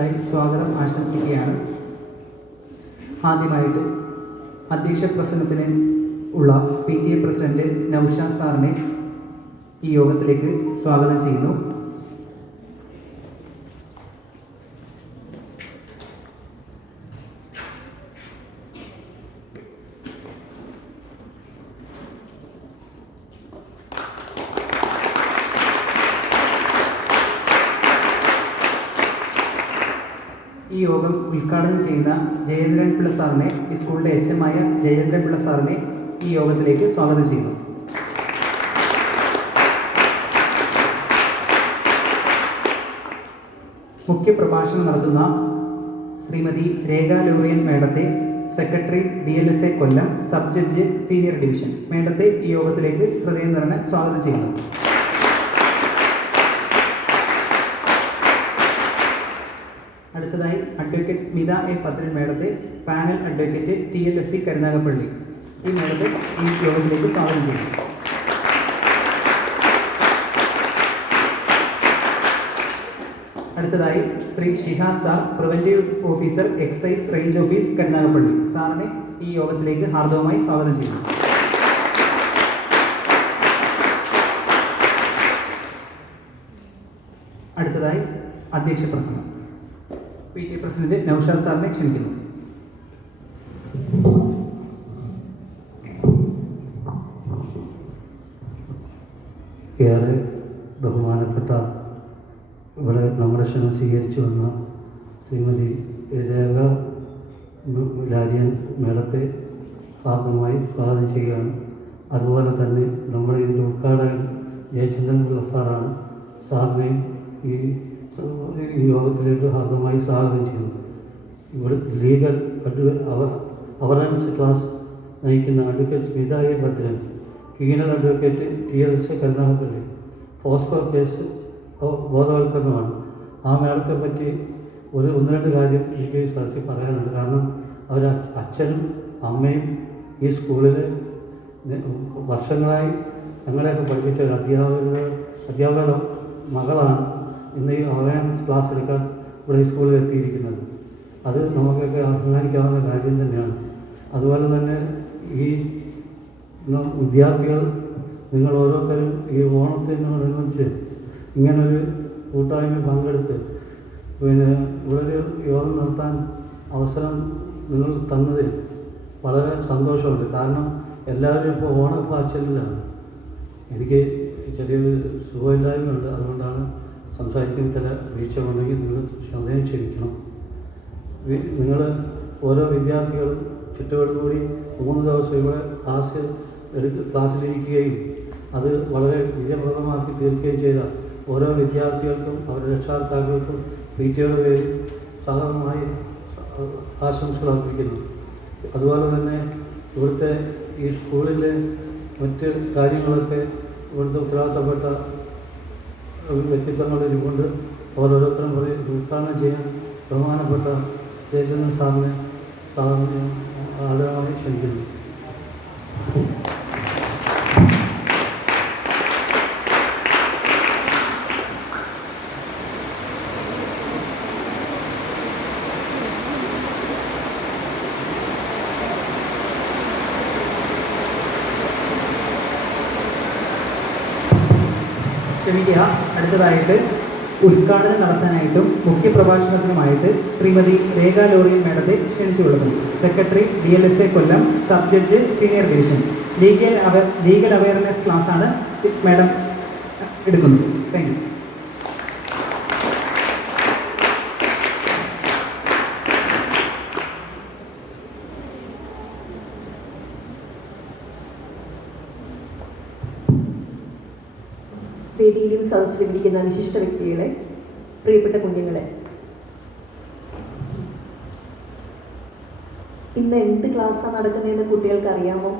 അടുത്തതായി സ്വാഗതം ആശംസിക്കുകയാണ്. ആദ്യമായിട്ട് അധ്യക്ഷ പ്രസംഗത്തിന് ഉള്ള PTA പ്രസിഡന്റ് നൗഷാദ് സാറിനെ ഈ യോഗത്തിലേക്ക് സ്വാഗതം ചെയ്യുന്നു. ഈ യോഗം ഉദ്ഘാടനം ചെയ്യുന്ന ജയേന്ദ്രൻ പിള്ള സാറിനെ, ഈ സ്കൂളിൻ്റെ HM ആയ ജയേന്ദ്രൻ പിള്ള സാറിനെ ഈ യോഗത്തിലേക്ക് സ്വാഗതം ചെയ്യുന്നു. മുഖ്യ പ്രഭാഷണം നടത്തുന്ന ശ്രീമതി രേഖ ലോറിയൻ മേഡത്തെ, secretary DLSA Kollam, sub judge senior division, മേഡത്തെ ഈ യോഗത്തിലേക്ക് ഹൃദയം നിറഞ്ഞ സ്വാഗതം ചെയ്യുന്നു. അടുത്തതായി അഡ്വക്കേറ്റ് സ്മിത A. ഫദ്രൻ മേഡത്തെ, പാനൽ അഡ്വക്കേറ്റ് TLSC കരുനാഗപ്പള്ളി, ഈ മേഡത്തെ ഈ യോഗത്തിലേക്ക് സ്വാഗതം ചെയ്യുന്നു. അടുത്തതായി Shri Shihas sir, preventive officer, excise range office Karunagappally, സാറിനെ ഈ യോഗത്തിലേക്ക് ഹാർദവമായി സ്വാഗതം ചെയ്യുന്നു. അടുത്തതായി അധ്യക്ഷ പ്രസംഗം PTA പ്രസിഡന്റ് നൗഷാദ് സാറിനെ ക്ഷണിക്കുന്നു. ഏറെ ബഹുമാനപ്പെട്ട ഇവിടെ നമ്മുടെ ക്ഷണം സ്വീകരിച്ചു വന്ന ശ്രീമതി രേഖ ലാരിയൻ മേഡത്തെ ആദ്യമായി സ്വാഗതം ചെയ്യുകയാണ്. അതുപോലെ തന്നെ നമ്മുടെ ഇതിൻ്റെ ഉദ്ഘാടകൻ ജയചന്ദ്രൻ പിള്ള സാറാണ്. സാറിനെയും ഈ യോഗത്തിലേക്ക് ഹാർദമായി സ്വാഗതം ചെയ്യുന്നു. ഇവിടെ ലീഗൽ അവയർനെസ് ക്ലാസ് നയിക്കുന്ന അഡ്വക്കേറ്റ് സ്മിത A. ഭദ്രൻ, കീനൽ advocate TLSA Karunagappally, POCSO case ബോധവൽക്കരണമാണ്. ആ മേളത്തെ പറ്റി ഒന്ന് രണ്ട് കാര്യം എനിക്ക് സദസ്സിൽ പറയാനുണ്ട്. കാരണം അവർ അച്ഛനും അമ്മയും ഈ സ്കൂളിൽ വർഷങ്ങളായി ഞങ്ങളെയൊക്കെ പഠിപ്പിച്ച അധ്യാപകരുടെ മകളാണ് ഇന്ന് ഈ അവയർനെസ് ക്ലാസ് എടുക്കാൻ ഇവിടെ ഈ സ്കൂളിൽ എത്തിയിരിക്കുന്നത്. അത് നമുക്കൊക്കെ അഭിമാനിക്കാവുന്ന കാര്യം തന്നെയാണ്. അതുപോലെ തന്നെ ഈ വിദ്യാർത്ഥികൾ നിങ്ങൾ ഓരോരുത്തരും ഈ ഓണത്തിനോടനുബന്ധിച്ച് ഇങ്ങനൊരു കൂട്ടായ്മ പങ്കെടുത്ത് ഇവിടെ ഒരു യോഗം നടത്താൻ അവസരം നിങ്ങൾ തന്നതിൽ വളരെ സന്തോഷമുണ്ട്. കാരണം എല്ലാവരും ഇപ്പോൾ ഓണഫാച്ചലിലാണ്. എനിക്ക് ചെറിയൊരു സുഖമില്ലായ്മയുണ്ട്. അതുകൊണ്ടാണ് സംസാരിക്കുന്ന ചില വീഴ്ചകളുണ്ടെങ്കിൽ നിങ്ങൾ ഹൃദയം ക്ഷമിക്കണം. നിങ്ങൾ ഓരോ വിദ്യാർത്ഥികളും ചുറ്റുപാടുകൂടി 3 ദിവസം ഇവിടെ ക്ലാസ്സിലിരിക്കുകയും അത് വളരെ വിജയപ്രദമാക്കി തീർക്കുകയും ചെയ്ത ഓരോ വിദ്യാർത്ഥികൾക്കും അവരുടെ രക്ഷാകർത്താക്കൾക്കും PTAയുടെ പേരിൽ സഹകരമായി ആശംസകൾ അർപ്പിക്കുന്നു. അതുപോലെ തന്നെ ഇവിടുത്തെ ഈ സ്കൂളിലെ മറ്റ് കാര്യങ്ങളൊക്കെ ഇവിടുത്തെ ഉത്തരവാദിത്തപ്പെട്ട വ്യക്തിത്വങ്ങളിൽ കൊണ്ട് ഓരോരുത്തരും ഉദ്ഘാടനം ചെയ്യാൻ ബഹുമാനപ്പെട്ട ജയചന്ദ്രൻ സാറിനെ ആദരമായി ക്ഷണിക്കുന്നു. ക്ഷമിക്കുക. അടുത്തതായിട്ട് ഉദ്ഘാടനം നടത്താനായിട്ടും മുഖ്യപ്രഭാഷണത്തിനുമായിട്ട് ശ്രീമതി രേഖ ലോറിയൻ മേഡത്തെ ക്ഷണിച്ചുകൊള്ളുന്നു. Secretary DLSA Kollam, sub judge senior division, legal awareness ക്ലാസ്സാണ് മേഡം എടുക്കുന്നത്. Thank you. വേദിയിലും സദസ്സിലും ഇരിക്കുന്ന വിശിഷ്ട വ്യക്തികളെ, പ്രിയപ്പെട്ട കുഞ്ഞുങ്ങളെ, ഇന്ന് എന്ത് ക്ലാസ്സാണ് നടക്കുന്നതെന്ന് കുട്ടികൾക്ക് അറിയാമോ?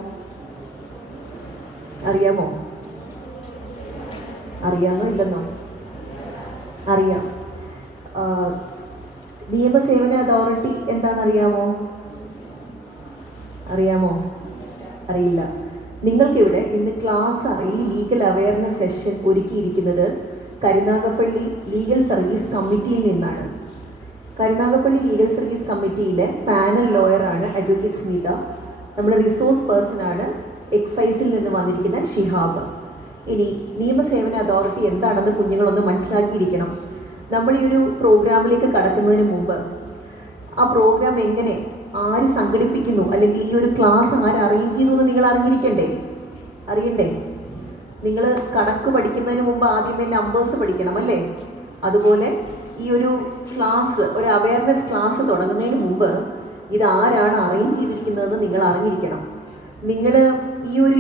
അറിയാമോ ഇല്ലെന്നോ? അറിയാം. നിയമസേവന അതോറിറ്റി എന്താണെന്നറിയാമോ? അറിയില്ല. നിങ്ങൾക്കിവിടെ ഇന്ന് ക്ലാസ് ഈ ലീഗൽ അവയർനെസ് സെഷൻ ഒരുക്കിയിരിക്കുന്നത് കരുനാഗപ്പള്ളി ലീഗൽ സർവീസ് കമ്മിറ്റിയിൽ നിന്നാണ്. കരുനാഗപ്പള്ളി ലീഗൽ സർവീസ് കമ്മിറ്റിയിലെ പാനൽ ലോയറാണ് അഡ്വക്കേറ്റ് സ്മിത. നമ്മുടെ റിസോഴ്സ് പേഴ്സണാണ് എക്സൈസിൽ നിന്ന് വന്നിരിക്കുന്ന ഷിഹാബ്. ഇനി നിയമസേവന അതോറിറ്റി എന്താണെന്ന് കുഞ്ഞുങ്ങളൊന്ന് മനസ്സിലാക്കിയിരിക്കണം. നമ്മൾ ഈ ഒരു പ്രോഗ്രാമിലേക്ക് കടക്കുന്നതിന് മുമ്പ് ആ പ്രോഗ്രാം എങ്ങനെ, ആര് സംഘടിപ്പിക്കുന്നു, അല്ലെങ്കിൽ ഈ ഒരു ക്ലാസ് ആര് അറേഞ്ച് ചെയ്തു എന്ന് നിങ്ങൾ അറിയണ്ടേ? നിങ്ങൾ കണക്ക് പഠിക്കുന്നതിന് മുമ്പ് ആദ്യമേ നമ്പേഴ്സ് പഠിക്കണം അല്ലേ? അതുപോലെ ഈ ഒരു ക്ലാസ്, ഒരു അവയർനെസ് ക്ലാസ് തുടങ്ങുന്നതിന് മുമ്പ് ഇത് ആരാണ് അറേഞ്ച് ചെയ്തിരിക്കുന്നതെന്ന് നിങ്ങൾ അറിഞ്ഞിരിക്കണം. നിങ്ങൾ ഈ ഒരു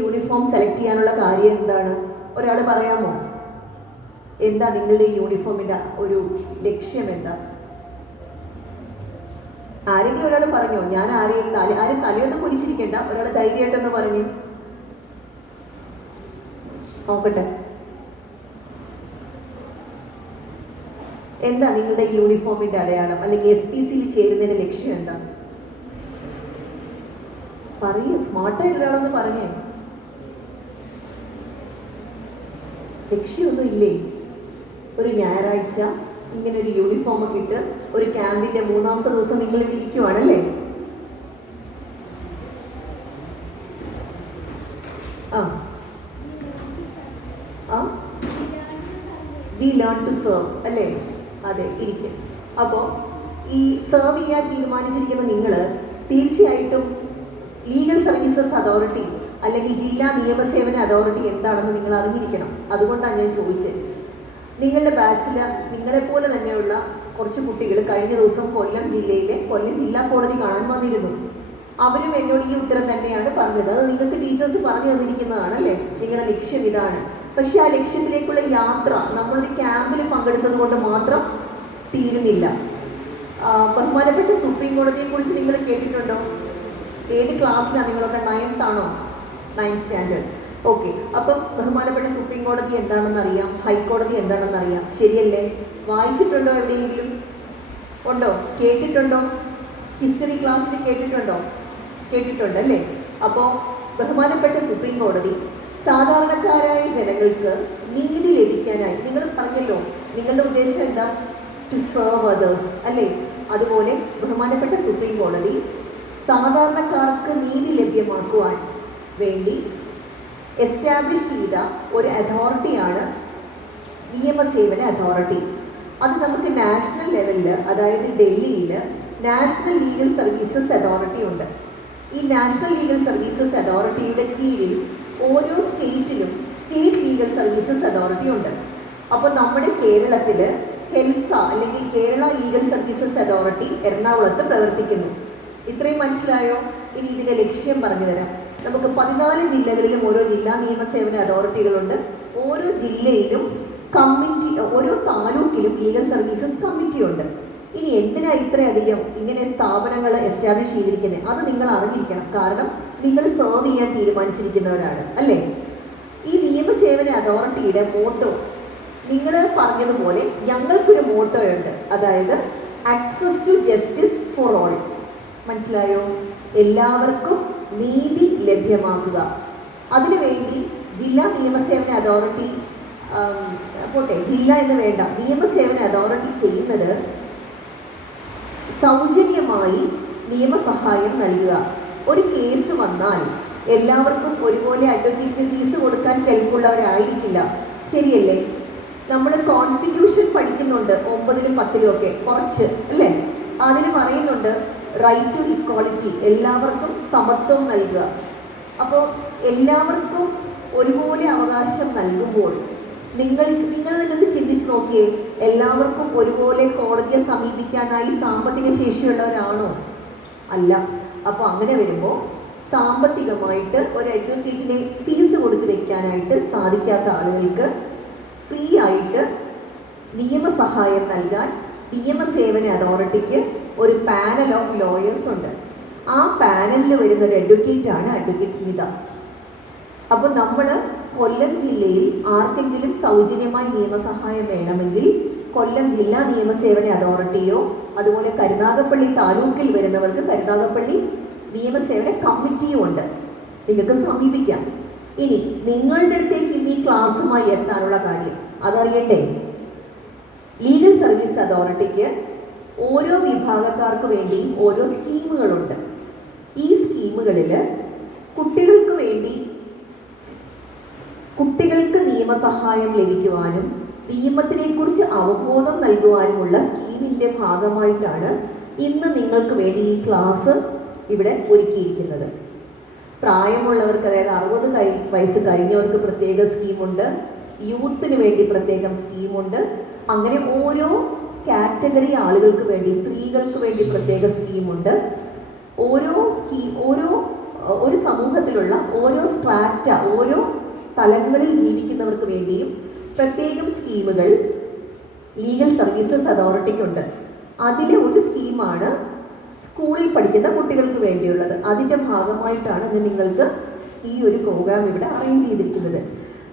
യൂണിഫോം സെലക്ട് ചെയ്യാനുള്ള കാര്യം എന്താണ്? ഒരാൾ പറയാമോ? എന്താ നിങ്ങളുടെ ഈ യൂണിഫോമിൻ്റെ ഒരു ലക്ഷ്യം എന്താ? ആരെങ്കിലും ഒരാൾ പറഞ്ഞോ? ഞാൻ ആരും തലയൊന്നും കുനിച്ചിരിക്കേണ്ട, ഒരാൾ ധൈര്യമായിട്ടൊന്ന് പറഞ്ഞ് നോക്കട്ടെ. എന്താ നിങ്ങളുടെ ഈ യൂണിഫോമിന്റെ അടയാളം, അല്ലെങ്കിൽ SPCയിൽ ചേരുന്നതിന്റെ ലക്ഷ്യം എന്താ? പറയൂ, സ്മാർട്ടായിട്ട് ഒരാളൊന്ന് പറഞ്ഞേ. ലക്ഷ്യമൊന്നും ഇല്ലേ? ഒരു ഞായറാഴ്ച ഇങ്ങനെ ഒരു യൂണിഫോം ഒക്കെ ഇട്ട് ഒരു ക്യാമ്പിന്റെ 3ാമത്തെ ദിവസം നിങ്ങൾ ഇവിടെ ഇരിക്കുവാണല്ലേ? വി ലേൺ ടു സെർവ് അല്ലേ? അതെ, ഇരിക്കും. അപ്പോൾ ഈ സെർവ് ചെയ്യാൻ തീരുമാനിച്ചിരിക്കുന്ന നിങ്ങൾ തീർച്ചയായിട്ടും ലീഗൽ സർവീസസ് അതോറിറ്റി അല്ലെങ്കിൽ ജില്ലാ നിയമസേവന അതോറിറ്റി എന്താണെന്ന് നിങ്ങൾ അറിഞ്ഞിരിക്കണം. അതുകൊണ്ടാണ് ഞാൻ ചോദിച്ചത്. നിങ്ങളുടെ ബാച്ചിൽ നിങ്ങളെപ്പോലെ തന്നെയുള്ള കുറച്ച് കുട്ടികൾ കഴിഞ്ഞ ദിവസം കൊല്ലം ജില്ലാ കോടതി കാണാൻ വന്നിരുന്നു. അവരും എന്നോട് ഈ ഉത്തരം തന്നെയാണ് പറഞ്ഞത്. അത് നിങ്ങൾക്ക് ടീച്ചേഴ്സ് പറഞ്ഞു തന്നിരിക്കുന്നതാണല്ലേ, നിങ്ങളുടെ ലക്ഷ്യം ഇതാണ്. പക്ഷെ ആ ലക്ഷ്യത്തിലേക്കുള്ള യാത്ര നമ്മളൊരു ക്യാമ്പിൽ പങ്കെടുത്തത് കൊണ്ട് മാത്രം തീരുന്നില്ല. ബഹുമാനപ്പെട്ട സുപ്രീം കോടതിയെ കുറിച്ച് നിങ്ങൾ കേട്ടിട്ടുണ്ടോ? ഏത് ക്ലാസ്സിലാണ് നിങ്ങളൊക്കെ? 9th ആണോ? 9th standard. ഓക്കെ. അപ്പം ബഹുമാനപ്പെട്ട സുപ്രീം കോടതി എന്താണെന്ന് അറിയാം, ഹൈക്കോടതി എന്താണെന്ന് അറിയാം, ശരിയല്ലേ? വായിച്ചിട്ടുണ്ടോ? എവിടെയെങ്കിലും ഉണ്ടോ? കേട്ടിട്ടുണ്ടോ? ഹിസ്റ്ററി ക്ലാസ്സിൽ കേട്ടിട്ടുണ്ടല്ലേ? അപ്പോൾ ബഹുമാനപ്പെട്ട സുപ്രീം കോടതി സാധാരണക്കാരായ ജനങ്ങൾക്ക് നീതി ലഭിക്കാനായി, നിങ്ങൾ പറഞ്ഞല്ലോ നിങ്ങളുടെ ഉദ്ദേശം എന്താ? ടു സെർവ് അതേഴ്സ് അല്ലേ? അതുപോലെ ബഹുമാനപ്പെട്ട സുപ്രീം കോടതി സാധാരണക്കാർക്ക് നീതി ലഭ്യമാക്കുവാൻ വേണ്ടി എസ്റ്റാബ്ലിഷ് ചെയ്ത ഒരു അതോറിറ്റിയാണ് നിയമസേവന അതോറിറ്റി. അത് നമുക്ക് നാഷണൽ ലെവലിൽ, അതായത് ഡൽഹിയിൽ നാഷണൽ ലീഗൽ സർവീസസ് അതോറിറ്റി ഉണ്ട്. ഈ നാഷണൽ ലീഗൽ സർവീസസ് അതോറിറ്റിയുടെ കീഴിൽ ഓരോ സ്റ്റേറ്റിലും സ്റ്റേറ്റ് ലീഗൽ സർവീസസ് അതോറിറ്റി ഉണ്ട്. അപ്പോൾ നമ്മുടെ കേരളത്തിൽ ഹെൽസ അല്ലെങ്കിൽ കേരള ലീഗൽ സർവീസസ് അതോറിറ്റി എറണാകുളത്ത് പ്രവർത്തിക്കുന്നു. ഇത്രയും മനസ്സിലായോ? ഇനി ഇതിൻ്റെ ലക്ഷ്യം പറഞ്ഞു തരാം. നമുക്ക് 14 ജില്ലകളിലും ഓരോ ജില്ലാ നിയമസേവന അതോറിറ്റികളുണ്ട്. ഓരോ ജില്ലയിലും കമ്മിറ്റി, ഓരോ താലൂക്കിലും ലീഗൽ സർവീസസ് കമ്മിറ്റി ഉണ്ട്. ഇനി എന്തിനാ ഇത്രയധികം ഇങ്ങനെ സ്ഥാപനങ്ങൾ എസ്റ്റാബ്ലിഷ് ചെയ്തിരിക്കുന്നത്? അത് നിങ്ങൾ അറിഞ്ഞിരിക്കണം. കാരണം നിങ്ങൾ സെർവ് ചെയ്യാൻ തീരുമാനിച്ചിരിക്കുന്നവരാണ് അല്ലേ? ഈ നിയമസേവന അതോറിറ്റിയുടെ മോട്ടോ നിങ്ങൾ പറഞ്ഞതുപോലെ ഞങ്ങൾക്കൊരു മോട്ടോ ഉണ്ട്, അതായത് access to justice for all. മനസ്സിലായോ? എല്ലാവർക്കും നീതി ലഭ്യമാക്കുക. അതിനുവേണ്ടി ജില്ലാ നിയമസേവന അതോറിറ്റി, പോട്ടെ ജില്ല എന്ന് വേണ്ട, നിയമസേവന അതോറിറ്റി ചെയ്യുന്നത് സൗജന്യമായി നിയമസഹായം നൽകുക. ഒരു കേസ് വന്നാൽ എല്ലാവർക്കും ഒരുപോലെ അഡ്വക്കേറ്റിന് ഫീസ് കൊടുക്കാൻ കെൽപ്പുള്ളവരായിരിക്കില്ല, ശരിയല്ലേ? നമ്മൾ കോൺസ്റ്റിറ്റ്യൂഷൻ പഠിക്കുന്നുണ്ട് 9ലും 10ലും ഒക്കെ കുറച്ച് അല്ലേ? അതിന് പറയുന്നുണ്ട് റൈറ്റ് ടു ഇക്വാളിറ്റി, എല്ലാവർക്കും സമത്വം നൽകുക. അപ്പോൾ എല്ലാവർക്കും ഒരുപോലെ അവകാശം നൽകുമ്പോൾ നിങ്ങൾ തന്നെ ചിന്തിച്ച് നോക്കിയേ, എല്ലാവർക്കും ഒരുപോലെ കോടതിയെ സമീപിക്കാനായി സാമ്പത്തിക ശേഷിയുള്ളവരാണോ? അല്ല. അപ്പോൾ അങ്ങനെ വരുമ്പോൾ സാമ്പത്തികമായിട്ട് ഒരു അഡ്വക്കേറ്റിനെ ഫീസ് കൊടുത്ത് വയ്ക്കാനായിട്ട് സാധിക്കാത്ത ആളുകൾക്ക് ഫ്രീ ആയിട്ട് നിയമസഹായം നൽകാൻ നിയമസേവന അതോറിറ്റിക്ക് ഒരു പാനൽ ഓഫ് ലോയേഴ്സ് ഉണ്ട്. ആ പാനലിൽ വരുന്ന ഒരു അഡ്വക്കേറ്റാണ് അഡ്വക്കേറ്റ് സ്മിത. അപ്പോൾ നമ്മൾ കൊല്ലം ജില്ലയിൽ ആർക്കെങ്കിലും സൗജന്യമായി നിയമസഹായം വേണമെങ്കിൽ കൊല്ലം ജില്ലാ നിയമസേവന അതോറിറ്റിയോ, അതുപോലെ കരുനാഗപ്പള്ളി താലൂക്കിൽ വരുന്നവർക്ക് കരുനാഗപ്പള്ളി നിയമസേവന കമ്മിറ്റിയും ഉണ്ട്, നിങ്ങൾക്ക് സമീപിക്കാം. ഇനി നിങ്ങളുടെ അടുത്തേക്ക് ഇന്ന് ഈ ക്ലാസ്സുമായി എത്താനുള്ള കാര്യം അതറിയണ്ടേ? ലീഗൽ സർവീസ് അതോറിറ്റിക്ക് ഓരോ വിഭാഗക്കാർക്ക് വേണ്ടിയും ഓരോ സ്കീമുകളുണ്ട്. ഈ സ്കീമുകളിൽ കുട്ടികൾക്ക് നിയമസഹായം ലഭിക്കുവാനും നിയമത്തിനെക്കുറിച്ച് അവബോധം നൽകുവാനുമുള്ള സ്കീമിൻ്റെ ഭാഗമായിട്ടാണ് ഇന്ന് നിങ്ങൾക്ക് വേണ്ടി ഈ ക്ലാസ് ഇവിടെ ഒരുക്കിയിരിക്കുന്നത്. പ്രായമുള്ളവർക്ക്, അതായത് 60 വയസ്സ് കഴിഞ്ഞവർക്ക് പ്രത്യേക സ്കീമുണ്ട്, യൂത്തിന് വേണ്ടി പ്രത്യേകം സ്കീമുണ്ട്. അങ്ങനെ ഓരോ കാറ്റഗറി ആളുകൾക്ക് വേണ്ടി, സ്ത്രീകൾക്ക് വേണ്ടി പ്രത്യേക സ്കീമുണ്ട്. ഒരു സമൂഹത്തിലുള്ള ഓരോ സ്ട്രാറ്റ, ഓരോ തലങ്ങളിൽ ജീവിക്കുന്നവർക്ക് വേണ്ടിയും പ്രത്യേകം സ്കീമുകൾ ലീഗൽ സർവീസസ് അതോറിറ്റിക്കുണ്ട്. അതിലെ ഒരു സ്കീമാണ് സ്കൂളിൽ പഠിക്കുന്ന കുട്ടികൾക്ക് വേണ്ടിയുള്ളത്. അതിൻ്റെ ഭാഗമായിട്ടാണ് ഇന്ന് നിങ്ങൾക്ക് ഈ ഒരു പ്രോഗ്രാം ഇവിടെ അറേഞ്ച് ചെയ്തിരിക്കുന്നത്.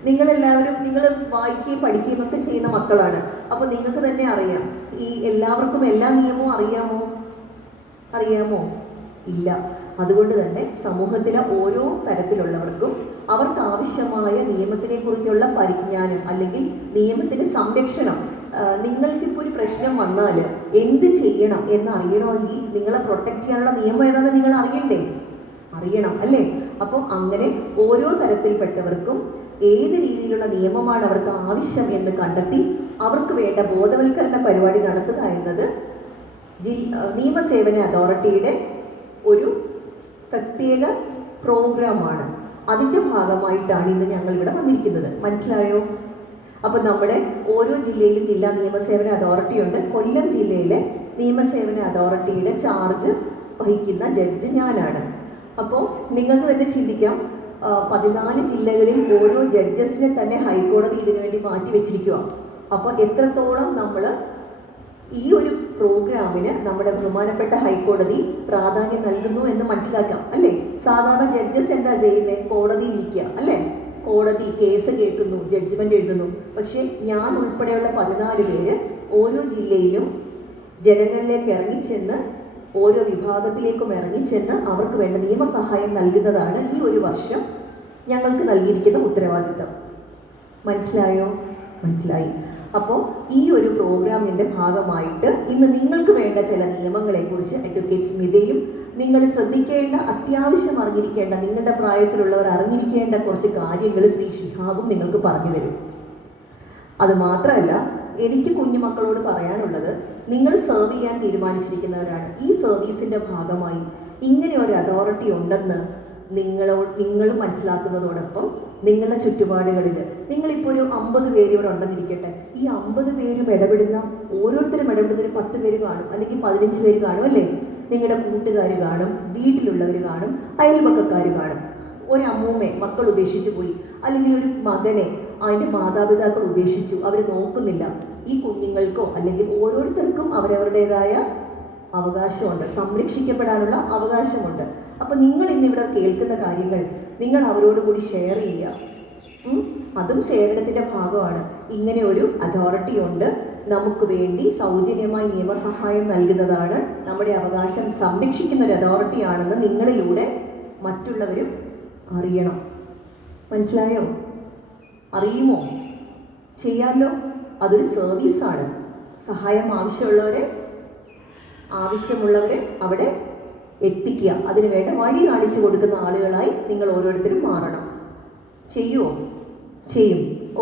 നിങ്ങളെല്ലാവരും വായിക്കുകയും പഠിക്കുകയും ഒക്കെ ചെയ്യുന്ന മക്കളാണ്. അപ്പോൾ നിങ്ങൾക്ക് തന്നെ അറിയാം, ഈ എല്ലാവർക്കും എല്ലാ നിയമവും അറിയാമോ? ഇല്ല. അതുകൊണ്ട് തന്നെ സമൂഹത്തിലെ ഓരോ തരത്തിലുള്ളവർക്കും അവർക്ക് ആവശ്യമായ നിയമത്തിനെ കുറിച്ചുള്ള പരിജ്ഞാനം അല്ലെങ്കിൽ നിയമത്തിൻ്റെ സംരക്ഷണം, നിങ്ങൾക്കിപ്പോൾ ഒരു പ്രശ്നം വന്നാൽ എന്ത് ചെയ്യണം എന്ന് അറിയണമെങ്കിൽ നിങ്ങളെ പ്രൊട്ടക്റ്റ് ചെയ്യാനുള്ള നിയമം ഏതാണെന്ന് നിങ്ങൾ അറിയണം അല്ലേ? അപ്പോൾ അങ്ങനെ ഓരോ തരത്തിൽപ്പെട്ടവർക്കും ഏത് രീതിയിലുള്ള നിയമമാണ് അവർക്ക് ആവശ്യം എന്ന് കണ്ടെത്തി അവർക്ക് വേണ്ട ബോധവൽക്കരണ പരിപാടി നടത്തുക എന്നത് നിയമസേവന അതോറിറ്റിയുടെ ഒരു പ്രത്യേക പ്രോഗ്രാമാണ്. അതിൻ്റെ ഭാഗമായിട്ടാണ് ഇന്ന് ഞങ്ങൾ ഇവിടെ വന്നിരിക്കുന്നത്. മനസ്സിലായോ? അപ്പോൾ നമ്മുടെ ഓരോ ജില്ലയിലും ജില്ലാ നിയമസേവന അതോറിറ്റി ഉണ്ട്. കൊല്ലം ജില്ലയിലെ നിയമസേവന അതോറിറ്റിയുടെ ചാർജ് വഹിക്കുന്ന ജഡ്ജ് ഞാനാണ്. അപ്പോൾ നിങ്ങൾക്ക് തന്നെ ചിന്തിക്കാം, 14 ജില്ലകളിൽ ഓരോ ജഡ്ജസിനെ തന്നെ ഹൈക്കോടതി ഇതിനു വേണ്ടി മാറ്റി വെച്ചിരിക്കുക. അപ്പോൾ എത്രത്തോളം നമ്മൾ ഈ ഒരു പ്രോഗ്രാമിന് നമ്മുടെ ബഹുമാനപ്പെട്ട ഹൈക്കോടതി പ്രാധാന്യം നൽകുന്നു എന്ന് മനസ്സിലാക്കാം അല്ലേ? സാധാരണ ജഡ്ജസ് എന്താ ചെയ്യുന്നത്? കോടതിയിൽ ഇരിക്കുക അല്ലേ? കോടതി കേസ് കേൾക്കുന്നു, ജഡ്ജ്മെന്റ് എഴുതുന്നു. പക്ഷേ ഞാൻ ഉൾപ്പെടെയുള്ള 14 പേര് ഓരോ ജില്ലയിലും ജനങ്ങളിലേക്ക് ഇറങ്ങിച്ചെന്ന്, ഓരോ വിഭാഗത്തിലേക്കും ഇറങ്ങിച്ചെന്ന് അവർക്ക് വേണ്ട നിയമസഹായം നൽകുന്നതാണ് ഈ ഒരു വർഷം ഞങ്ങൾക്ക് നൽകിയിരിക്കുന്ന ഉത്തരവാദിത്തം. മനസ്സിലായി? അപ്പോൾ ഈ ഒരു പ്രോഗ്രാമിൻ്റെ ഭാഗമായിട്ട് ഇന്ന് നിങ്ങൾക്ക് വേണ്ട ചില നിയമങ്ങളെക്കുറിച്ച് അഡ്വക്കേറ്റ് സ്മിതയും നിങ്ങൾ ശ്രദ്ധിക്കേണ്ട, അത്യാവശ്യം അറിഞ്ഞിരിക്കേണ്ട, നിങ്ങളുടെ പ്രായത്തിലുള്ളവർ അറിഞ്ഞിരിക്കേണ്ട കുറച്ച് കാര്യങ്ങൾ ശ്രീ ഷിഹാബും നിങ്ങൾക്ക് പറഞ്ഞു തരും. അതുമാത്രമല്ല, എനിക്ക് കുഞ്ഞുമക്കളോട് പറയാനുള്ളത്, നിങ്ങൾ സെർവ് ചെയ്യാൻ തീരുമാനിച്ചിരിക്കുന്നവരാണ്. ഈ സർവീസിൻ്റെ ഭാഗമായി ഇങ്ങനെ ഒരു അതോറിറ്റി ഉണ്ടെന്ന് നിങ്ങൾ മനസ്സിലാക്കുന്നതോടൊപ്പം നിങ്ങളുടെ ചുറ്റുപാടുകളിൽ നിങ്ങളിപ്പോൾ ഒരു 50 പേര് ഇവിടെ ഉണ്ടെന്നിരിക്കട്ടെ. ഈ 50 പേരും ഓരോരുത്തരും ഇടപെടുന്നതിന് 10 പേര് കാണും, അല്ലെങ്കിൽ 15 പേര് കാണും അല്ലേ? നിങ്ങളുടെ കൂട്ടുകാർ കാണും, വീട്ടിലുള്ളവർ കാണും, അയൽപക്കക്കാർ കാണും. ഒരു അമ്മൂമ്മയെ മക്കൾ ഉപേക്ഷിച്ച് പോയി, അല്ലെങ്കിൽ ഒരു മകനെ അതിൻ്റെ മാതാപിതാക്കൾ ഉപേക്ഷിച്ചു, അവർ നോക്കുന്നില്ല. ഈ കുഞ്ഞുങ്ങൾക്കോ അല്ലെങ്കിൽ ഓരോരുത്തർക്കും അവരവരുടേതായ അവകാശമുണ്ട്, സംരക്ഷിക്കപ്പെടാനുള്ള അവകാശമുണ്ട്. അപ്പോൾ നിങ്ങൾ ഇന്നിവിടെ കേൾക്കുന്ന കാര്യങ്ങൾ നിങ്ങൾ അവരോട് കൂടി ഷെയർ ചെയ്യുക. അതും സേവനത്തിൻ്റെ ഭാഗമാണ്. ഇങ്ങനെ ഒരു അതോറിറ്റി ഉണ്ട്, നമുക്ക് വേണ്ടി സൗജന്യമായി നിയമസഹായം നൽകുന്നതാണ്, നമ്മുടെ അവകാശം സംരക്ഷിക്കുന്ന ഒരു അതോറിറ്റിയാണെന്ന് നിങ്ങളിലൂടെ മറ്റുള്ളവരും അറിയണം. മനസ്സിലായോ? അറിയുമോ? ചെയ്യാമല്ലോ. അതൊരു സർവീസാണ്. സഹായം ആവശ്യമുള്ളവരെ അവിടെ എത്തിക്കുക, അതിനു വേണ്ട വഴി കാണിച്ചു കൊടുക്കുന്ന ആളുകളായി നിങ്ങൾ ഓരോരുത്തരും മാറണം. ചെയ്യും.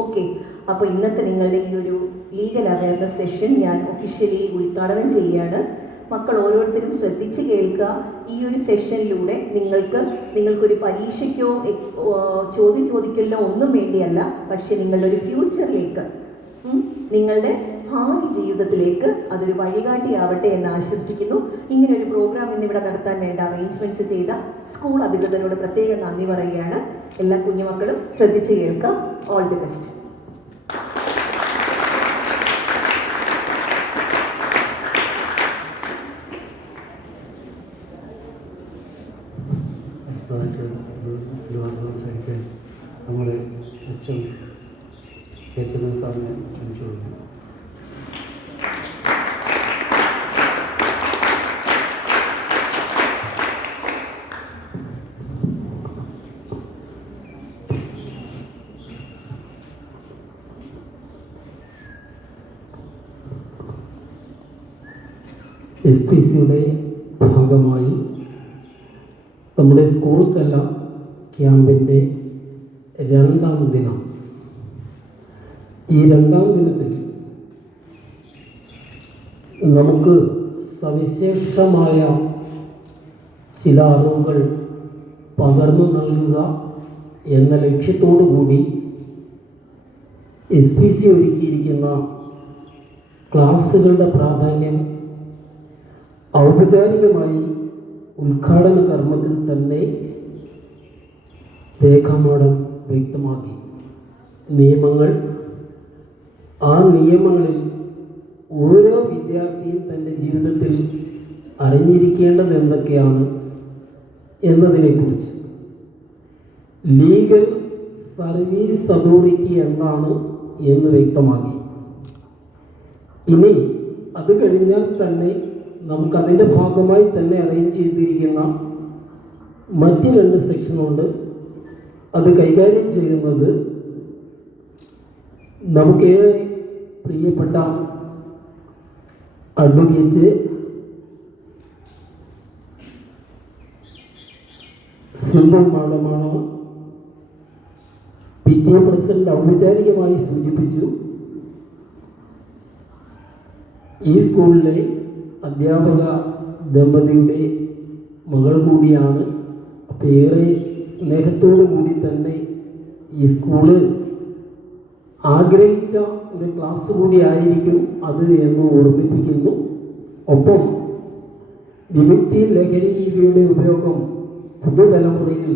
ഓക്കെ. അപ്പോൾ ഇന്നത്തെ നിങ്ങളുടെ ഈ ഒരു ലീഗൽ അവയർനെസ് സെഷൻ ഞാൻ ഒഫീഷ്യലി ഉദ്ഘാടനം ചെയ്യുകയാണ്. മക്കൾ ഓരോരുത്തരും ശ്രദ്ധിച്ച് കേൾക്കുക. ഈ ഒരു സെഷനിലൂടെ നിങ്ങൾക്കൊരു പരീക്ഷയ്ക്കോ ചോദ്യം ചോദിക്കലിനോ ഒന്നും വേണ്ടിയല്ല, പക്ഷെ നിങ്ങളുടെ ഒരു ഫ്യൂച്ചറിലേക്ക്, നിങ്ങളുടെ ഭാവി ജീവിതത്തിലേക്ക് അതൊരു വഴികാട്ടിയാവട്ടെ എന്ന് ആശംസിക്കുന്നു. ഇങ്ങനെ ഒരു പ്രോഗ്രാം ഇന്നിവിടെ നടത്താൻ വേണ്ട അറേഞ്ച്മെൻറ്റ്സ് ചെയ്ത സ്കൂൾ അധികൃതരോട് പ്രത്യേകം നന്ദി പറയുകയാണ്. എല്ലാ കുഞ്ഞുമക്കളും ശ്രദ്ധിച്ച് കേൾക്കുക. All the best. നമ്മുടെ അച്ഛൻ കേച്ചന്ദ്രൻ സാറിനെ ക്ഷണിച്ചു കൊടുക്കുന്നു. SPCയുടെ ഭാഗമായി നമ്മുടെ സ്കൂൾ തല ക്യാമ്പിൻ്റെ രണ്ടാം ദിനം. ഈ രണ്ടാം ദിനത്തിൽ നമുക്ക് സവിശേഷമായ ചില അറിവുകൾ പകർന്നു നൽകുക എന്ന ലക്ഷ്യത്തോടു കൂടി SPC ഒരുക്കിയിരിക്കുന്ന ക്ലാസ്സുകളുടെ പ്രാധാന്യം ഔപചാരികമായി ഉദ്ഘാടന കർമ്മത്തിൽ തന്നെ രേഖാമൂലം വ്യക്തമാക്കി. നിയമങ്ങൾ, ആ നിയമങ്ങളിൽ ഓരോ വിദ്യാർത്ഥിയും തൻ്റെ ജീവിതത്തിൽ അറിഞ്ഞിരിക്കേണ്ടത് എന്തൊക്കെയാണ് എന്നതിനെക്കുറിച്ച് ലീഗൽ സർവീസ് അതോറിറ്റി എന്താണ് എന്ന് വ്യക്തമാക്കി. ഇനി അത് കഴിഞ്ഞാൽ തന്നെ നമുക്കതിൻ്റെ ഭാഗമായി തന്നെ അറേഞ്ച് ചെയ്തിരിക്കുന്ന മറ്റ് 2 സെക്ഷനുണ്ട്. അത് കൈകാര്യം ചെയ്യുന്നത് നമുക്കേറെ പ്രിയപ്പെട്ട അഡ്വക്കേറ്റ് സിന്ധു മാഡമാണ്. PTA പ്രസിഡന്റ് ഔപചാരികമായി സൂചിപ്പിച്ചു. ഈ സ്കൂളിലെ അധ്യാപക ദമ്പതിയുടെ മകൾ കൂടിയാണ്. അപ്പോൾ ഏറെ സ്നേഹത്തോടു കൂടി തന്നെ ഈ സ്കൂള് ആഗ്രഹിച്ച ഒരു ക്ലാസ് കൂടി ആയിരിക്കും അത് എന്ന് ഓർമ്മിപ്പിക്കുന്നു. ഒപ്പം വിമുക്തി ലഹരിയുടെ ഉപയോഗം പുതുതലമുറയിൽ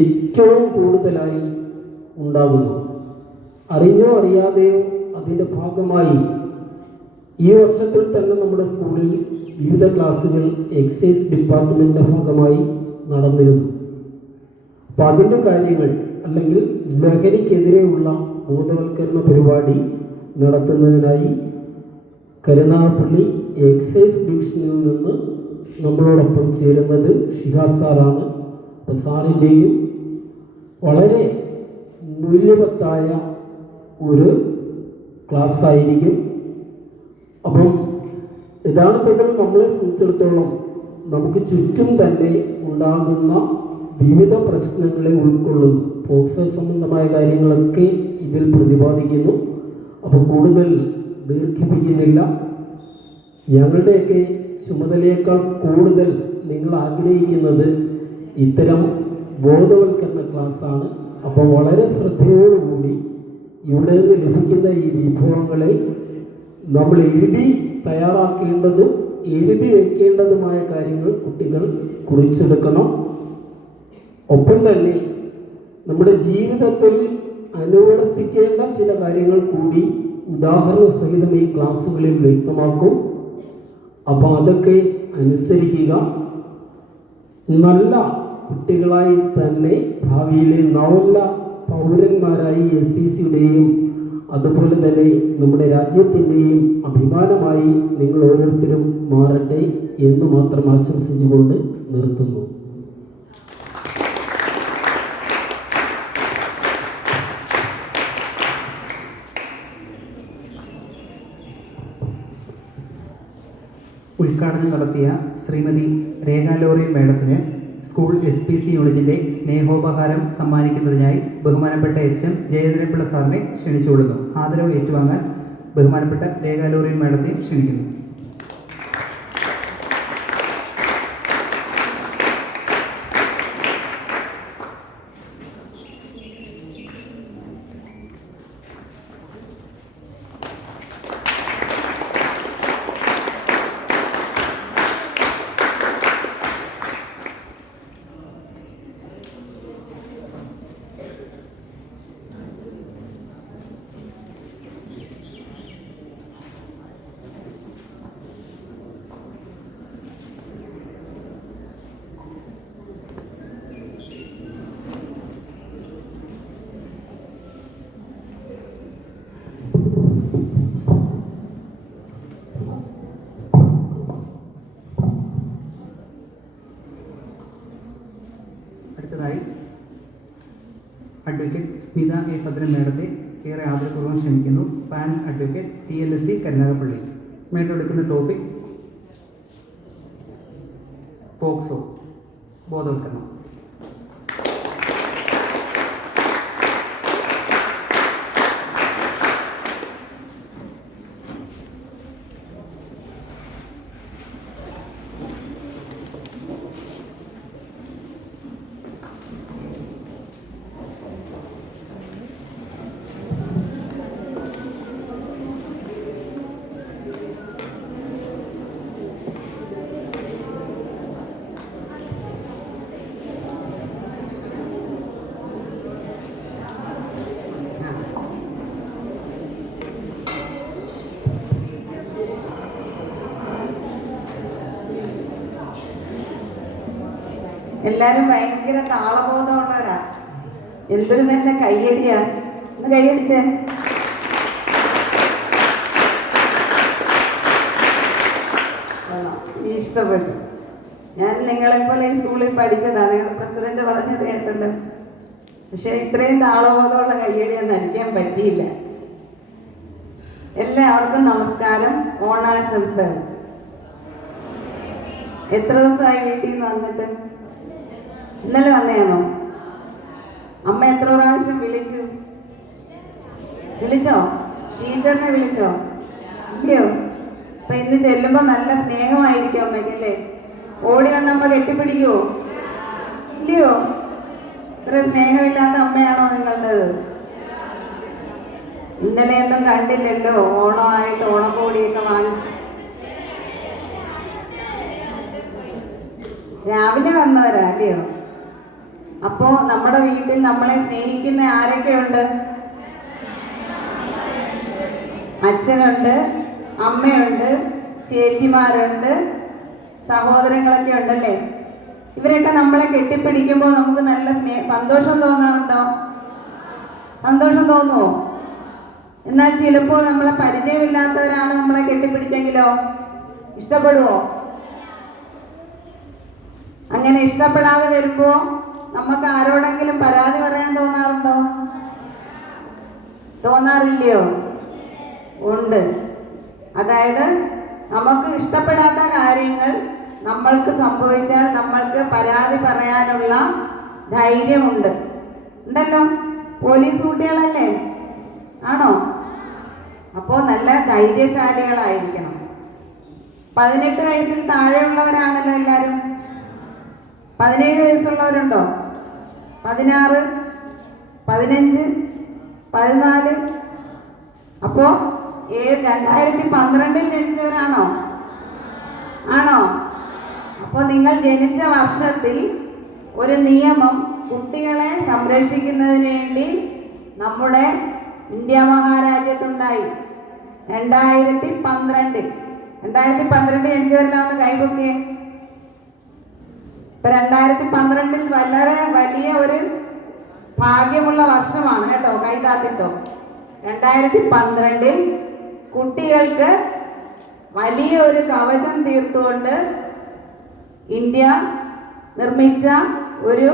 ഏറ്റവും കൂടുതലായി ഉണ്ടാകുന്നു. അറിഞ്ഞോ അറിയാതെയോ അതിൻ്റെ ഭാഗമായി ഈ വർഷത്തിൽ തന്നെ നമ്മുടെ സ്കൂളിൽ വിവിധ ക്ലാസ്സുകൾ എക്സൈസ് ഡിപ്പാർട്ട്മെൻറ്റിൻ്റെ ഭാഗമായി നടന്നിരുന്നു. അപ്പോൾ അതിൻ്റെ കാര്യങ്ങൾ അല്ലെങ്കിൽ ലഹരിക്കെതിരെയുള്ള ബോധവൽക്കരണ പരിപാടി നടത്തുന്നതിനായി കരുനാഗപ്പള്ളി എക്സൈസ് ഡിവിഷനിൽ നിന്ന് നമ്മളോടൊപ്പം ചേരുന്നത് ഷിഹാസ് സാറാണ്. അപ്പോൾ സാറിൻ്റെയും വളരെ മൂല്യവത്തായ ഒരു ക്ലാസ് ആയിരിക്കും. അപ്പം യഥാർത്ഥത്തിൽ നമ്മളെ സംബന്ധിച്ചിടത്തോളം നമുക്ക് ചുറ്റും തന്നെ ഉണ്ടാകുന്ന വിവിധ പ്രശ്നങ്ങളെ ഉൾക്കൊള്ളുന്നു. പോക്സോ സംബന്ധമായ കാര്യങ്ങളൊക്കെ ഇതിൽ പ്രതിപാദിക്കുന്നു. അപ്പോൾ കൂടുതൽ ദീർഘിപ്പിക്കുന്നില്ല. ഞങ്ങളുടെയൊക്കെ ചുമതലയേക്കാൾ കൂടുതൽ നിങ്ങൾ ആഗ്രഹിക്കുന്നത് ഇത്തരം ബോധവൽക്കരണ ക്ലാസ്സാണ്. അപ്പോൾ വളരെ ശ്രദ്ധയോടുകൂടി ഇവിടെ നിന്ന് ലഭിക്കുന്ന ഈ വിഭവങ്ങളെ നമ്മൾ എഴുതി തയ്യാറാക്കേണ്ടതും എഴുതി വയ്ക്കേണ്ടതുമായ കാര്യങ്ങൾ കുട്ടികൾ കുറിച്ചെടുക്കണം. ഒപ്പം തന്നെ നമ്മുടെ ജീവിതത്തിൽ അനുവർത്തിക്കേണ്ട ചില കാര്യങ്ങൾ കൂടി ഉദാഹരണ സഹിതം ഈ ക്ലാസ്സുകളിൽ വ്യക്തമാക്കും. അപ്പോൾ അതൊക്കെ അനുസരിക്കുക. നല്ല കുട്ടികളായി തന്നെ ഭാവിയിലെ നല്ല പൗരന്മാരായി SPCയുടെയും അതുപോലെ തന്നെ നമ്മുടെ രാജ്യത്തിൻ്റെയും അഭിമാനമായി നിങ്ങൾ ഓരോരുത്തരും മാറട്ടെ എന്ന് മാത്രം ആശംസിച്ചുകൊണ്ട് നിർത്തുന്നു. ഉദ്ഘാടനം നടത്തിയ ശ്രീമതി രേഖ ലോറിയൻ മേഡത്തിന് സ്കൂൾ SPC യൂണിറ്റിൻ്റെ സ്നേഹോപഹാരം സമ്മാനിക്കുന്നതിനായി ബഹുമാനപ്പെട്ട HM ജയേന്ദ്രപിള്ള സാറിനെ ക്ഷണിച്ചുകൊള്ളുന്നു. ആദരവ് ഏറ്റുവാങ്ങാൻ ബഹുമാനപ്പെട്ട രേഖ ലോറിയൻ മേഡത്തെ ക്ഷണിക്കുന്നു. അടുത്തതായി അഡ്വക്കേറ്റ് സ്മിത എ ഭദ്രൻ മേഡത്തെ ഏറെ ആദരപൂർവ്വം ക്ഷണിക്കുന്നു. Panel advocate TLSC Karunagappally. Madam എടുക്കുന്ന ടോപ്പിക് പോക്സോ ബോധവൽക്കരണം. എല്ലാരും ഭയങ്കര താളബോധമുള്ളവരാ. എന്തൊരു തന്നെ കയ്യടിയാ. ഒന്ന് കൈയടിച്ചേ. ഇഷ്ടപ്പെട്ടു. ഞാൻ നിങ്ങളെപ്പോലെ ഈ സ്കൂളിൽ പഠിച്ചതാ. നിങ്ങളുടെ പ്രസിഡന്റ് പറഞ്ഞത് കേട്ടല്ലോ. പക്ഷെ ഇത്രയും താളബോധമുള്ള കയ്യടിയൊന്നും നടിക്കാൻ പറ്റിയില്ല. എല്ലാവർക്കും നമസ്കാരം, ഓണാശംസകൾ. എത്ര ദിവസമായി വീട്ടിൽ നിന്ന് വന്നിട്ട്? ഇന്നലെ വന്നേന്നോ? അമ്മ എത്ര പ്രാവശ്യം വിളിച്ചോ? ടീച്ചറിനെ വിളിച്ചോ? ഇല്ലയോ? അപ്പൊ ഇന്ന് ചെല്ലുമ്പോ നല്ല സ്നേഹമായിരിക്കും അമ്മയ്ക്കല്ലേ? ഓടി വന്ന അമ്മ കെട്ടിപ്പിടിക്കുവോ? ഇല്ലയോ? ഇത്ര സ്നേഹമില്ലാത്ത അമ്മയാണോ നിങ്ങളുടേത്? ഇന്നലെയൊന്നും കണ്ടില്ലല്ലോ. ഓണമായിട്ട് ഓണക്കോടിയൊക്കെ വാങ്ങി രാവിലെ വന്നവരാ അല്ലയോ? അപ്പോ നമ്മുടെ വീട്ടിൽ നമ്മളെ സ്നേഹിക്കുന്ന ആരൊക്കെയുണ്ട്? അച്ഛനുണ്ട്, അമ്മയുണ്ട്, ചേച്ചിമാരുണ്ട്, സഹോദരങ്ങളൊക്കെ ഉണ്ടല്ലേ? ഇവരൊക്കെ നമ്മളെ കെട്ടിപ്പിടിക്കുമ്പോൾ നമുക്ക് നല്ല സന്തോഷം തോന്നാറുണ്ടോ? സന്തോഷം തോന്നുമോ? എന്നാൽ ചിലപ്പോൾ നമ്മളെ പരിചയമില്ലാത്തവരാണ് നമ്മളെ കെട്ടിപ്പിടിച്ചെങ്കിലോ ഇഷ്ടപ്പെടുവോ? അങ്ങനെ ഇഷ്ടപ്പെടാതെ വരുമ്പോ നമുക്ക് ആരോടെങ്കിലും പരാതി പറയാൻ തോന്നാറുണ്ടോ? തോന്നാറില്ലയോ? ഉണ്ട്. അതായത് നമുക്ക് ഇഷ്ടപ്പെടാത്ത കാര്യങ്ങൾ നമ്മൾക്ക് സംഭവിച്ചാൽ നമ്മൾക്ക് പരാതി പറയാനുള്ള ധൈര്യമുണ്ട്. ഉണ്ടല്ലോ? പോലീസ് കുട്ടികളല്ലേ? ആണോ? അപ്പോൾ നല്ല ധൈര്യശാലികളായിരിക്കണം. 18 വയസ്സിൽ താഴെയുള്ളവരാണല്ലോ എല്ലാവരും. 17 വയസ്സുള്ളവരുണ്ടോ? 16, 15, 14. അപ്പോ 2012 ജനിച്ചവരാണോ? ആണോ? അപ്പോൾ നിങ്ങൾ ജനിച്ച വർഷത്തിൽ ഒരു നിയമം കുട്ടികളെ സംരക്ഷിക്കുന്നതിന് വേണ്ടി നമ്മുടെ ഇന്ത്യ മഹാരാജ്യത്തുണ്ടായി. 2012 ജനിച്ചവരിലാവുന്ന കൈപൊക്കെ. ഇപ്പൊ 2012 വളരെ വലിയ ഒരു ഭാഗ്യമുള്ള വർഷമാണ് കേട്ടോ. കൈതാത്തിട്ടോ. 2012 കുട്ടികൾക്ക് വലിയ ഒരു കവചം തീർത്തുകൊണ്ട് ഇന്ത്യ നിർമ്മിച്ച ഒരു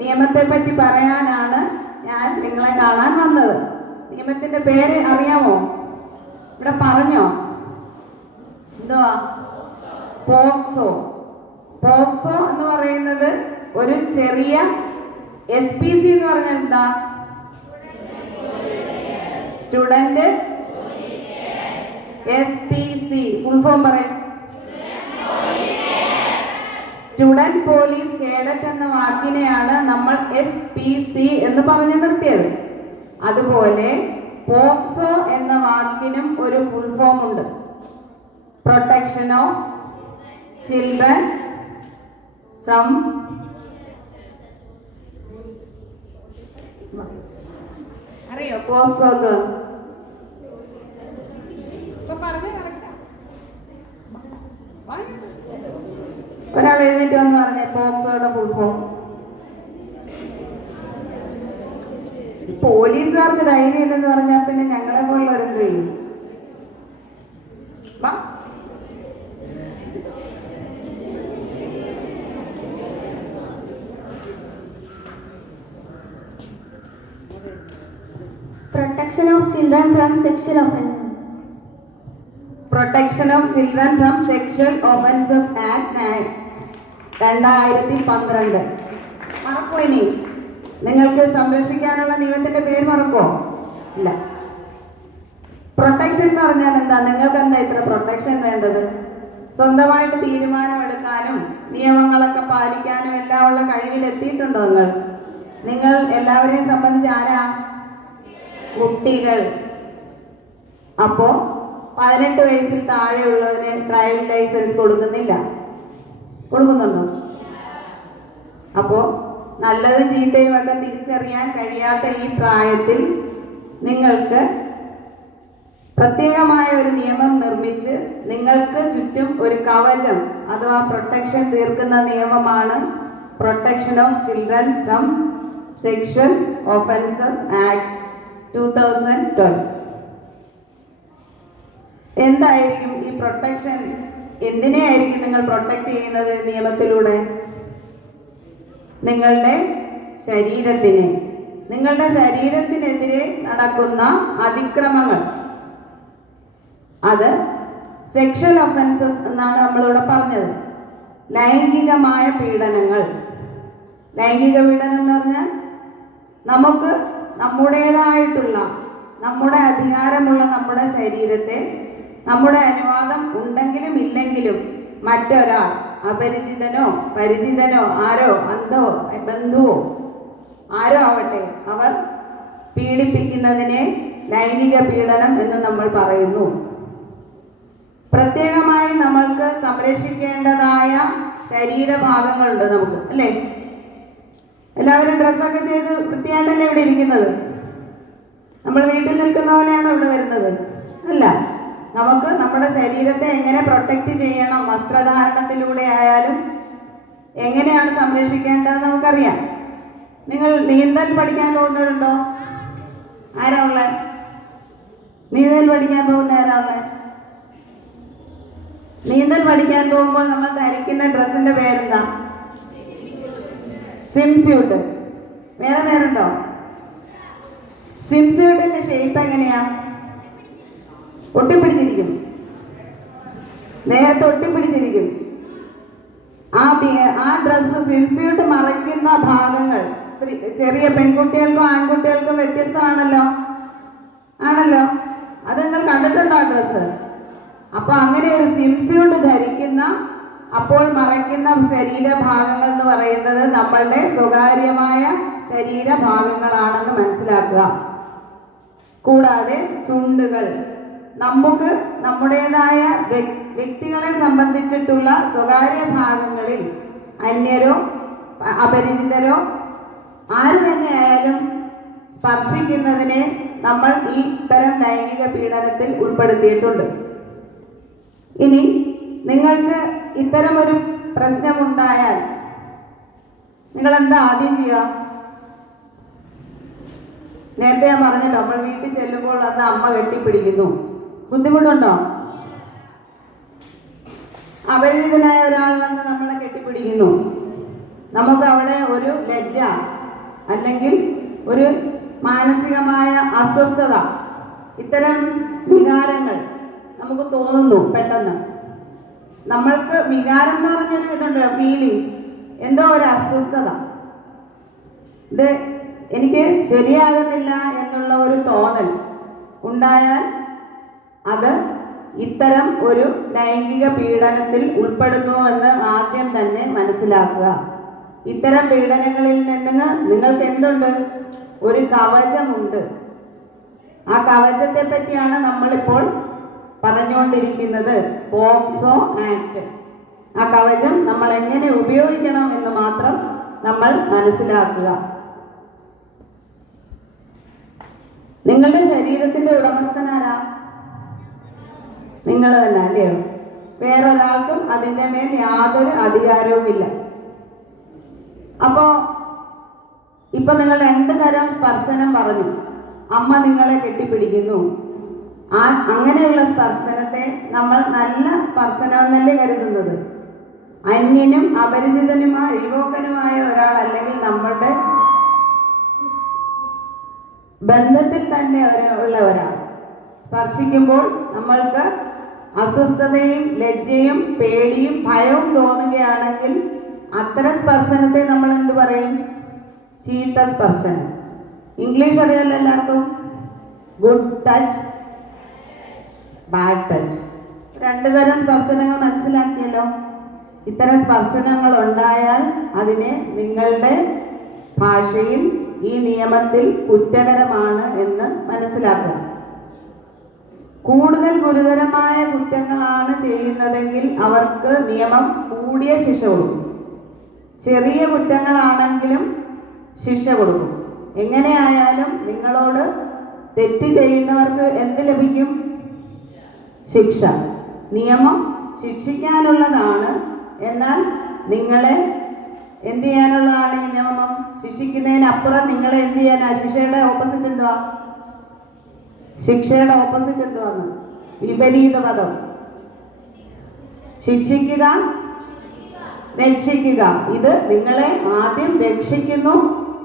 നിയമത്തെ പറ്റി പറയാനാണ് ഞാൻ നിങ്ങളെ കാണാൻ വന്നത്. നിയമത്തിന്റെ പേര് അറിയാമോ? ഇവിടെ പറഞ്ഞോ? എന്തുവാ? പോക്സോ. പോക്സോ എന്ന് പറയുന്നത് ഒരു ചെറിയ SPC എന്ന് പറഞ്ഞാൽ എന്താ? സ്റ്റുഡന്റ് SPC ഫുൾ ഫോം പറയും. സ്റ്റുഡന്റ് പോലീസ് കേഡറ്റ് എന്ന വാക്കിനെയാണ് നമ്മൾ SPC എന്ന് പറഞ്ഞു നിർത്തിയത്. അതുപോലെ പോക്സോ എന്ന വാക്കിനും ഒരു ഫുൾ ഫോം ഉണ്ട്. പ്രൊട്ടക്ഷൻ ഓഫ് ചിൽഡ്രൻ ഫ്രം അറിയോ? പോക്സോ ഒരാൾ എഴുന്നേറ്റ് വന്ന് പറഞ്ഞേ പോക്സോയുടെ ഫുൾ ഫോം. പോലീസുകാർക്ക് ധൈര്യം ഇല്ലെന്ന് പറഞ്ഞാൽ പിന്നെ ഞങ്ങളെ പോലുള്ളവരെന്ത് ചെയ്യും? Protection of children from sexual offences. Protection of Children from Sexual Offences Act 2012. മറക്കോ ഇനി? നിങ്ങൾക്ക് സംരക്ഷിക്കാനുള്ള നിയമത്തിന്റെ പേര് മറക്കോ? ഇല്ല. പ്രൊട്ടക്ഷൻ എന്ന് പറഞ്ഞാൽ എന്താ? നിങ്ങൾക്ക് എന്താ ഇത്ര പ്രൊട്ടക്ഷൻ വേണ്ടത്? സ്വന്തമായിട്ട് തീരുമാനമെടുക്കാനും നിയമങ്ങളൊക്കെ പാലിക്കാനും എല്ലാം ഉള്ള കഴിവിലെത്തിയിട്ടുണ്ടോ നിങ്ങൾ എല്ലാവരെയും സംബന്ധിച്ച് ആരാ? കുട്ടികൾ. അപ്പോ 18 വയസ്സിൽ താഴെയുള്ളവന് ഡ്രൈവിംഗ് ലൈസൻസ് കൊടുക്കുന്നില്ല. കൊടുക്കുന്നുണ്ടോ? അപ്പോ നല്ലതും ചീത്തയും ഒക്കെ തിരിച്ചറിയാൻ കഴിയാത്ത ഈ പ്രായത്തിൽ നിങ്ങൾക്ക് പ്രത്യേകമായ ഒരു നിയമം നിർമ്മിച്ച് നിങ്ങൾക്ക് ചുറ്റും ഒരു കവചം അഥവാ പ്രൊട്ടക്ഷൻ തീർക്കുന്ന നിയമമാണ് protection of children from sexual offences act 2012. എന്തായിരിക്കും ഈ പ്രൊട്ടക്ഷൻ? എന്തിനെയായിരിക്കും നിങ്ങൾ പ്രൊട്ടക്ട് ചെയ്യുന്നത് നിയമത്തിലൂടെ? നിങ്ങളുടെ ശരീരത്തിനെതിരെ നടക്കുന്ന അതിക്രമങ്ങൾ, അത് സെക്ഷൽ ഒഫൻസസ് എന്നാണ് നമ്മളിവിടെ പറഞ്ഞത്. ലൈംഗികമായ പീഡനങ്ങൾ. ലൈംഗിക പീഡനം എന്ന് പറഞ്ഞാൽ നമുക്ക് നമ്മുടേതായിട്ടുള്ള, നമ്മുടെ അധികാരമുള്ള നമ്മുടെ ശരീരത്തെ നമ്മുടെ അനുവാദം ഉണ്ടെങ്കിലും ഇല്ലെങ്കിലും മറ്റൊരാൾ, അപരിചിതനോ പരിചിതനോ ആരോ, അന്ധോ ബന്ധുവോ ആരോ ആവട്ടെ, അവർ പീഡിപ്പിക്കുന്നതിനെ ലൈംഗിക പീഡനം എന്ന് നമ്മൾ പറയുന്നു. പ്രത്യേകമായി നമ്മൾക്ക് സംരക്ഷിക്കേണ്ടതായ ശരീരഭാഗങ്ങളുണ്ട് നമുക്ക്, അല്ലേ? എല്ലാവരും ഡ്രസ്സൊക്കെ ചെയ്ത് വൃത്തിയായിട്ടല്ലേ ഇവിടെ ഇരിക്കുന്നത്? നമ്മൾ വീട്ടിൽ നിൽക്കുന്ന പോലെയാണോ ഇവിടെ വരുന്നത്? അല്ല. നമുക്ക് നമ്മുടെ ശരീരത്തെ എങ്ങനെ പ്രൊട്ടക്റ്റ് ചെയ്യണം, വസ്ത്രധാരണത്തിലൂടെ ആയാലും എങ്ങനെയാണ് സംരക്ഷിക്കേണ്ടതെന്ന് നമുക്കറിയാം. നിങ്ങൾ നീന്തൽ പഠിക്കാൻ പോകുന്നവരുണ്ടോ? ആരാ ഉള്ളത്? നീന്തൽ പഠിക്കാൻ പോകുന്ന ആരാ ഉള്ളത്? നീന്തൽ പഠിക്കാൻ പോകുമ്പോൾ നമ്മൾ ധരിക്കുന്ന ഡ്രസ്സിന്റെ പേരെന്താ? Swimsuit. വേറെ പേരുണ്ടോ? സ്വിം സ്യൂട്ടിന്റെ ഷേപ്പ് എങ്ങനെയാ? ഒട്ടിപ്പിടിച്ചിരിക്കും. നേരത്തെ ഒട്ടിപ്പിടിച്ചിരിക്കും. ആ ഡ്രസ്സ് സ്വിം സ്യൂട്ട് മറയ്ക്കുന്ന ഭാഗങ്ങൾ ചെറിയ പെൺകുട്ടികൾക്കും ആൺകുട്ടികൾക്കും വ്യത്യസ്തമാണല്ലോ. ആണല്ലോ? അത് നിങ്ങൾ കണ്ടിട്ടുണ്ടോ ആ ഡ്രസ്സ്? അപ്പൊ അങ്ങനെ ഒരു സ്വിം സ്യൂട്ട് ധരിക്കുന്ന, അപ്പോൾ മറയ്ക്കുന്ന ശരീരഭാഗങ്ങൾ എന്ന് പറയുന്നത് നമ്മളുടെ സ്വകാര്യമായ ശരീരഭാഗങ്ങളാണെന്ന് മനസ്സിലാക്കുക. കൂടാതെ ചുണ്ടുകൾ, നമുക്ക് നമ്മുടേതായ വ്യക്തികളെ സംബന്ധിച്ചിട്ടുള്ള സ്വകാര്യ ഭാഗങ്ങളിൽ അന്യരോ അപരിചിതരോ ആര് തന്നെയായാലും സ്പർശിക്കുന്നതിനെ നമ്മൾ ഈ ഇത്തരം ലൈംഗിക പീഡനത്തിൽ ഉൾപ്പെടുത്തിയിട്ടുണ്ട്. ഇനി നിങ്ങൾക്ക് ഇത്തരമൊരു പ്രശ്നമുണ്ടായാൽ നിങ്ങൾ എന്താ ആദ്യം ചെയ്യുക? നേരത്തെ ഞാൻ പറഞ്ഞല്ലോ, നമ്മൾ വീട്ടിൽ ചെല്ലുമ്പോൾ അന്ന് അമ്മ കെട്ടിപ്പിടിക്കുന്നു. ബുദ്ധിമുട്ടുണ്ടോ? അപരിചിതനായ ഒരാൾ വന്ന് നമ്മളെ കെട്ടിപ്പിടിക്കുന്നു. നമുക്ക് അവിടെ ഒരു ലജ്ജ അല്ലെങ്കിൽ ഒരു മാനസികമായ അസ്വസ്ഥത, ഇത്തരം വികാരങ്ങൾ നമുക്ക് തോന്നുന്നു. പെട്ടെന്ന് നമ്മൾക്ക് വികാരം എന്ന് പറഞ്ഞൊരു ഇതുണ്ടല്ലോ, ഫീലിംഗ്, എന്തോ ഒരു അസ്വസ്ഥത, ഇത് എനിക്ക് ശരിയാകുന്നില്ല എന്നുള്ള ഒരു തോന്നൽ ഉണ്ടായാൽ അത് ഇത്തരം ഒരു ലൈംഗിക പീഡനത്തിൽ ഉൾപ്പെടുന്നു എന്ന് ആദ്യം തന്നെ മനസ്സിലാക്കുക. ഇത്തരം പീഡനങ്ങളിൽ നിന്ന് നിങ്ങൾക്ക് എന്തുണ്ട്? ഒരു കവചമുണ്ട്. ആ കവചത്തെ പറ്റിയാണ് നമ്മളിപ്പോൾ പറഞ്ഞുകൊണ്ടിരിക്കുന്നത്, പോക്സോ ആക്ട്. ആ കവചം നമ്മൾ എങ്ങനെ ഉപയോഗിക്കണം എന്ന് മാത്രം നമ്മൾ മനസ്സിലാക്കുക. നിങ്ങളുടെ ശരീരത്തിന്റെ ഉടമസ്ഥനാരാ? നിങ്ങൾ തന്നെ, അല്ലയോ? വേറൊരാൾക്കും അതിൻ്റെ മേൽ യാതൊരു അധികാരവുമില്ല. അപ്പോ ഇപ്പൊ നിങ്ങൾ 2 തരം സ്പർശനം പറഞ്ഞു. അമ്മ നിങ്ങളെ കെട്ടിപ്പിടിക്കുന്നു. അങ്ങനെയുള്ള സ്പർശനത്തെ നമ്മൾ നല്ല സ്പർശനം എന്നല്ലേ കരുതുന്നത്. അന്യനും അപരിചിതനുമായ യുവകനുമായ ഒരാൾ അല്ലെങ്കിൽ നമ്മളുടെ ബന്ധത്തിൽ തന്നെ ഉള്ള ഒരാൾ സ്പർശിക്കുമ്പോൾ നമ്മൾക്ക് അസ്വസ്ഥതയും ലജ്ജയും പേടിയും ഭയവും തോന്നുകയാണെങ്കിൽ അത്തരം സ്പർശനത്തെ നമ്മൾ എന്ത് പറയും? ചീത്ത സ്പർശനം. ഇംഗ്ലീഷ് അറിയാലോ എല്ലാവർക്കും? Good touch, bad touch. രണ്ടു തരം സ്പർശനങ്ങൾ മനസ്സിലാക്കിയല്ലോ. ഇത്തരം സ്പർശനങ്ങൾ ഉണ്ടായാൽ അതിനെ നിങ്ങളുടെ ഭാഷയിൽ ഈ നിയമത്തിൽ കുറ്റകരമാണ് എന്ന് മനസ്സിലാക്കുക. കൂടുതൽ ഗുരുതരമായ കുറ്റങ്ങളാണ് ചെയ്യുന്നതെങ്കിൽ അവർക്ക് നിയമം കൂടിയ ശിക്ഷ കൊടുക്കും. ചെറിയ കുറ്റങ്ങളാണെങ്കിലും ശിക്ഷ കൊടുക്കും. എങ്ങനെയായാലും നിങ്ങളോട് തെറ്റ് ചെയ്യുന്നവർക്ക് എന്ത് ലഭിക്കും? ശിക്ഷ. നിയമം ശിക്ഷിക്കാനുള്ളതാണ്. എന്നാൽ നിങ്ങളെ എന്ത് ചെയ്യാനുള്ളതാണ് ഈ നിയമം? ശിക്ഷിക്കുന്നതിനപ്പുറം നിങ്ങളെ എന്ത് ചെയ്യാനാ? ശിക്ഷയുടെ ഓപ്പോസിറ്റ് എന്തുവാ? ശിക്ഷയുടെ ഓപ്പോസിറ്റ് എന്തുവാണ്? വിപരീത പദം. ശിക്ഷിക്കുക, രക്ഷിക്കുക. ഇത് നിങ്ങളെ ആദ്യം രക്ഷിക്കുന്നു,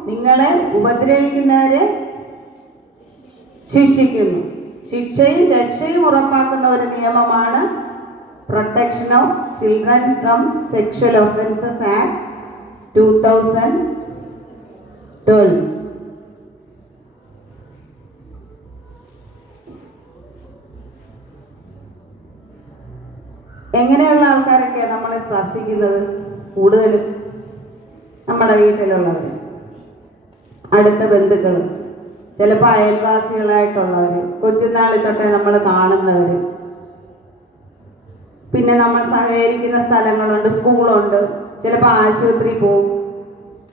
നിങ്ങളെ ഉപദ്രവിക്കുന്നവരെ ശിക്ഷിക്കുന്നു. ശിക്ഷയും രക്ഷയും ഉറപ്പാക്കുന്ന ഒരു നിയമമാണ് protection of children from sexual offences act 2012. എങ്ങനെയുള്ള ആൾക്കാരൊക്കെയാണ് നമ്മളെ സ്പർശിക്കുന്നത്? കൂടുതലും നമ്മുടെ വീട്ടിലുള്ളവർ, അടുത്ത ബന്ധുക്കൾ, ചിലപ്പോൾ അയൽവാസികളായിട്ടുള്ളവർ, കൊച്ചുനാളിൽ തൊട്ടേ നമ്മൾ കാണുന്നവർ, പിന്നെ നമ്മൾ സഹകരിക്കുന്ന സ്ഥലങ്ങളുണ്ട്, സ്കൂളുണ്ട്, ചിലപ്പോൾ ആശുപത്രി പോവും,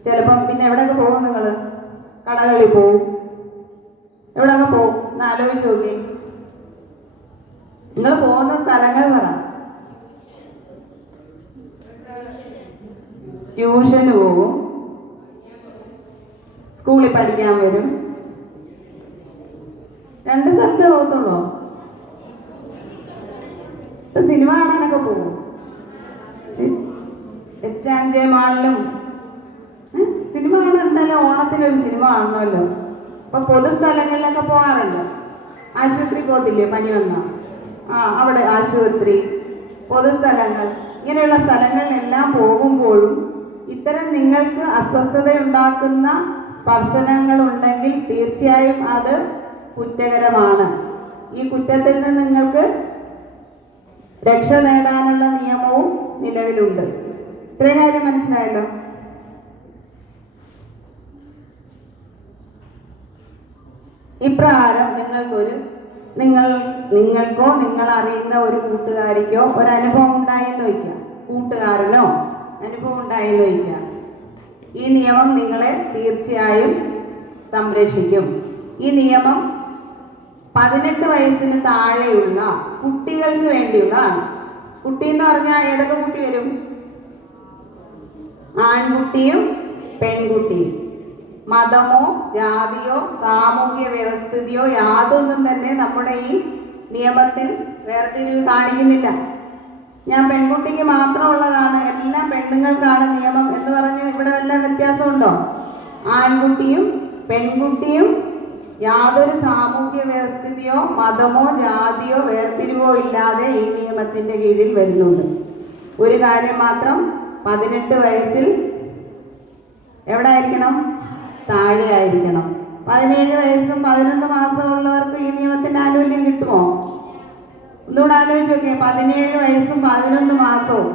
ചിലപ്പം പിന്നെ എവിടെയൊക്കെ പോകും? നിങ്ങൾ കടകളിൽ പോവും, എവിടെയൊക്കെ പോവും? ഒന്ന് ആലോചിച്ച് നോക്കി. നിങ്ങൾ പോകുന്ന സ്ഥലങ്ങൾ പറ. ട്യൂഷന് പോകും, സ്കൂളിൽ പഠിക്കാൻ വരും. 2 സ്ഥലത്തേ പോകത്തുള്ളൂ. സിനിമ കാണാനൊക്കെ പോകും. HJ മാളിലും സിനിമ കാണാൻ എന്തായാലും ഓണത്തിനൊരു സിനിമ കാണണമല്ലോ. അപ്പൊ പൊതുസ്ഥലങ്ങളിലൊക്കെ പോകാറുണ്ട്. ആശുപത്രി പോകത്തില്ലേ പനി വന്ന? അവിടെ ആശുപത്രി, പൊതുസ്ഥലങ്ങൾ, ഇങ്ങനെയുള്ള സ്ഥലങ്ങളിലെല്ലാം പോകുമ്പോഴും ഇത്തരം നിങ്ങൾക്ക് അസ്വസ്ഥതയുണ്ടാക്കുന്ന സ്പർശനങ്ങൾ ഉണ്ടെങ്കിൽ തീർച്ചയായും അത് കുറ്റകരമാണ്. ഈ കുറ്റത്തിൽ നിന്ന് നിങ്ങൾക്ക് രക്ഷ നേടാനുള്ള നിയമവും നിലവിലുണ്ട്. ഇത്രയും കാര്യം മനസ്സിലായല്ലോ. ഇപ്രകാരം നിങ്ങൾക്കോ നിങ്ങൾ അറിയുന്ന ഒരു കൂട്ടുകാരിക്കോ ഒരനുഭവം ഉണ്ടായെന്ന് വയ്ക്കുക, കൂട്ടുകാരനോ അനുഭവം ഉണ്ടായെന്ന് വയ്ക്കുക. ഈ നിയമം നിങ്ങളെ തീർച്ചയായും സംരക്ഷിക്കും. ഈ നിയമം 18 വയസ്സിന് താഴെയുള്ള കുട്ടികൾക്ക് വേണ്ടിയുള്ളതാണ്. കുട്ടി എന്ന് പറഞ്ഞാൽ ഏതൊക്കെ കുട്ടി വരും? ആൺകുട്ടിയും പെൺകുട്ടിയും. മതമോ ജാതിയോ സാമൂഹ്യ വ്യവസ്ഥിതിയോ യാതൊന്നും തന്നെ നമ്മുടെ ഈ നിയമത്തിൽ വേർതിരിവ് കാണിക്കുന്നില്ല. ഞാൻ പെൺകുട്ടിക്ക് മാത്രമുള്ളതാണ്, എല്ലാം പെണ്ണുങ്ങൾക്കാണ് നിയമം എന്ന് പറഞ്ഞ് ഇവിടെ വല്ല വ്യത്യാസമുണ്ടോ? ആൺകുട്ടിയും പെൺകുട്ടിയും യാതൊരു സാമൂഹ്യ വ്യവസ്ഥിതിയോ മതമോ ജാതിയോ വേർതിരിവോ ഇല്ലാതെ ഈ നിയമത്തിന്റെ കീഴിൽ വരുന്നുണ്ട്. ഒരു കാര്യം മാത്രം, 18 വയസ്സിൽ എവിടെ ആയിരിക്കണം? താഴെ ആയിരിക്കണം. 17 വയസ്സും 11 മാസവും ഉള്ളവർക്ക് ഈ നിയമത്തിന്റെ ആനുകൂല്യം കിട്ടുമോ? ഒന്നുകൂടെ ആലോചിച്ച് നോക്കിയേ. 17 വയസ്സും 11 മാസവും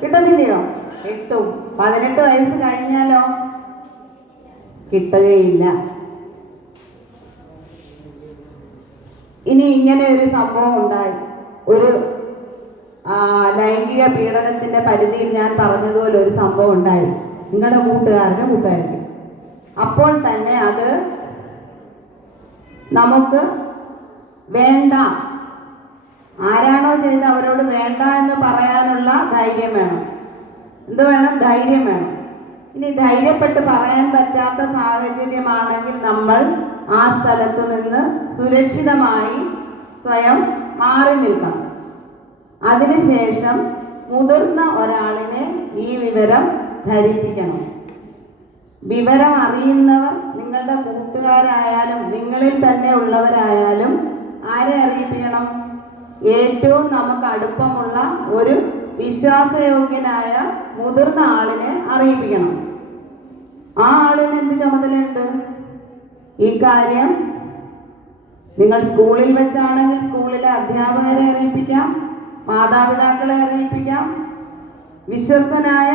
കിട്ടത്തില്ലയോ? കിട്ടും. 18 വയസ്സ് കഴിഞ്ഞാലോ കിട്ടുകയില്ല. ഇനി ഇങ്ങനെ ഒരു സംഭവം ഉണ്ടായി, ഒരു ലൈംഗിക പീഡനത്തിന്റെ പരിധിയിൽ ഞാൻ പറഞ്ഞതുപോലെ ഒരു സംഭവം ഉണ്ടായി നിങ്ങളുടെ കൂട്ടുകാരിക്ക്. അപ്പോൾ തന്നെ അത് നമുക്ക് വേണ്ട, ആരാണോ ചെയ്ത് അവരോട് വേണ്ട എന്ന് പറയാനുള്ള ധൈര്യം വേണം. എന്ത് വേണം? ധൈര്യം വേണം. ഇനി ധൈര്യപ്പെട്ട് പറയാൻ പറ്റാത്ത സാഹചര്യമാണെങ്കിൽ നമ്മൾ ആ സ്ഥലത്ത് നിന്ന് സുരക്ഷിതമായി സ്വയം മാറി നിൽക്കണം. അതിനുശേഷം മുതിർന്ന ഒരാളിനെ ഈ വിവരം ധരിപ്പിക്കണം. വിവരം അറിയുന്നവർ നിങ്ങളുടെ കൂട്ടുകാരായാലും നിങ്ങളിൽ തന്നെ ഉള്ളവരായാലും ആരെ അറിയിപ്പിക്കണം? ഏറ്റവും നമുക്ക് അടുപ്പമുള്ള ഒരു വിശ്വാസയോഗ്യനായ മുതിർന്ന ആളിനെ അറിയിപ്പിക്കണം. ആ ആളിന് എന്ത് ചുമതലയുണ്ട്? ഈ കാര്യം നിങ്ങൾ സ്കൂളിൽ വെച്ചാണെങ്കിൽ സ്കൂളിലെ അധ്യാപകരെ അറിയിപ്പിക്കാം, മാതാപിതാക്കളെ അറിയിപ്പിക്കാം, വിശ്വസ്തനായ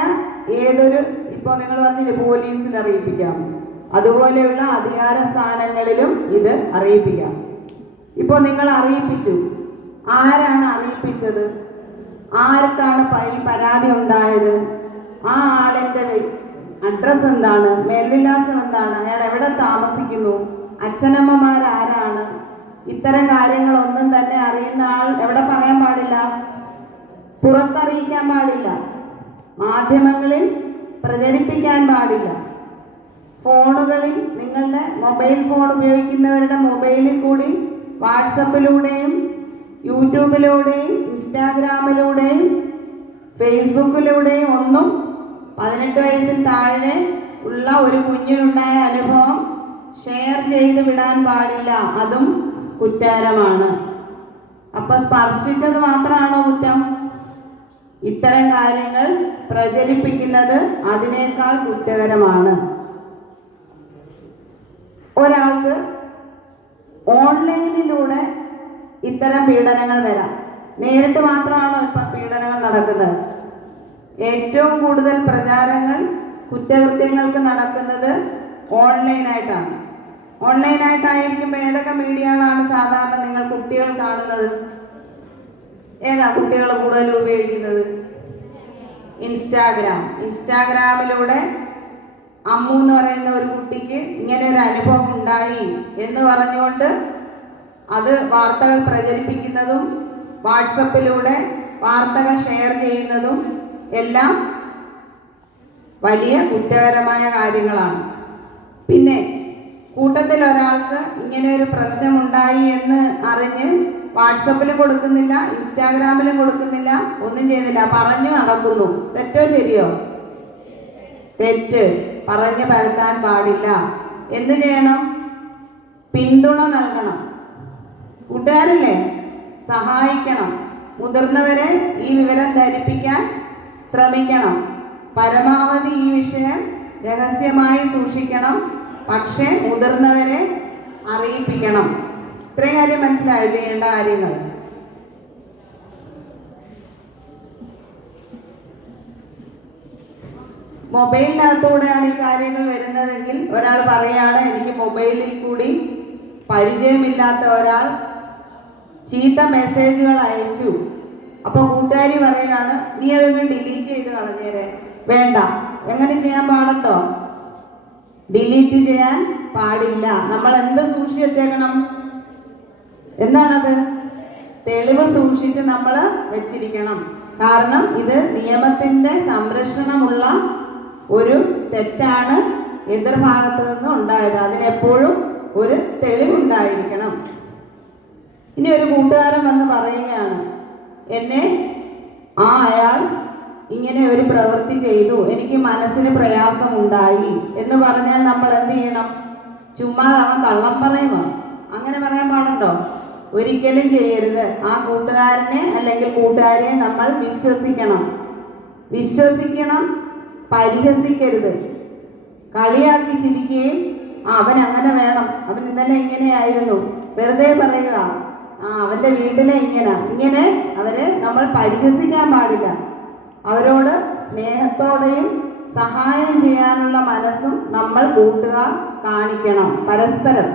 ഏതൊരു, ഇപ്പോൾ നിങ്ങൾ പറഞ്ഞില്ലേ പോലീസിൽ അറിയിപ്പിക്കാം, അതുപോലെയുള്ള അധികാര സ്ഥാനങ്ങളിലും ഇത് അറിയിപ്പിക്കാം. ഇപ്പോൾ നിങ്ങൾ അറിയിപ്പിച്ചു, ആരാണ് അറിയിപ്പിച്ചത്? ആർക്കാണ് ഈ പരാതി ഉണ്ടായത്? ആ ആളിൻ്റെ അഡ്രസ് എന്താണ്? മേൽവിലാസം എന്താണ്? അയാൾ എവിടെ താമസിക്കുന്നു? അച്ഛനമ്മമാരാരാണ്? ഇത്തരം കാര്യങ്ങളൊന്നും തന്നെ അറിയുന്ന ആൾ എവിടെ പറയാൻ പാടില്ല? പുറത്തറിയിക്കാൻ പാടില്ല, മാധ്യമങ്ങളിൽ പ്രചരിപ്പിക്കാൻ പാടില്ല. ഫോണുകളിൽ, നിങ്ങളുടെ മൊബൈൽ ഫോൺ ഉപയോഗിക്കുന്നവരുടെ മൊബൈലിൽ കൂടി വാട്സപ്പിലൂടെയും യൂട്യൂബിലൂടെയും ഇൻസ്റ്റാഗ്രാമിലൂടെയും ഫേസ്ബുക്കിലൂടെയും ഒന്നും 18 വയസ്സിൽ താഴെ ഉള്ള ഒരു കുഞ്ഞിനുണ്ടായ അനുഭവം ഷെയർ ചെയ്ത് വിടാൻ പാടില്ല. അതും കുറ്റകരമാണ്. അപ്പൊ സ്പർശിച്ചത് മാത്രമാണോ കുറ്റം? ഇത്തരം കാര്യങ്ങൾ പ്രചരിപ്പിക്കുന്നത് അതിനേക്കാൾ കുറ്റകരമാണ്. ഒരാൾക്ക് ഓൺലൈനിലൂടെ ഇത്തരം പീഡനങ്ങൾ വരാം. നേരിട്ട് മാത്രമാണോ ഇപ്പം പീഡനങ്ങൾ നടക്കുന്നത്? ഏറ്റവും കൂടുതൽ പ്രചാരങ്ങൾ കുറ്റകൃത്യങ്ങൾക്ക് നടക്കുന്നത് ഓൺലൈനായിട്ടാണ്. ഓൺലൈനായിട്ടായിരിക്കുമ്പോൾ ഏതൊക്കെ മീഡിയകളാണ് സാധാരണ നിങ്ങൾ കുട്ടികൾ കാണുന്നത്? ഏതാ കുട്ടികൾ കൂടുതൽ ഉപയോഗിക്കുന്നത്? ഇൻസ്റ്റാഗ്രാമിലൂടെ അമ്മു എന്ന് പറയുന്ന ഒരു കുട്ടിക്ക് ഇങ്ങനെ ഒരു അനുഭവം ഉണ്ടായി എന്ന് പറഞ്ഞുകൊണ്ട് അത് വാർത്തകൾ പ്രചരിപ്പിക്കുന്നതും വാട്സപ്പിലൂടെ വാർത്തകൾ ഷെയർ ചെയ്യുന്നതും എല്ലാം വലിയ കുറ്റകരമായ കാര്യങ്ങളാണ്. പിന്നെ കൂട്ടത്തിൽ ഒരാൾക്ക് ഇങ്ങനെ ഒരു പ്രശ്നമുണ്ടായി എന്ന് അറിഞ്ഞ് വാട്സപ്പിലും കൊടുക്കുന്നില്ല, ഇൻസ്റ്റാഗ്രാമിലും കൊടുക്കുന്നില്ല, ഒന്നും ചെയ്യുന്നില്ല, പറഞ്ഞു നടക്കുന്നു. തെറ്റോ ശരിയോ? തെറ്റ്. പറഞ്ഞു പരത്താൻ പാടില്ല. എന്ത് ചെയ്യണം? പിന്തുണ നൽകണം. കൂട്ടുകാരല്ലേ, സഹായിക്കണം. മുതിർന്നവരെ ഈ വിവരം ധരിപ്പിക്കാൻ ശ്രമിക്കണം. പരമാവധി ഈ വിഷയം രഹസ്യമായി സൂക്ഷിക്കണം. പക്ഷേ മുതിർന്നവരെ അറിയിപ്പിക്കണം. ഇത്രയും കാര്യം മനസ്സിലായോ ചെയ്യേണ്ട കാര്യങ്ങൾ? മൊബൈലിനകത്തൂടെയാണ് ഈ കാര്യങ്ങൾ വരുന്നതെങ്കിൽ ഒരാൾ പറയാണ് എനിക്ക് മൊബൈലിൽ കൂടി പരിചയമില്ലാത്ത ഒരാൾ ചീത്ത മെസ്സേജുകൾ അയച്ചു. അപ്പോൾ കൂട്ടുകാരി പറയുകയാണ് നീ അതൊന്നും ഡിലീറ്റ് ചെയ്ത് കളഞ്ഞേരെ. വേണ്ട. എങ്ങനെ ചെയ്യാൻ പാടുണ്ടോ? ഡിലീറ്റ് ചെയ്യാൻ പാടില്ല. നമ്മൾ എന്ത് സൂക്ഷിച്ച് വെച്ചേക്കണം? എന്താണത്? തെളിവ് സൂക്ഷിച്ച് നമ്മൾ വെച്ചിരിക്കണം. കാരണം ഇത് നിയമത്തിൻ്റെ സംരക്ഷണമുള്ള ഒരു തെറ്റാണ് എതിർഭാഗത്ത് നിന്ന് ഉണ്ടായത്. അതിനെപ്പോഴും ഒരു തെളിവുണ്ടായിരിക്കണം. ഇനി ഒരു കൂട്ടുകാരൻ വന്ന് പറയുകയാണ് എന്നെ അയാൾ ഇങ്ങനെ ഒരു പ്രവൃത്തി ചെയ്തു, എനിക്ക് മനസ്സിന് പ്രയാസമുണ്ടായി എന്ന് പറഞ്ഞാൽ നമ്മൾ എന്ത് ചെയ്യണം? ചുമ്മാ അവൻ കള്ളം പറയുമോ? അങ്ങനെ പറയാൻ പാടുണ്ടോ? ഒരിക്കലും ചെയ്യരുത്. ആ കൂട്ടുകാരനെ അല്ലെങ്കിൽ കൂട്ടുകാരിയെ നമ്മൾ വിശ്വസിക്കണം, പരിഹസിക്കരുത്. കളിയാക്കി ചിരിക്കുകയും അവൻ അങ്ങനെ വേണം, അവൻ ഇന്നലെ ഇങ്ങനെയായിരുന്നു, വെറുതെ പറയുക അവൻ്റെ വീട്ടിലെ ഇങ്ങനെ അവരെ നമ്മൾ പരിഹസിക്കാൻ പാടില്ല. അവരോട് സ്നേഹത്തോടെയും സഹായം ചെയ്യാനുള്ള മനസ്സും നമ്മൾ കൂട്ടുകാർ കാണിക്കണം പരസ്പരം.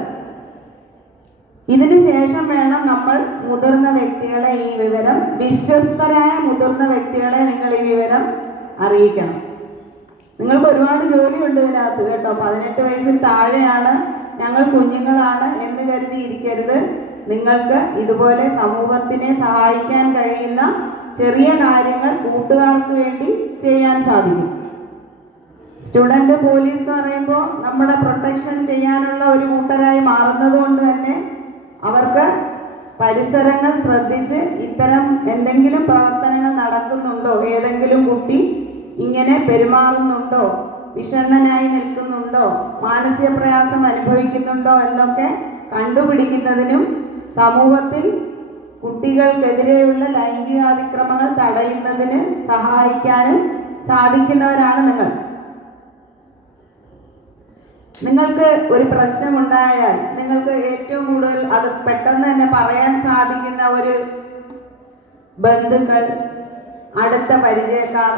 ഇതിന് ശേഷം വേണം നമ്മൾ മുതിർന്ന വ്യക്തികളെ ഈ വിവരം, വിശ്വസ്തരായ മുതിർന്ന വ്യക്തികളെ നിങ്ങൾ ഈ വിവരം അറിയിക്കണം. നിങ്ങൾക്ക് ഒരുപാട് ജോലിയുണ്ട് ഇതിനകത്ത് കേട്ടോ. 18 വയസ്സിൽ താഴെയാണ്, ഞങ്ങൾ കുഞ്ഞുങ്ങളാണ് എന്ന് കരുതി ഇരിക്കരുത്. നിങ്ങൾക്ക് ഇതുപോലെ സമൂഹത്തിനെ സഹായിക്കാൻ കഴിയുന്ന ചെറിയ കാര്യങ്ങൾ കൂട്ടുകാർക്ക് വേണ്ടി ചെയ്യാൻ സാധിക്കും. സ്റ്റുഡൻറ് പോലീസ് എന്ന് പറയുമ്പോൾ നമ്മുടെ പ്രൊട്ടക്ഷൻ ചെയ്യാനുള്ള ഒരു കൂട്ടരായി മാറുന്നത് കൊണ്ട് തന്നെ അവർക്ക് പരിസരങ്ങൾ ശ്രദ്ധിച്ച് ഇത്തരം എന്തെങ്കിലും പ്രവർത്തനങ്ങൾ നടക്കുന്നുണ്ടോ, ഏതെങ്കിലും കുട്ടി ഇങ്ങനെ പെരുമാറുന്നുണ്ടോ, വിഷണ്ണനായി നിൽക്കുന്നുണ്ടോ, മാനസിക പ്രയാസം അനുഭവിക്കുന്നുണ്ടോ എന്നൊക്കെ കണ്ടുപിടിക്കുന്നതിനും സമൂഹത്തിൽ കുട്ടികൾക്കെതിരെയുള്ള ലൈംഗികാതിക്രമങ്ങൾ തടയുന്നതിന് സഹായിക്കാനും സാധിക്കുന്നവരാണ് നിങ്ങൾ. നിങ്ങൾക്ക് ഒരു പ്രശ്നമുണ്ടായാൽ നിങ്ങൾക്ക് ഏറ്റവും കൂടുതൽ അത് പെട്ടെന്ന് തന്നെ പറയാൻ സാധിക്കുന്ന ഒരു ബന്ധുക്കൾ, അടുത്ത പരിചയക്കാർ,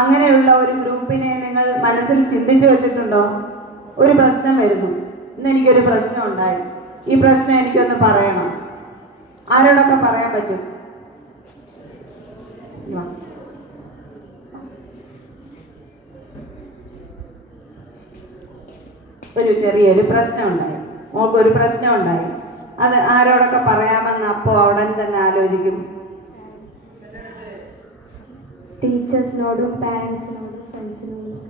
അങ്ങനെയുള്ള ഒരു ഗ്രൂപ്പിനെ നിങ്ങൾ മനസ്സിൽ ചിന്തിച്ചു വെച്ചിട്ടുണ്ടോ? ഒരു പ്രശ്നം വരുന്നു, ഇന്ന് എനിക്കൊരു പ്രശ്നം ഉണ്ടായി, ഈ പ്രശ്നം എനിക്കൊന്ന് പറയണം. ആരോടൊക്കെ പറയാൻ പറ്റും? ഒരു ചെറിയൊരു പ്രശ്നം ഉണ്ടായി, മോൾക്കൊരു പ്രശ്നം ഉണ്ടായി, അത് ആരോടൊക്കെ പറയാമെന്ന് അപ്പോൾ അവിടെ തന്നെ ആലോചിക്കും? ടീച്ചേഴ്സിനോടും പാരൻസിനോടും ഫ്രണ്ട്സിനോടും.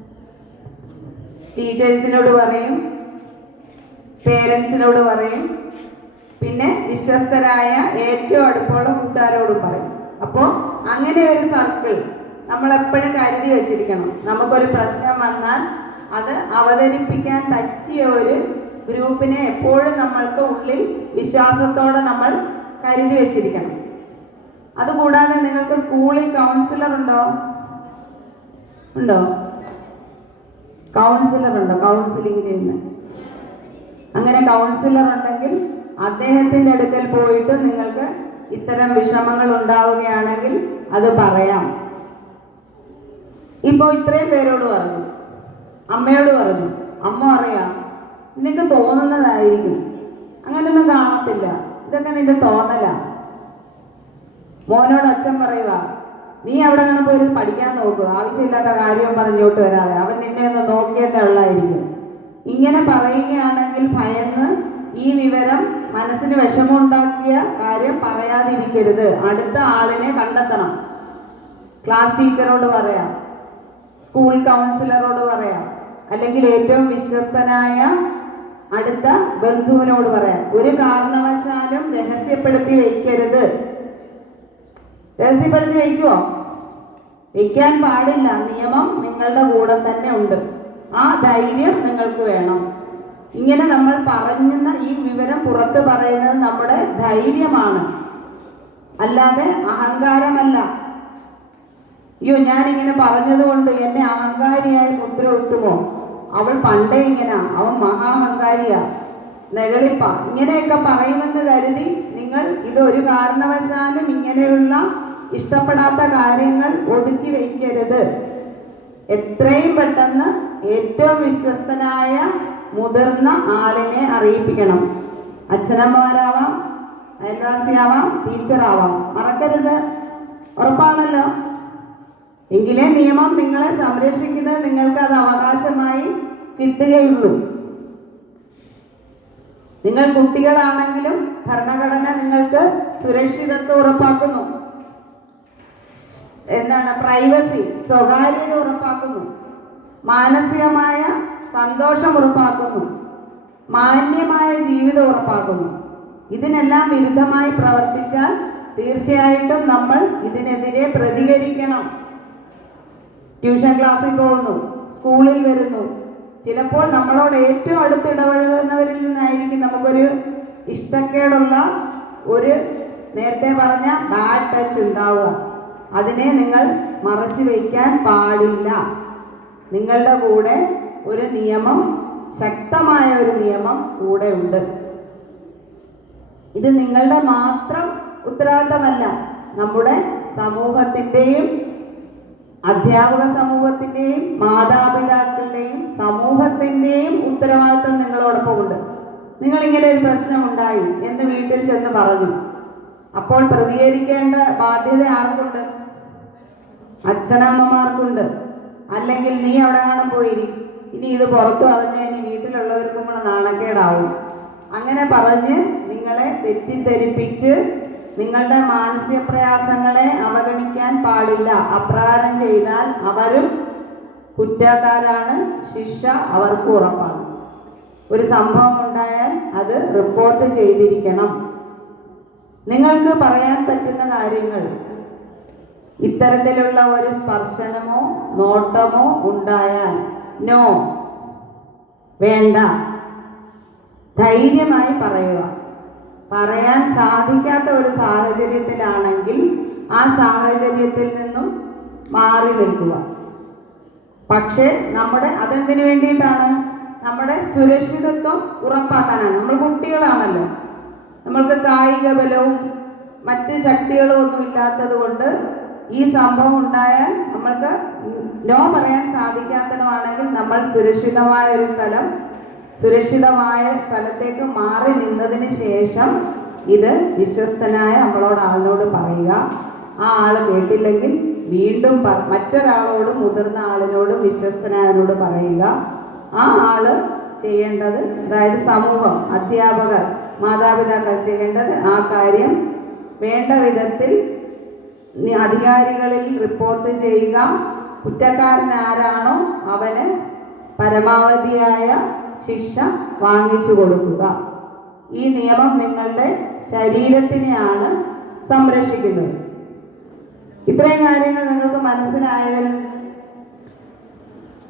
ടീച്ചേഴ്സിനോട് പറയും, പേരൻസിനോട് പറയും, പിന്നെ വിശ്വസ്തരായ ഏറ്റവും അടുപ്പമുള്ള കൂട്ടുകാരോടും പറയും. അപ്പോൾ അങ്ങനെ ഒരു സർക്കിൾ നമ്മളെപ്പോഴും കരുതി വെച്ചിരിക്കണം. നമുക്കൊരു പ്രശ്നം വന്നാൽ അത് അവതരിപ്പിക്കാൻ പറ്റിയ ഒരു ഗ്രൂപ്പിനെ എപ്പോഴും നമ്മൾക്ക് ഉള്ളിൽ വിശ്വാസത്തോടെ നമ്മൾ കരുതി വെച്ചിരിക്കണം. അതുകൂടാതെ നിങ്ങൾക്ക് സ്കൂളിൽ കൗൺസിലർ ഉണ്ടോ? കൗൺസിലർ ഉണ്ടോ? കൗൺസിലിംഗ് ചെയ്യുന്ന അങ്ങനെ കൗൺസിലർ ഉണ്ടെങ്കിൽ അദ്ദേഹത്തിൻ്റെ അടുക്കൽ പോയിട്ട് നിങ്ങൾക്ക് ഇത്തരം വിഷമങ്ങൾ ഉണ്ടാവുകയാണെങ്കിൽ അത് പറയാം. ഇപ്പോൾ ഇത്രയും പേരോട് പറഞ്ഞു, അമ്മയോട് പറഞ്ഞു, അമ്മ അറിയാം, നിനക്ക് തോന്നുന്നതായിരിക്കും, അങ്ങനെയൊന്നും കാണത്തില്ല, ഇതൊക്കെ നിന്റെ തോന്നലാ. മോനോട് അച്ഛൻ പറയുക, നീ അവിടെ കാണാൻ പോയി പഠിക്കാൻ നോക്കുക, ആവശ്യമില്ലാത്ത കാര്യം പറഞ്ഞോട്ട് വരാതെ, അവൻ നിന്നെ ഒന്ന് നോക്കിയെന്നേ ഉള്ളായിരിക്കും. ഇങ്ങനെ പറയുകയാണെങ്കിൽ ഭയന്ന് ഈ വിവരം മനസ്സിന് വിഷമമുണ്ടാക്കിയ കാര്യം പറയാതിരിക്കരുത്. അടുത്ത ആളിനെ കണ്ടെത്തണം. ക്ലാസ് ടീച്ചറോട് പറയാം, സ്കൂൾ കൗൺസിലറോട് പറയാം, അല്ലെങ്കിൽ ഏറ്റവും വിശ്വസ്തനായ അടുത്ത ബന്ധുവിനോട് പറയാം. ഒരു കാരണവശാലും രഹസ്യപ്പെടുത്തി വയ്ക്കരുത്. രഹസ്യപ്പെടുത്തി വയ്ക്കുവോ? വയ്ക്കാൻ പാടില്ല. നിയമം നിങ്ങളുടെ കൂടെ തന്നെ ഉണ്ട്. ആ ധൈര്യം നിങ്ങൾക്ക് വേണം. ഇങ്ങനെ നമ്മൾ പറയുന്ന ഈ വിവരം പുറത്ത് പറയുന്നത് നമ്മുടെ ധൈര്യമാണ്, അല്ലാതെ അഹങ്കാരമല്ല. അയ്യോ, ഞാനിങ്ങനെ പറഞ്ഞതുകൊണ്ട് എന്നെ അഹങ്കാരിയായി മുദ്ര കുത്തുമോ, അവൾ പണ്ടേ ഇങ്ങനെ, അവൻ മഹാഹങ്കാരിയാ, നെഗളിപ്പ, ഇങ്ങനെയൊക്കെ പറയുമെന്ന് കരുതി നിങ്ങൾ ഇതൊരു കാരണവശാലും ഇങ്ങനെയുള്ള ഇഷ്ടപ്പെടാത്ത കാര്യങ്ങൾ ഒതുക്കി വയ്ക്കരുത്. എത്രയും പെട്ടെന്ന് ഏറ്റവും വിശ്വസ്തനായ മുതിർന്ന ആളിനെ അറിയിപ്പിക്കണം. അച്ഛനമ്മമാരാവാം, അയൽവാസിയാവാം, ടീച്ചറാവാം, മറക്കരുത്. ഉറപ്പാണല്ലോ? എങ്കിലേ നിയമം നിങ്ങളെ സംരക്ഷിക്കുന്നത് നിങ്ങൾക്ക് അത് അവകാശമായി കിട്ടുകയുള്ളൂ. നിങ്ങൾ കുട്ടികളാണെങ്കിലും ഭരണഘടന നിങ്ങൾക്ക് സുരക്ഷിതത്വം ഉറപ്പാക്കുന്നു. പ്രൈവസി, സ്വകാര്യത ഉറപ്പാക്കുന്നു. മാനസികമായ സന്തോഷം ഉറപ്പാക്കുന്നു. മാന്യമായ ജീവിതം ഉറപ്പാക്കുന്നു. ഇതിനെല്ലാം വിരുദ്ധമായി പ്രവർത്തിച്ചാൽ തീർച്ചയായിട്ടും നമ്മൾ ഇതിനെതിരെ പ്രതികരിക്കണം. ട്യൂഷൻ ക്ലാസ്സിൽ പോകുന്നു, സ്കൂളിൽ വരുന്നു, ചിലപ്പോൾ നമ്മളോട് ഏറ്റവും അടുത്ത് ഇടപഴകുന്നവരിൽ നിന്നായിരിക്കും നമുക്കൊരു ഇഷ്ടക്കേടുള്ള ഒരു, നേരത്തെ പറഞ്ഞ ബാഡ് ടച്ച് ഉണ്ടാവുക. അതിനെ നിങ്ങൾ മറച്ചു വയ്ക്കാൻ പാടില്ല. നിങ്ങളുടെ കൂടെ ഒരു നിയമം, ശക്തമായ ഒരു നിയമം കൂടെ ഉണ്ട്. ഇത് നിങ്ങളുടെ മാത്രം ഉത്തരവാദിത്തമല്ല, നമ്മുടെ സമൂഹത്തിൻ്റെയും അധ്യാപക സമൂഹത്തിൻ്റെയും മാതാപിതാക്കളുടെയും സമൂഹത്തിൻ്റെയും ഉത്തരവാദിത്തം നിങ്ങളോടൊപ്പമുണ്ട്. നിങ്ങളിങ്ങനെ ഒരു പ്രശ്നമുണ്ടായി എന്ന് വീട്ടിൽ ചെന്ന് പറഞ്ഞു, അപ്പോൾ പ്രതികരിക്കേണ്ട ബാധ്യത ആർക്കുണ്ട്? അച്ഛനമ്മമാർക്കുണ്ട്. അല്ലെങ്കിൽ നീ അവിടെ കാണാൻ പോയിരി, ഇനി ഇത് പുറത്തു പറഞ്ഞാൽ ഇനി വീട്ടിലുള്ളവർക്കും കൂടെ നാണക്കേടാവും. അങ്ങനെ പറഞ്ഞ് നിങ്ങളെ തെറ്റിദ്ധരിപ്പിച്ച് നിങ്ങളുടെ മാനസിക പ്രയാസങ്ങളെ അവഗണിക്കാൻ പാടില്ല. അപ്രകാരം ചെയ്താൽ അവരും കുറ്റക്കാരാണ്, ശിക്ഷ അവർക്ക് ഉറപ്പാണ്. ഒരു സംഭവം ഉണ്ടായാൽ അത് റിപ്പോർട്ട് ചെയ്തിരിക്കണം. നിങ്ങൾക്ക് പറയാൻ പറ്റുന്ന കാര്യങ്ങൾ, ഇത്തരത്തിലുള്ള ഒരു സ്പർശനമോ നോട്ടമോ ഉണ്ടായാൽ നോ, വേണ്ട, ധൈര്യമായി പറയുക. പറയാൻ സാധിക്കാത്ത ഒരു സാഹചര്യത്തിലാണെങ്കിൽ ആ സാഹചര്യത്തിൽ നിന്നും മാറി നിൽക്കുക. പക്ഷേ അതെന്തിനു വേണ്ടിയിട്ടാണ്? നമ്മുടെ സുരക്ഷിതത്വം ഉറപ്പാക്കാനാണ്. നമ്മൾ കുട്ടികളാണല്ലോ, നമ്മൾക്ക് കായിക ബലവും മറ്റ് ശക്തികളും ഒന്നും ഇല്ലാത്തത് കൊണ്ട് ഈ സംഭവം ഉണ്ടായാൽ നമ്മൾക്ക് നോ പറയാൻ സാധിക്കാത്തതുമാണെങ്കിൽ നമ്മൾ സുരക്ഷിതമായ സ്ഥലത്തേക്ക് മാറി നിന്നതിന് ശേഷം ഇത് വിശ്വസ്തനായ ആളിനോട് പറയുക. ആ ആള് കേട്ടില്ലെങ്കിൽ വീണ്ടും മറ്റൊരാളോടും, മുതിർന്ന ആളിനോടും, വിശ്വസ്തനായവനോട് പറയുക. ആ ആള് ചെയ്യേണ്ടത്, അതായത് സമൂഹം, അധ്യാപകർ, മാതാപിതാക്കൾ ചെയ്യേണ്ടത് ആ കാര്യം വേണ്ട വിധത്തിൽ അധികാരികളിൽ റിപ്പോർട്ട് ചെയ്യുക. കുറ്റക്കാരൻ ആരാണോ അവന് പരമാവധിയായ ശിക്ഷ വാങ്ങിച്ചു കൊടുക്കുക. ഈ നിയമം നിങ്ങളുടെ ശരീരത്തിനെയാണ് സംരക്ഷിക്കുന്നത്. ഇത്രയും കാര്യങ്ങൾ നിങ്ങൾക്ക് മനസ്സിലായതിൽ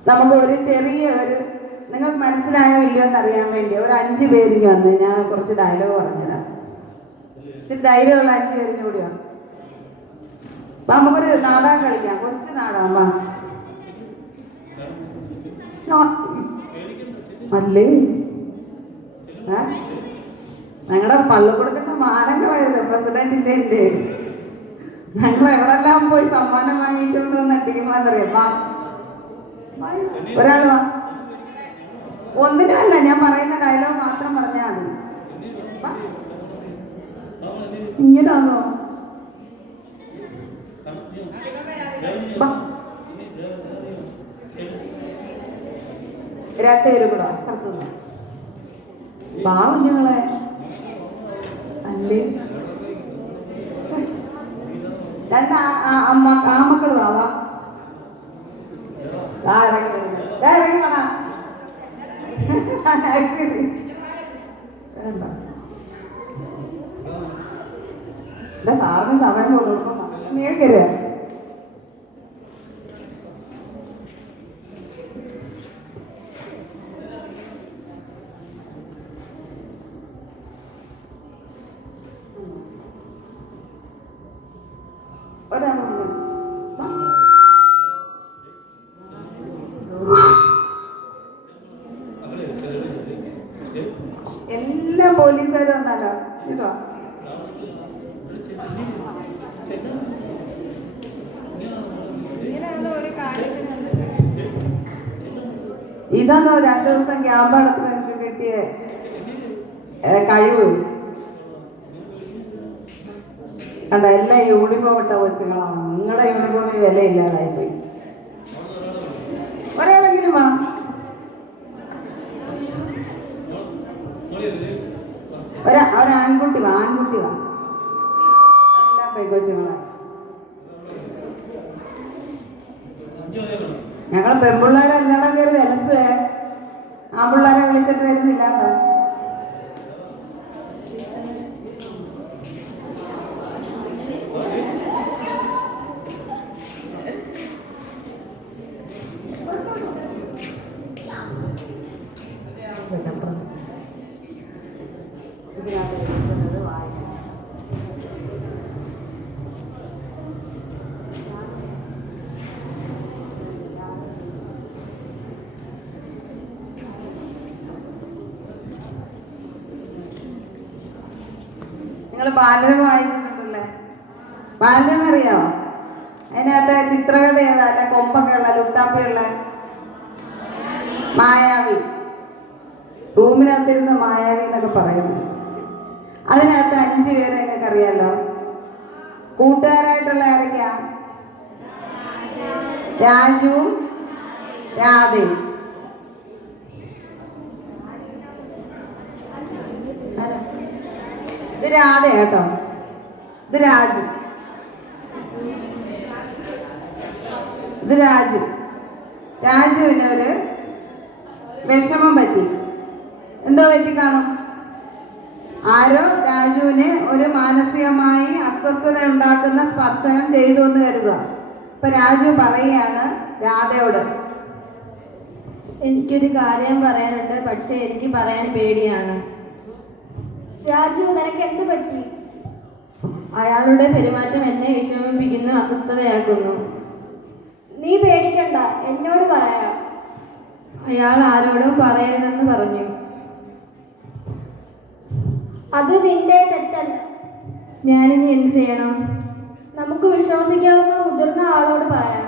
നമുക്ക് നിങ്ങൾക്ക് മനസ്സിലായോ ഇല്ലയോ എന്നറിയാൻ വേണ്ടി ഒരു 5 പേരിക്ക് വന്ന് ഞാൻ കുറച്ച് ഡയലോഗ് പറഞ്ഞുതരാം. ഇത്തിരി ധൈര്യമുള്ള 5 പേരിന് കൂടി വന്നു. അപ്പൊ നമുക്കൊരു നാടകം കളിക്കാം, കൊച്ചു നാടകം. അല്ലേ ഞങ്ങളുടെ പള്ളിക്കൂടത്തിന്റെ മാനങ്ങളായിരുന്നു പ്രസിഡന്റിന്റെ. ഞങ്ങൾ എവിടെല്ലാം പോയി സമ്മാനം വാങ്ങിച്ചുകൊണ്ട് വന്ന ടീമാന്നറിയാം. ഒരാൾ ഒന്നിനുമല്ല, ഞാൻ പറയുന്ന ഡയലോഗ് മാത്രം പറഞ്ഞാൽ മതി. ഇങ്ങനാണോ? രണ്ടുപേരും കൂടെ പുറത്തുനിന്ന് കുഞ്ഞുങ്ങളെ അല്ലേ, 2 ആമക്കൾ വാവാ ഇറങ്ങി വേണ സാറിന് സമയം കൊടുക്കും മേടിക്കരുത്. എല്ലാ പോലീസുകാരും വന്നാലോ ഇതോ ഇതാണോ 2 ദിവസം ക്യാമ്പ് നടത്തുമ്പോൾ കിട്ടിയ കഴിവ്. കണ്ട, എല്ലാം യൂണിഫോം ഇട്ട കൊച്ചുങ്ങളാണ്. നിങ്ങളുടെ യൂണിഫോമിന് വിലയില്ലാതായിപ്പോയി. ഒരാളെങ്കിലും വാ. ഒരാൺകുട്ടി വാ, എല്ലാം പെൺകൊച്ചുങ്ങളായി. ഞങ്ങൾ പെൺപിള്ളേരെല്ലാം കയറി വിലസേ, ആൺപിള്ളേരെ വിളിച്ചിട്ട് വരുന്നില്ല. നിങ്ങൾ ബാലരമ വായിച്ചിട്ടുണ്ടല്ലേ? ബാലരമ അറിയാമോ? അതിനകത്ത് ചിത്രകഥ ഏതാ? കൊമ്പൊക്കെ ഉള്ള, ലുട്ടാപ്പിയുള്ള മായാവി, റൂമിനകത്തിരുന്ന മായാവി എന്നൊക്കെ പറയുന്നു. അതിനകത്ത് 5 പേരെ നിങ്ങൾക്ക് അറിയാലോ. കൂട്ടുകാരായിട്ടുള്ള ആരൊക്കെയാ? രാജുവും രാധയും. ഇത് രാധ കേട്ടോ, ഇത് രാജു. രാജുവിന് ഒരു വിഷമം പറ്റി. എന്തോ പറ്റി കാണും? ആരോ രാജുവിന് ഒരു മാനസികമായി അസ്വസ്ഥത ഉണ്ടാക്കുന്ന സ്പർശനം ചെയ്തു എന്ന് കരുതുക. ഇപ്പൊ രാജു പറയുകയാണ് രാധയോട്, എനിക്കൊരു കാര്യം പറയാനുണ്ട്, പക്ഷെ എനിക്ക് പറയാൻ പേടിയാണ്. രാജു, നിനക്ക് എന്ത് പറ്റി? അയാളുടെ പെരുമാറ്റം എന്നെ വിഷമിപ്പിക്കുന്നു, അസ്വസ്ഥതയാക്കുന്നു. നീ പേടിക്കണ്ട, എന്നോട് പറയാം. അയാൾ ആരോടും പറയരുതെന്ന് പറഞ്ഞു. അത് നിന്റെ തെറ്റല്ല. ഞാനിനി എന്ത് ചെയ്യണം? നമുക്ക് വിശ്വസിക്കാവുന്ന മുതിർന്ന ആളോട് പറയാം.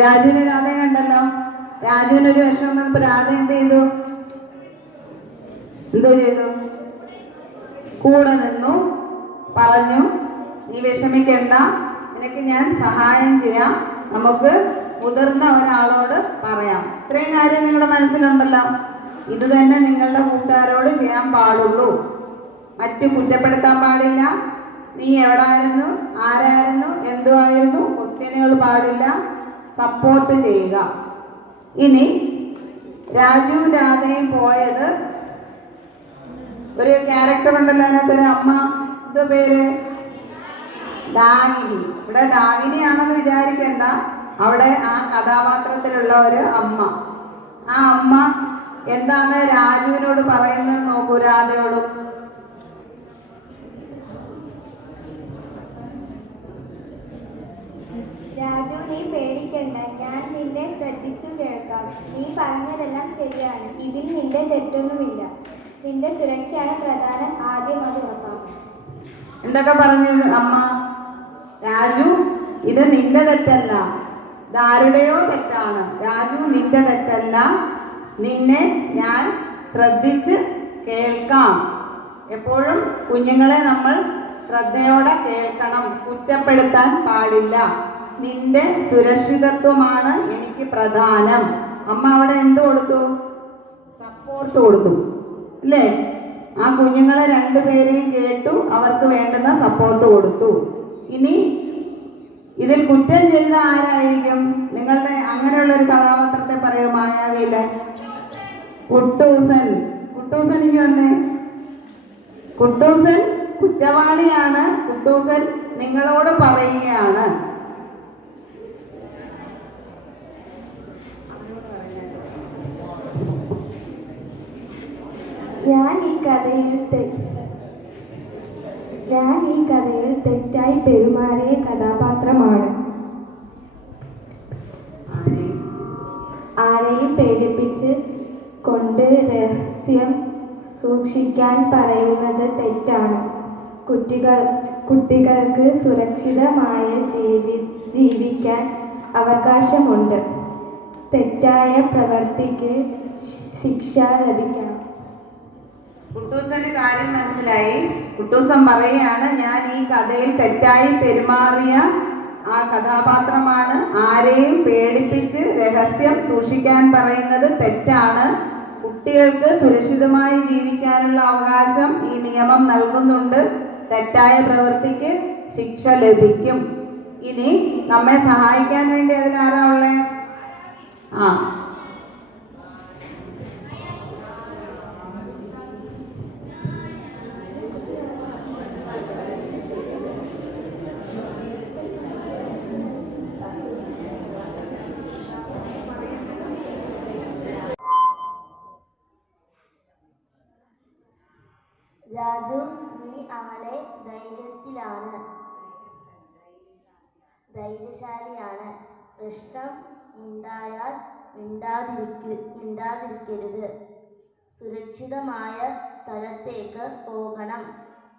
രാജുവിനെ രാധയെ കണ്ടല്ലോ. രാജുവിനൊരു വിഷമം വന്നപ്പോ രാധ എന്ത് ചെയ്തു? എന്തോ ചെയ്തു? കൂടെ നിന്നു, പറഞ്ഞു നീ വിഷമിക്കണ്ട, നിനക്ക് ഞാൻ സഹായം ചെയ്യാം, നമുക്ക് മുതിർന്ന ഒരാളോട് പറയാം. ഇത്രയും കാര്യം നിങ്ങളുടെ മനസ്സിലുണ്ടല്ലോ. ഇത് തന്നെ നിങ്ങളുടെ കൂട്ടുകാരോട് ചെയ്യാൻ പാടുള്ളൂ. മറ്റു കുറ്റപ്പെടുത്താൻ പാടില്ല. നീ എവിടായിരുന്നു, ആരായിരുന്നു, എന്തുവായിരുന്നു, ക്വസ്റ്റ്യനുകൾ പാടില്ല. സപ്പോർട്ട് ചെയ്യുക. ഇനി രാജുവും രാധയും പോയത്, ഒരു ക്യാരക്ടർ ഉണ്ടല്ലോ അതിനകത്തൊരു അമ്മ, എന്തോ പേര്? ഡാഗിനി. ഇവിടെ ഡാഗിനിയാണെന്ന് വിചാരിക്കണ്ട, അവിടെ ആ കഥാപാത്രത്തിലുള്ള ഒരു അമ്മ. ആ അമ്മ എന്താണ് രാജുവിനോട് പറയുന്നത് നോക്കൂ, രാധയോടും. രാജു, നീ പേടിക്കണ്ട, ഞാൻ നിന്നെ ശ്രദ്ധിച്ചു കേൾക്കാം. നീ പറഞ്ഞതെല്ലാം ശരിയാണ്. ഇതിൽ നിന്റെ തെറ്റൊന്നുമില്ല. നിന്റെ സുരക്ഷയാണ് പ്രധാനം. ആദ്യം അത് ഉറപ്പാക്കും. എന്തൊക്കെ പറഞ്ഞു അമ്മ? രാജു, ഇത് നിന്റെ തെറ്റല്ല, ഇതാരുടെയോ തെറ്റാണ്. രാജു, നിന്റെ തെറ്റല്ല, നിന്നെ ഞാൻ ശ്രദ്ധിച്ച് കേൾക്കാം. എപ്പോഴും കുഞ്ഞുങ്ങളെ നമ്മൾ ശ്രദ്ധയോടെ കേൾക്കണം, കുറ്റപ്പെടുത്താൻ പാടില്ല. നിന്റെ സുരക്ഷിതത്വമാണ് എനിക്ക് പ്രധാനം. അമ്മ അവിടെ എന്ത് കൊടുത്തു? സപ്പോർട്ട് കൊടുത്തു, അല്ലേ? ആ കുഞ്ഞുങ്ങളെ രണ്ടുപേരെയും കേട്ടു, അവർക്ക് വേണ്ടുന്ന സപ്പോർട്ട് കൊടുത്തു. ഇനി ഇതിൽ കുറ്റം ചെയ്ത ആരായിരിക്കും? നിങ്ങളുടെ അങ്ങനെയുള്ള ഒരു കഥാപാത്രത്തെ പറയൂ, മായാവിയിലെ കുട്ടൂസൻ. കുട്ടൂസൻ ഇനി വന്നേ. കുട്ടൂസൻ കുറ്റവാളിയാണ്. കുട്ടൂസൻ നിങ്ങളോട് പറയുകയാണ്, ഞാൻ ഈ കഥയിൽ തെറ്റായി പെരുമാറിയ കഥാപാത്രമാണ്. ആരെയും പേടിപ്പിച്ച് കൊണ്ട് രഹസ്യം സൂക്ഷിക്കാൻ പറയുന്നത് തെറ്റാണ്. കുട്ടികൾക്ക് സുരക്ഷിതമായ ജീവിക്കാൻ അവകാശമുണ്ട്. തെറ്റായ പ്രവൃത്തിക്ക് ശിക്ഷ ലഭിക്കണം. കുട്ടൂസന് കാര്യം മനസ്സിലായി. കുട്ടൂസൻ പറയുകയാണ്, ഞാൻ ഈ കഥയിൽ തെറ്റായി പെരുമാറിയ ആ കഥാപാത്രമാണ്. ആരെയും പേടിപ്പിച്ച് രഹസ്യം സൂക്ഷിക്കാൻ പറയുന്നത് തെറ്റാണ്. കുട്ടികൾക്ക് സുരക്ഷിതമായി ജീവിക്കാനുള്ള അവകാശം ഈ നിയമം നൽകുന്നുണ്ട്. തെറ്റായ പ്രവൃത്തിക്ക് ശിക്ഷ ലഭിക്കും. ഇനി നമ്മെ സഹായിക്കാൻ വേണ്ടി അതിലാരാ ഉള്ളേ? രാജു, നീ അവളെ ധൈര്യശാലിയാണ്. പ്രശ്നം ഉണ്ടായാൽ മിണ്ടാതിരിക്കരുത്. സുരക്ഷിതമായ സ്ഥലത്തേക്ക് പോകണം.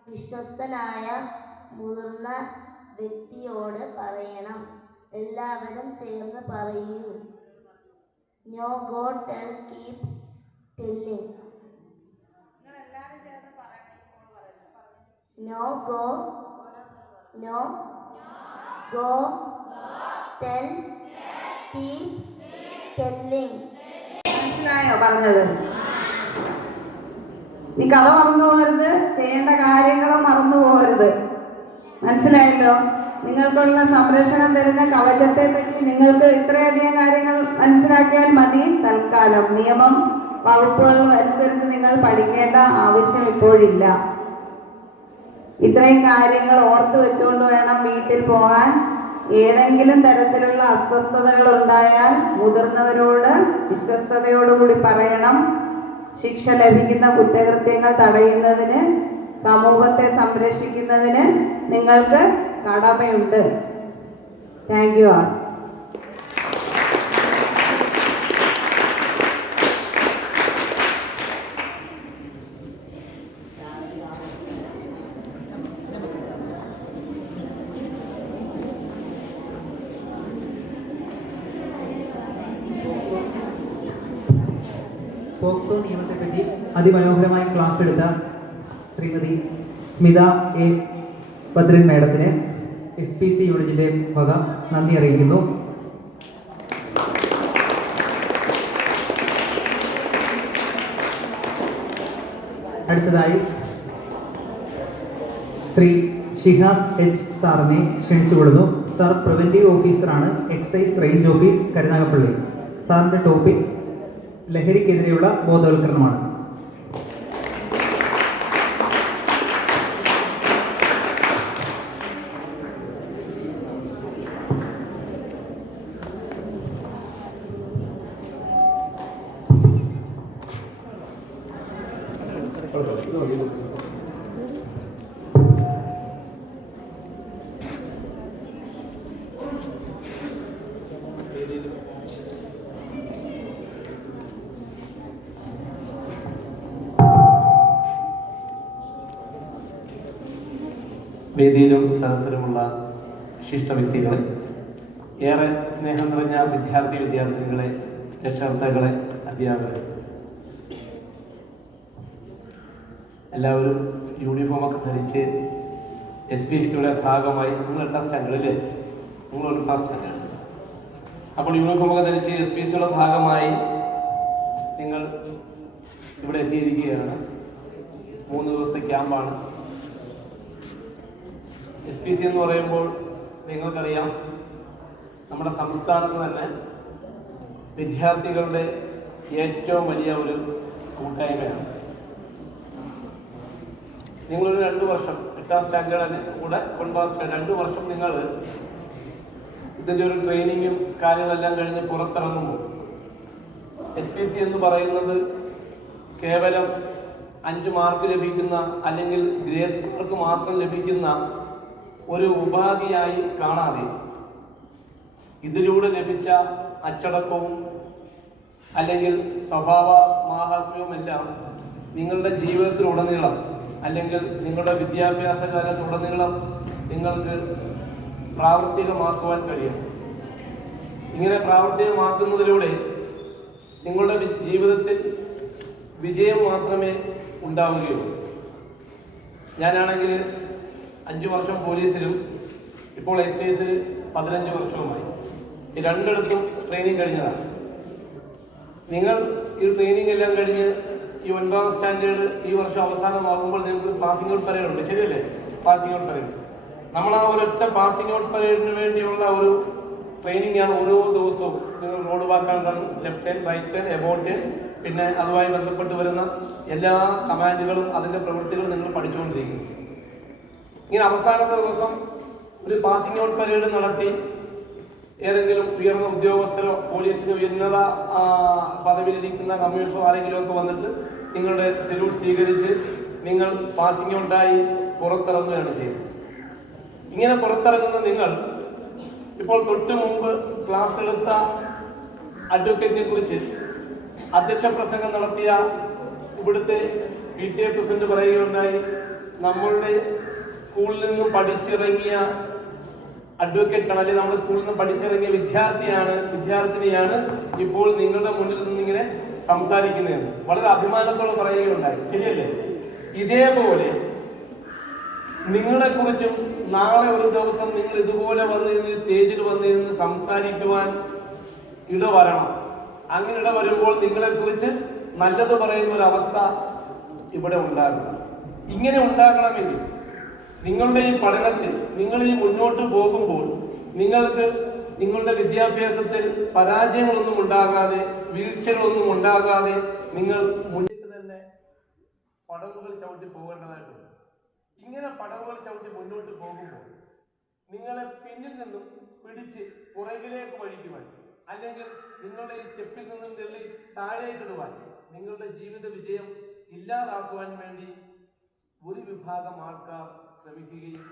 വിശ്വസ്തനായ മുതിർന്ന വ്യക്തിയോട് പറയണം. എല്ലാവരും ചേർന്ന് പറയൂ. No go tell keep telling. No go tell keep telling. മനസ്സിലായോ പറഞ്ഞത്? നീ കഥ മറന്നു പോകരുത്, ചെയ്യേണ്ട കാര്യങ്ങളും മറന്നു പോകരുത്. മനസ്സിലായല്ലോ? നിങ്ങൾക്കുള്ള സംരക്ഷണം തരുന്ന കവചത്തെ പറ്റി നിങ്ങൾക്ക് ഇത്രയധികം കാര്യങ്ങൾ മനസ്സിലാക്കിയാൽ മതി. തൽക്കാലം നിയമം വകുപ്പുകൾ അനുസരിച്ച് നിങ്ങൾ പഠിക്കേണ്ട ആവശ്യം ഇപ്പോഴില്ല. ഇത്രയും കാര്യങ്ങൾ ഓർത്തു വെച്ചുകൊണ്ട് വേണം വീട്ടിൽ പോകാൻ. ഏതെങ്കിലും തരത്തിലുള്ള അസ്വസ്ഥതകൾ ഉണ്ടായാൽ മുതിർന്നവരോട് വിശ്വസ്തയോടുകൂടി പറയണം. ശിക്ഷ ലഭിക്കുന്ന കുറ്റകൃത്യങ്ങൾ തടയുന്നതിന്, സമൂഹത്തെ സംരക്ഷിക്കുന്നതിന് നിങ്ങൾക്ക് കടമയുണ്ട്. Thank you all. പോക്സോ നിയമത്തെപ്പറ്റി അതിമനോഹരമായ ക്ലാസ് എടുത്ത ശ്രീമതി സ്മിത എ ഭദ്രൻ മേഡത്തിന് SPC യൂണിറ്റിൻ്റെ വക നന്ദി അറിയിക്കുന്നു. അടുത്തതായി ശ്രീ ഷിഹാസ് H സാറിനെ ക്ഷണിച്ചുകൊള്ളുന്നു. സാർ പ്രിവൻറ്റീവ് ഓഫീസറാണ്, എക്സൈസ് റേഞ്ച് ഓഫീസ് കരുനാഗപ്പള്ളി. സാറിൻ്റെ ടോപ്പിക് ലഹരിക്കെതിരെയുള്ള ബോധവൽക്കരണമാണ്. വേദിയിലും സദസ്സിലുമുള്ള വിശിഷ്ട വ്യക്തികളെ, ഏറെ സ്നേഹം നിറഞ്ഞ വിദ്യാർത്ഥിനികളെ, രക്ഷകർത്താക്കളെ, അധ്യാപകരെ, എല്ലാവരും യൂണിഫോമൊക്കെ ധരിച്ച് SPCയുടെ ഭാഗമായി, നിങ്ങൾ 8ാം സ്റ്റാൻഡേർഡ് അല്ലേ? നിങ്ങൾ 9ാം സ്റ്റാൻഡേർഡ്. അപ്പോൾ യൂണിഫോമൊക്കെ ധരിച്ച് SPCയുടെ ഭാഗമായി നിങ്ങൾ ഇവിടെ എത്തിയിരിക്കുകയാണ്. 3 ദിവസത്തെ ക്യാമ്പാണ്. SPC എന്ന് പറയുമ്പോൾ നിങ്ങൾക്കറിയാം, നമ്മുടെ സംസ്ഥാനത്ത് തന്നെ വിദ്യാർത്ഥികളുടെ ഏറ്റവും വലിയ ഒരു കൂട്ടായ്മയാണ്. നിങ്ങളൊരു 2 വർഷം 8ാം സ്റ്റാൻഡേർഡിന് കൂടെ 9ാം സ്റ്റാൻഡേർഡ് 2 വർഷം നിങ്ങൾ ഇതിൻ്റെ ഒരു ട്രെയിനിങ്ങും കാര്യങ്ങളെല്ലാം കഴിഞ്ഞ് പുറത്തിറങ്ങുമ്പോൾ SPC എന്ന് പറയുന്നത് കേവലം 5 മാർക്ക് ലഭിക്കുന്ന അല്ലെങ്കിൽ ഗ്രേസ് മാർക്ക് മാത്രം ലഭിക്കുന്ന ഒരു ഉപാധിയായി കാണാതെ ഇതിലൂടെ ലഭിച്ച അച്ചടക്കവും അല്ലെങ്കിൽ സ്വഭാവ മാഹാത്മ്യവുമെല്ലാം നിങ്ങളുടെ ജീവിതത്തിലുടനീളം അല്ലെങ്കിൽ നിങ്ങളുടെ വിദ്യാഭ്യാസ കാലത്തുടനീളം നിങ്ങൾക്ക് പ്രാവർത്തികമാക്കുവാൻ കഴിയും. ഇങ്ങനെ പ്രാവർത്തികമാക്കുന്നതിലൂടെ നിങ്ങളുടെ ജീവിതത്തിൽ വിജയം മാത്രമേ ഉണ്ടാവുകയുള്ളൂ. ഞാനാണെങ്കിൽ 5 വർഷം പോലീസിലും ഇപ്പോൾ എക്സൈസിൽ 15 വർഷവുമായി. ഈ 2ഇടത്തും ട്രെയിനിങ് കഴിഞ്ഞതാണ്. നിങ്ങൾ ഈ ട്രെയിനിങ് എല്ലാം കഴിഞ്ഞ് ഈ 9ാം സ്റ്റാൻഡേർഡ് ഈ വർഷം അവസാനമാകുമ്പോൾ നിങ്ങൾക്ക് പാസിംഗ് ഔട്ട് പരേഡ് ഉണ്ട്, ശരിയല്ലേ? Passing out parade. നമ്മൾ ആ ഒരൊറ്റ പാസിംഗ് ഔട്ട് പരേഡിന് വേണ്ടിയുള്ള ഒരു ട്രെയിനിങ് ആണ് ഓരോ ദിവസവും. നിങ്ങൾ റോഡ് വാക്കാൻ left hand, right hand, about hand, പിന്നെ അതുമായി ബന്ധപ്പെട്ട് വരുന്ന എല്ലാ കമാൻഡുകളും അതിൻ്റെ പ്രവൃത്തികളും നിങ്ങൾ പഠിച്ചുകൊണ്ടിരിക്കുന്നു. ഇങ്ങനെ അവസാനത്തെ ദിവസം ഒരു പാസിംഗ് ഔട്ട് പരേഡ് നടത്തി ഏതെങ്കിലും ഉയർന്ന ഉദ്യോഗസ്ഥരോ പോലീസിന് ഉന്നത പദവിയിലിരിക്കുന്ന കമ്മീഷണറോ ആരെങ്കിലും ഒക്കെ വന്നിട്ട് നിങ്ങളുടെ സല്യൂട്ട് സ്വീകരിച്ച് നിങ്ങൾ പാസിംഗ് ഔട്ടായി പുറത്തിറങ്ങുകയാണ് ചെയ്യുന്നത്. ഇങ്ങനെ പുറത്തിറങ്ങുന്ന നിങ്ങൾ ഇപ്പോൾ തൊട്ട് മുമ്പ് ക്ലാസ് എടുത്ത അഡ്വക്കേറ്റിനെ കുറിച്ച് അധ്യക്ഷ പ്രസംഗം നടത്തിയ ഇവിടുത്തെ PTA പ്രസിഡന്റ് പറയുകയുണ്ടായി, നമ്മളുടെ സ്കൂളിൽ നിന്നും പഠിച്ചിറങ്ങിയ അഡ്വക്കേറ്റാണ്, അല്ലെങ്കിൽ നമ്മുടെ സ്കൂളിൽ നിന്ന് പഠിച്ചിറങ്ങിയ വിദ്യാർത്ഥിനിയാണ് ഇപ്പോൾ നിങ്ങളുടെ മുന്നിൽ നിന്നിങ്ങനെ സംസാരിക്കുന്നതെന്ന് വളരെ അഭിമാനത്തോടെ പറയുകയുണ്ടായി, ശരിയല്ലേ? ഇതേപോലെ നിങ്ങളെക്കുറിച്ചും നാളെ ഒരു ദിവസം നിങ്ങൾ ഇതുപോലെ വന്നിരുന്ന് സ്റ്റേജിൽ വന്നിരുന്ന് സംസാരിക്കുവാൻ ഇടവരണം. അങ്ങനെ ഇടവരുമ്പോൾ നിങ്ങളെക്കുറിച്ച് നല്ലത് പറയുന്ന ഒരു അവസ്ഥ ഇവിടെ ഉണ്ടാകണം. ഇങ്ങനെ ഉണ്ടാകണമെങ്കിൽ നിങ്ങളുടെ ഈ പഠനത്തിൽ നിങ്ങൾ ഈ മുന്നോട്ട് പോകുമ്പോൾ നിങ്ങൾക്ക് നിങ്ങളുടെ വിദ്യാഭ്യാസത്തിൽ പരാജയങ്ങളൊന്നും ഉണ്ടാകാതെ, വീഴ്ചകളൊന്നും ഉണ്ടാകാതെ നിങ്ങൾ മുന്നിട്ട് തന്നെ പടവുകൾ ചവിട്ടി പോകേണ്ടതായിട്ടുണ്ട്. ഇങ്ങനെ പടവുകൾ ചവിട്ടി മുന്നോട്ട് പോകുമ്പോൾ നിങ്ങളെ പിന്നിൽ നിന്നും പിടിച്ച് പുറകിലേക്ക് വഴിക്കുവാൻ, അല്ലെങ്കിൽ നിങ്ങളുടെ ഈ സ്റ്റെപ്പിൽ നിന്നും തള്ളി താഴേക്കിടുവാൻ, നിങ്ങളുടെ ജീവിത വിജയം ഇല്ലാതാക്കുവാൻ വേണ്ടി ഒരു വിഭാഗം ആൾക്കാർ ശ്രമിക്കുകയും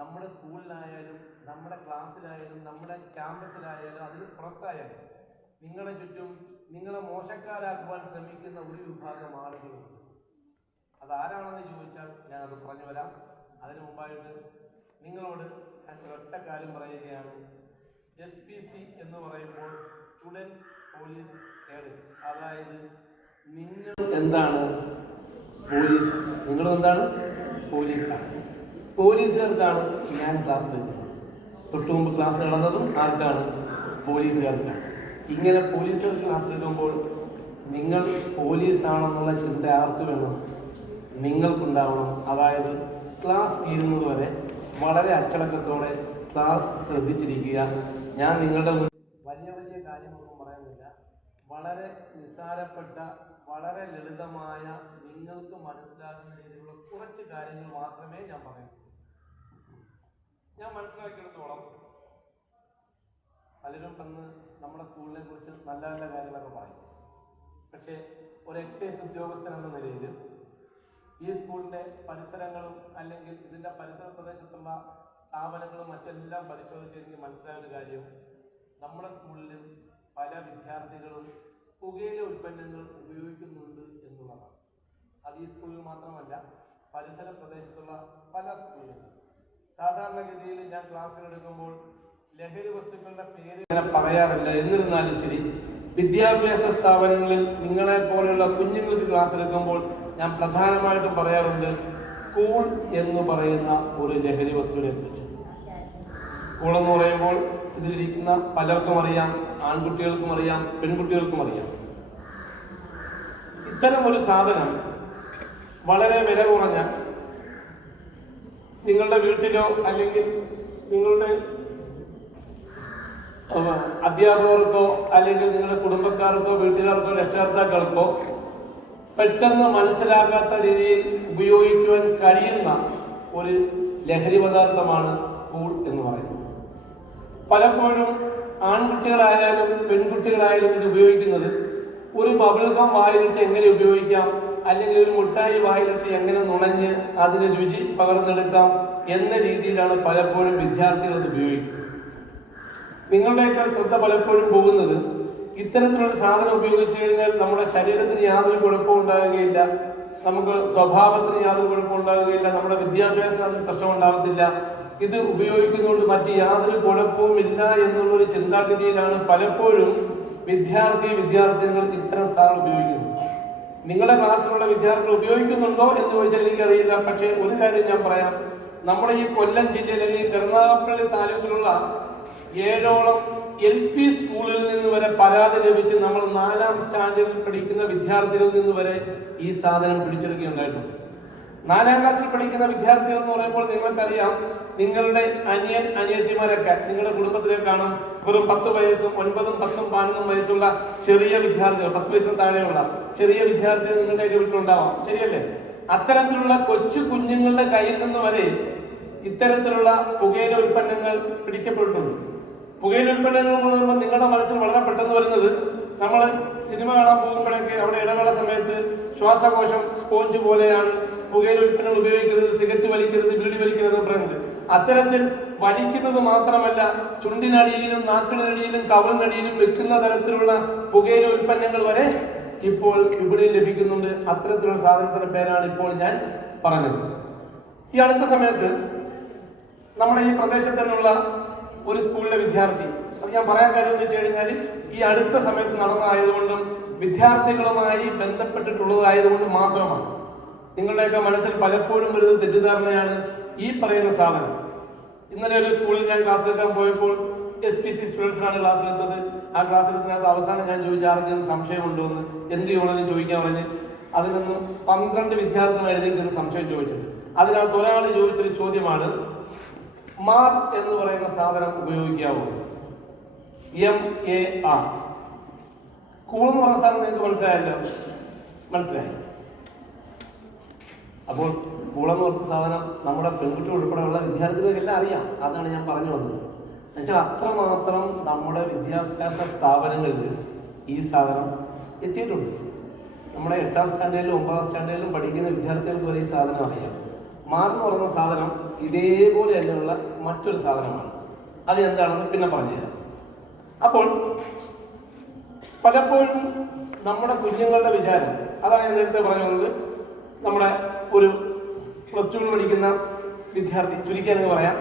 നമ്മുടെ സ്കൂളിലായാലും നമ്മുടെ ക്ലാസ്സിലായാലും നമ്മുടെ ക്യാമ്പസിലായാലും അതിന് പുറത്തായാലും നിങ്ങളുടെ ചുറ്റും നിങ്ങളെ മോശക്കാരാക്കുവാൻ ശ്രമിക്കുന്ന ഒരു വിഭാഗം ആളുകളുണ്ട്. അതാരാണെന്ന് ചോദിച്ചാൽ ഞാനത് പറഞ്ഞു വരാം. അതിനു മുമ്പായിട്ട് നിങ്ങളോട് ഞാൻ ഒറ്റ കാര്യം പറയുകയാണ്. SPC എന്ന് പറയുമ്പോൾ സ്റ്റുഡൻസ് പോലീസ് കേഡറ്റ്, അതായത് നിങ്ങൾ എന്താണ് പോലീസ്, നിങ്ങളും എന്താണ് പോലീസാണ്. പോലീസുകാർക്കാണ് ഞാൻ ക്ലാസ് എടുക്കുന്നത്. തൊട്ടു മുമ്പ് ക്ലാസ് നടന്നതും ആർക്കാണ്? പോലീസുകാർക്കാണ്. ഇങ്ങനെ പോലീസുകാർ ക്ലാസ് എടുക്കുമ്പോൾ നിങ്ങൾ പോലീസാണെന്നുള്ള ചിന്ത ആർക്ക് വേണം? നിങ്ങൾക്കുണ്ടാവണം. അതായത് ക്ലാസ് തീരുന്നത് വരെ വളരെ അച്ചടക്കത്തോടെ ക്ലാസ് ശ്രദ്ധിച്ചിരിക്കുക. ഞാൻ നിങ്ങളുടെ വലിയ വലിയ കാര്യങ്ങളൊന്നും പറയുന്നില്ല. വളരെ നിസ്സാരപ്പെട്ട വളരെ ലളിതമായ നിങ്ങൾക്ക് മനസ്സിലാകുന്ന രീതിയിലുള്ള കുറച്ച് കാര്യങ്ങൾ മാത്രമേ ഞാൻ പറയുന്നുള്ളൂ. ഞാൻ മനസ്സിലാക്കിയെടുത്തോളം പലരും വന്ന് നമ്മുടെ സ്കൂളിനെ കുറിച്ച് നല്ല നല്ല കാര്യങ്ങളൊക്കെ പറയും. പക്ഷേ ഒരു എക്സൈസ് ഉദ്യോഗസ്ഥൻ എന്ന നിലയിൽ ഈ സ്കൂളിൻ്റെ പരിസരങ്ങളും അല്ലെങ്കിൽ ഇതിൻ്റെ പരിസര പ്രദേശത്തുള്ള സ്ഥാപനങ്ങളും മറ്റെല്ലാം പരിശോധിച്ച് എനിക്ക് മനസ്സിലായ കാര്യം, നമ്മുടെ സ്കൂളിലും പല വിദ്യാർത്ഥികളും പുകയില ഉൽപ്പന്നങ്ങൾ ഉപയോഗിക്കുന്നുണ്ട് എന്നുള്ളതാണ്. അത് ഈ സ്കൂളിൽ മാത്രമല്ല, പരിസര പ്രദേശത്തുള്ള പല സ്കൂളുകളിലും. സാധാരണഗതിയിൽ ഞാൻ ക്ലാസ്സുകൾ എടുക്കുമ്പോൾ ലഹരി വസ്തുക്കളുടെ പേര് ഇങ്ങനെ പറയാറില്ല. എന്നിരുന്നാലും ശരി, വിദ്യാഭ്യാസ സ്ഥാപനങ്ങളിൽ നിങ്ങളെ പോലെയുള്ള കുഞ്ഞുങ്ങൾക്ക് ക്ലാസ് എടുക്കുമ്പോൾ ഞാൻ പ്രധാനമായിട്ടും പറയാറുണ്ട് കൂൾ എന്ന് പറയുന്ന ഒരു ലഹരി വസ്തുവിനെ കുറിച്ച്. കൂൾ എന്ന് പറയുമ്പോൾ ഇതിലിരിക്കുന്ന പലർക്കും അറിയാം, ആൺകുട്ടികൾക്കും അറിയാം, പെൺകുട്ടികൾക്കും അറിയാം. ഇത്തരം ഒരു സാധനം വളരെ വില കുറഞ്ഞ നിങ്ങളുടെ വീട്ടിലോ അല്ലെങ്കിൽ നിങ്ങളുടെ അധ്യാപകർക്കോ അല്ലെങ്കിൽ നിങ്ങളുടെ കുടുംബക്കാർക്കോ വീട്ടുകാർക്കോ രക്ഷകർത്താക്കൾക്കോ പെട്ടെന്ന് മനസ്സിലാക്കാത്ത രീതിയിൽ ഉപയോഗിക്കുവാൻ കഴിയുന്ന ഒരു ലഹരി പദാർത്ഥമാണ് കൂൾ എന്ന് പറയുന്നത്. പലപ്പോഴും ആൺകുട്ടികളായാലും പെൺകുട്ടികളായാലും ഇത് ഉപയോഗിക്കുന്നത് ഒരു ബബിൾഗം വായിലിട്ട് എങ്ങനെ ഉപയോഗിക്കാം, അല്ലെങ്കിൽ ഒരു മുട്ടായി വായിലിട്ട് എങ്ങനെ നുണഞ്ഞ് അതിന് രുചി പകർന്നെടുക്കാം എന്ന രീതിയിലാണ് പലപ്പോഴും വിദ്യാർത്ഥികൾ ഇത് ഉപയോഗിക്കുന്നത്. നിങ്ങളുടെയൊക്കെ ശ്രദ്ധ പലപ്പോഴും പോകുന്നത് ഇത്തരത്തിലുള്ള സാധനം ഉപയോഗിച്ചു കഴിഞ്ഞാൽ നമ്മുടെ ശരീരത്തിന് യാതൊരു കുഴപ്പവും ഉണ്ടാവുകയില്ല, നമുക്ക് സ്വഭാവത്തിന് യാതൊരു കുഴപ്പവും ഉണ്ടാവുകയില്ല, നമ്മുടെ വിദ്യാഭ്യാസത്തിന് അതിന് പ്രശ്നം ഉണ്ടാകത്തില്ല, ഇത് ഉപയോഗിക്കുന്നതുകൊണ്ട് മറ്റ് യാതൊരു കുഴപ്പവും ഇല്ല എന്നുള്ളൊരു ചിന്താഗതിയിലാണ് പലപ്പോഴും വിദ്യാർത്ഥിനികൾ ഇത്തരം സാധനം ഉപയോഗിക്കുന്നത്. നിങ്ങളുടെ ക്ലാസ്സിലുള്ള വിദ്യാർത്ഥികൾ ഉപയോഗിക്കുന്നുണ്ടോ എന്ന് ചോദിച്ചാൽ എനിക്കറിയില്ല. പക്ഷേ ഒരു കാര്യം ഞാൻ പറയാം, നമ്മുടെ ഈ കൊല്ലം ജില്ലയിൽ അല്ലെങ്കിൽ കരുനാഗപ്പള്ളി താലൂക്കിലുള്ള 7ഓളം LP സ്കൂളിൽ നിന്ന് വരെ പരാതി ലഭിച്ച് നമ്മൾ 4ാം സ്റ്റാൻഡേർഡിൽ പഠിക്കുന്ന വിദ്യാർത്ഥികളിൽ നിന്ന് വരെ ഈ സാധനം പിടിച്ചെടുക്കുകയുണ്ടായിട്ടുണ്ട്. 4ാം ക്ലാസ്സിൽ പഠിക്കുന്ന വിദ്യാർത്ഥികൾ എന്ന് പറയുമ്പോൾ നിങ്ങൾക്കറിയാം, നിങ്ങളുടെ അനിയത്തിമാരൊക്കെ നിങ്ങളുടെ കുടുംബത്തിലേക്ക് കാണും വെറും 10 വയസ്സും 9, 10, 11 വയസ്സുള്ള ചെറിയ വിദ്യാർത്ഥികൾ, 10 വയസ്സിന് താഴെയുള്ള ചെറിയ വിദ്യാർത്ഥികൾ നിങ്ങളുടെയൊക്കെ വീട്ടിലുണ്ടാവാം, ശരിയല്ലേ? അത്തരത്തിലുള്ള കൊച്ചു കുഞ്ഞുങ്ങളുടെ കയ്യിൽ നിന്ന് വരെ ഇത്തരത്തിലുള്ള പുകയില ഉൽപ്പന്നങ്ങൾ പിടിക്കപ്പെട്ടിട്ടുണ്ട്. പുകയില ഉൽപ്പന്നങ്ങൾ എന്ന് പറയുമ്പോൾ നിങ്ങളുടെ മനസ്സിൽ വളരെ പെട്ടെന്ന് വരുന്നത്, നമ്മൾ സിനിമ കാണാൻ പോകുമ്പോഴൊക്കെ അവിടെ ഇടവേള സമയത്ത് ശ്വാസകോശം സ്പോഞ്ച് പോലെയാണ്, പുകയില ഉൽപ്പന്നങ്ങൾ ഉപയോഗിക്കരുത്, സിഗരറ്റ് വലിക്കരുത്, ബീഡി വലിക്കരുത് പറയുന്നത്. അത്തരത്തിൽ വലിക്കുന്നത് മാത്രമല്ല, ചുണ്ടിനടിയിലും നാക്കിനടിയിലും കവളിനടിയിലും വെക്കുന്ന തരത്തിലുള്ള പുകയില ഉൽപ്പന്നങ്ങൾ വരെ ഇപ്പോൾ വിപണിയിൽ ലഭിക്കുന്നുണ്ട്. അത്തരത്തിലുള്ള സാധനത്തിന്റെ പേരാണ് ഇപ്പോൾ ഞാൻ പറഞ്ഞത്. ഈ അടുത്ത സമയത്ത് നമ്മുടെ ഈ പ്രദേശത്ത് തന്നെയുള്ള ഒരു സ്കൂളിലെ വിദ്യാർത്ഥി, അത് ഞാൻ പറയാൻ കാര്യം എന്ന് വെച്ച് കഴിഞ്ഞാൽ ഈ അടുത്ത സമയത്ത് നടന്നതായതുകൊണ്ടും വിദ്യാർത്ഥികളുമായി ബന്ധപ്പെട്ടിട്ടുള്ളതായതുകൊണ്ട് മാത്രമാണ്. നിങ്ങളുടെയൊക്കെ മനസ്സിൽ പലപ്പോഴും വരുന്ന തെറ്റിദ്ധാരണയാണ് ഈ പറയുന്ന സാധനം. ഇന്നലെ ഒരു സ്കൂളിൽ ഞാൻ ക്ലാസ് എടുക്കാൻ പോയപ്പോൾ SPC സ്റ്റുഡൻസിനാണ് ക്ലാസ് എടുത്തത്. ആ ക്ലാസ് എടുത്തതിനകത്ത് അവസാനം ഞാൻ ചോദിച്ച ആർക്കെങ്കിലും സംശയമുണ്ടോ എന്ന്, എന്ത് ചെയ്യണമെന്ന് ചോദിക്കാൻ പറഞ്ഞ് അതിൽ നിന്ന് 12 വിദ്യാർത്ഥികൾ എഴുതിയിട്ട് സംശയം ചോദിച്ചത്. അതിനകത്ത് ഒരാൾ ചോദിച്ചൊരു ചോദ്യമാണ്, മാർ എന്ന് പറയുന്ന സാധനം ഉപയോഗിക്കാവോ? MAR. കൂൾ എന്ന് പറഞ്ഞ സാധനം നിങ്ങൾക്ക് മനസ്സിലായല്ലോ, മനസ്സിലായി? അപ്പോൾ കൂളെന്ന് പറഞ്ഞ സാധനം നമ്മുടെ പെൺകുട്ടി ഉൾപ്പെടെയുള്ള വിദ്യാർത്ഥികൾക്കെല്ലാം അറിയാം. അതാണ് ഞാൻ പറഞ്ഞു വന്നത്. എന്നുവെച്ചാൽ അത്രമാത്രം നമ്മുടെ വിദ്യാഭ്യാസ സ്ഥാപനങ്ങളിൽ ഈ സാധനം എത്തിയിട്ടുണ്ട്. നമ്മുടെ 8ാം സ്റ്റാൻഡേർഡിലും 9ാം സ്റ്റാൻഡേർഡിലും പഠിക്കുന്ന വിദ്യാർത്ഥികൾക്ക് വരെ ഈ സാധനം അറിയാം. മാറെന്ന് പറയുന്ന സാധനം ഇതേപോലെ തന്നെയുള്ള മറ്റൊരു സാധനമാണ്. അത് എന്താണെന്ന് പിന്നെ പറഞ്ഞുതരാം. അപ്പോൾ പലപ്പോഴും നമ്മുടെ കുഞ്ഞുങ്ങളുടെ വിചാരം, അതാണ് ഞാൻ നേരത്തെ പറയുന്നത്, നമ്മുടെ ഒരു +2 പഠിക്കുന്ന വിദ്യാർത്ഥി, ചുരുക്കിയാണെന്ന് പറയാം,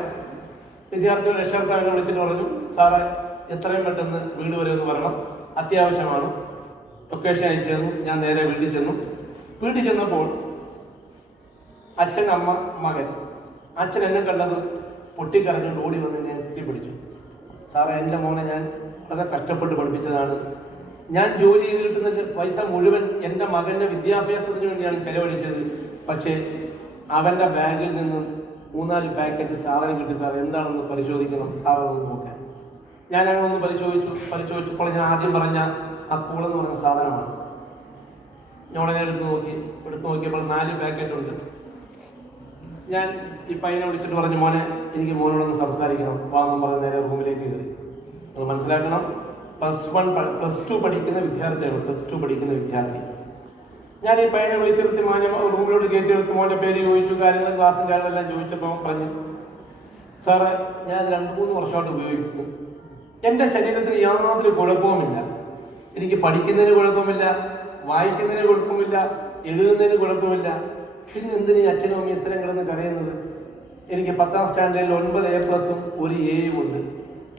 വിദ്യാർത്ഥിയുടെ രക്ഷകർത്താവിനെ വിളിച്ചിട്ട് പറഞ്ഞു, സാറേ എത്രയും പെട്ടെന്ന് വീട് വരെ ഒന്ന് വരണം, അത്യാവശ്യമാണ്. ലൊക്കേഷൻ അയച്ചു തന്നു. ഞാൻ നേരെ വീട്ടിൽ ചെന്നു. വീട്ടിൽ ചെന്നപ്പോൾ അച്ഛൻ, അമ്മ, മകൻ. അച്ഛൻ എന്നെ കണ്ടത് പൊട്ടിക്കരഞ്ഞുകൊണ്ട് ഓടി വന്ന് ഞാൻ കെട്ടിപ്പിടിച്ചു. സാറേ, എൻ്റെ മോനെ ഞാൻ വളരെ കഷ്ടപ്പെട്ട് പഠിപ്പിച്ചതാണ്. ഞാൻ ജോലി ചെയ്ത് കിട്ടുന്ന പൈസ മുഴുവൻ എൻ്റെ മകൻ്റെ വിദ്യാഭ്യാസത്തിന് വേണ്ടിയാണ് ചെലവഴിച്ചത്. പക്ഷേ അവൻ്റെ ബാഗിൽ നിന്നും 3-4 പാക്കറ്റ് സാധനം കിട്ടി. സാർ എന്താണെന്ന് പരിശോധിക്കണം, സാറൊന്ന് നോക്കാൻ. ഞാൻ അങ്ങനെ ഒന്ന് പരിശോധിച്ചപ്പോൾ ഞാൻ ആദ്യം പറഞ്ഞ ആ കൂളെന്ന് പറഞ്ഞ സാധനമാണ്. ഞാൻ ഉടനെ എടുത്തു നോക്കിയപ്പോൾ 4 പാക്കറ്റ് ഉണ്ട്. ഞാൻ ഈ പയ്യനെ വിളിച്ചിട്ട് പറഞ്ഞു, മോനെ എനിക്ക് മോനോടൊന്ന് സംസാരിക്കണം, വാന്ന് പറഞ്ഞ് നേരെ റൂമിലേക്ക് കയറി. നമ്മൾ മനസ്സിലാക്കണം, +2 പഠിക്കുന്ന വിദ്യാർത്ഥിയാണ്. +2 പഠിക്കുന്ന വിദ്യാർത്ഥി. ഞാൻ ഈ പയ്യനെ വിളിച്ചെടുത്ത് റൂമിലോട്ട് കയറ്റിയെടുത്ത് മോൻ്റെ പേര് ചോദിച്ചു, കാര്യങ്ങളും ക്ലാസ്സും കാര്യങ്ങളെല്ലാം ചോദിച്ചപ്പോൾ പറഞ്ഞു, സാറ് ഞാനത് 2-3 വർഷമായിട്ട് ഉപയോഗിക്കുന്നു. എൻ്റെ ശരീരത്തിന് യാതൊരു കുഴപ്പവുമില്ല. എനിക്ക് പഠിക്കുന്നതിന് കുഴപ്പമില്ല, വായിക്കുന്നതിന് കുഴപ്പമില്ല, എഴുതുന്നതിന് കുഴപ്പമില്ല. പിന്നെ എന്തിനീ അച്ഛനും അമ്മയും ഇത്രയും കിടന്ന് കരയുന്നത്? എനിക്ക് 10ാം സ്റ്റാൻഡേർഡിൽ 9 A+ഉം 1 Aയും ഉണ്ട്.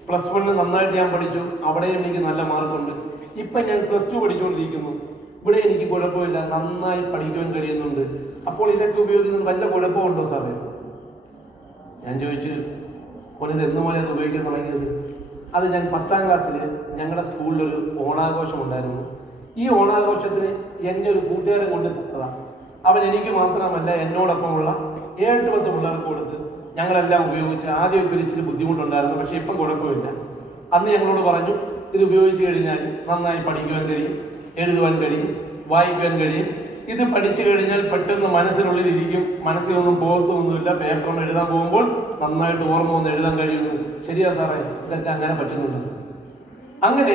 +1 നന്നായിട്ട് ഞാൻ പഠിച്ചു, അവിടെയും എനിക്ക് നല്ല മാർക്കുണ്ട്. ഇപ്പം ഞാൻ +2 പഠിച്ചുകൊണ്ടിരിക്കുന്നു. ഇവിടെ എനിക്ക് കുഴപ്പമില്ല, നന്നായി പഠിക്കുവാൻ കഴിയുന്നുണ്ട്. അപ്പോൾ ഇതൊക്കെ ഉപയോഗിക്കുന്നത് വല്ല കുഴപ്പമുണ്ടോ സാറേ? ഞാൻ ചോദിച്ചു, മോനിത് എന്ന് പോലെ അത് ഉപയോഗിക്കാൻ തുടങ്ങിയത്? അത് ഞാൻ 10ാം ക്ലാസ്സിൽ ഞങ്ങളുടെ സ്കൂളിലൊരു ഓണാഘോഷം ഉണ്ടായിരുന്നു. ഈ ഓണാഘോഷത്തിന് എൻ്റെ ഒരു കൂട്ടുകാരൻ കൊണ്ട് തന്നതാണ്. അവൻ എനിക്ക് മാത്രമല്ല എന്നോടൊപ്പമുള്ള 7-10 പിള്ളേർക്ക് കൊടുത്ത് ഞങ്ങളെല്ലാം ഉപയോഗിച്ച്. ആദ്യമൊക്കെ ഇച്ചിരി ബുദ്ധിമുട്ടുണ്ടായിരുന്നു, പക്ഷേ ഇപ്പം കുഴപ്പമില്ല. അന്ന് ഞങ്ങളോട് പറഞ്ഞു, ഇത് ഉപയോഗിച്ച് കഴിഞ്ഞാൽ നന്നായി പഠിക്കുവാൻ കഴിയും, എഴുതുവാൻ കഴിയും, വായിക്കുവാൻ കഴിയും. ഇത് പഠിച്ചു കഴിഞ്ഞാൽ പെട്ടെന്ന് മനസ്സിനുള്ളിലിരിക്കും, മനസ്സിലൊന്നും പോകത്തൊന്നുമില്ല. പേപ്പറിൽ എഴുതാൻ പോകുമ്പോൾ നന്നായിട്ട് ഓർമ്മ വന്ന് എഴുതാൻ കഴിയുന്നു. ശരിയാ സാറേ, ഇതൊക്കെ അങ്ങനെ പറ്റുന്നുണ്ട്. അങ്ങനെ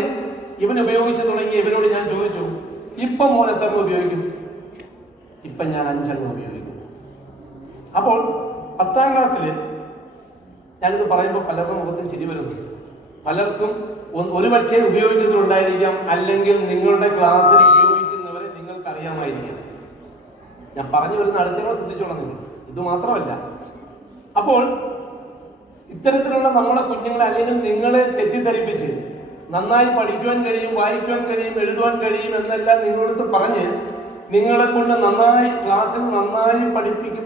ഇവൻ ഉപയോഗിച്ച് തുടങ്ങി. ഇവനോട് ഞാൻ ചോദിച്ചു, ഇപ്പം മോൻ എത്ര ഉപയോഗിക്കും? ഇപ്പം ഞാൻ 5 എണ്ണം ഉപയോഗിക്കും. അപ്പോൾ 10ാം ക്ലാസ്സിൽ ഞാനിത് പറയുമ്പോൾ പലരുടെ മുഖത്തിന് ചിരി വരുന്നു. പലർക്കും ഒരു പക്ഷേ ഉപയോഗിക്കുന്നുണ്ടായിരിക്കാം, അല്ലെങ്കിൽ നിങ്ങളുടെ ക്ലാസ്സിൽ ഉപയോഗിക്കുന്നവരെ നിങ്ങൾക്ക് അറിയാമായിരിക്കാം. ഞാൻ പറഞ്ഞു വരുന്ന അടുത്തവരെ ശ്രദ്ധിച്ചോളാം നിങ്ങൾ. ഇത് മാത്രമല്ല, അപ്പോൾ ഇത്തരത്തിലുള്ള നമ്മുടെ കുഞ്ഞുങ്ങളെ അല്ലെങ്കിൽ നിങ്ങളെ തെറ്റിദ്ധരിപ്പിച്ച് നന്നായി പഠിക്കുവാൻ കഴിയും, വായിക്കുവാൻ കഴിയും, എഴുതുവാൻ കഴിയും എന്നെല്ലാം നിങ്ങളടുത്ത് പറഞ്ഞ് നിങ്ങളെ കൊണ്ട് നന്നായി ക്ലാസ്സിൽ നന്നായി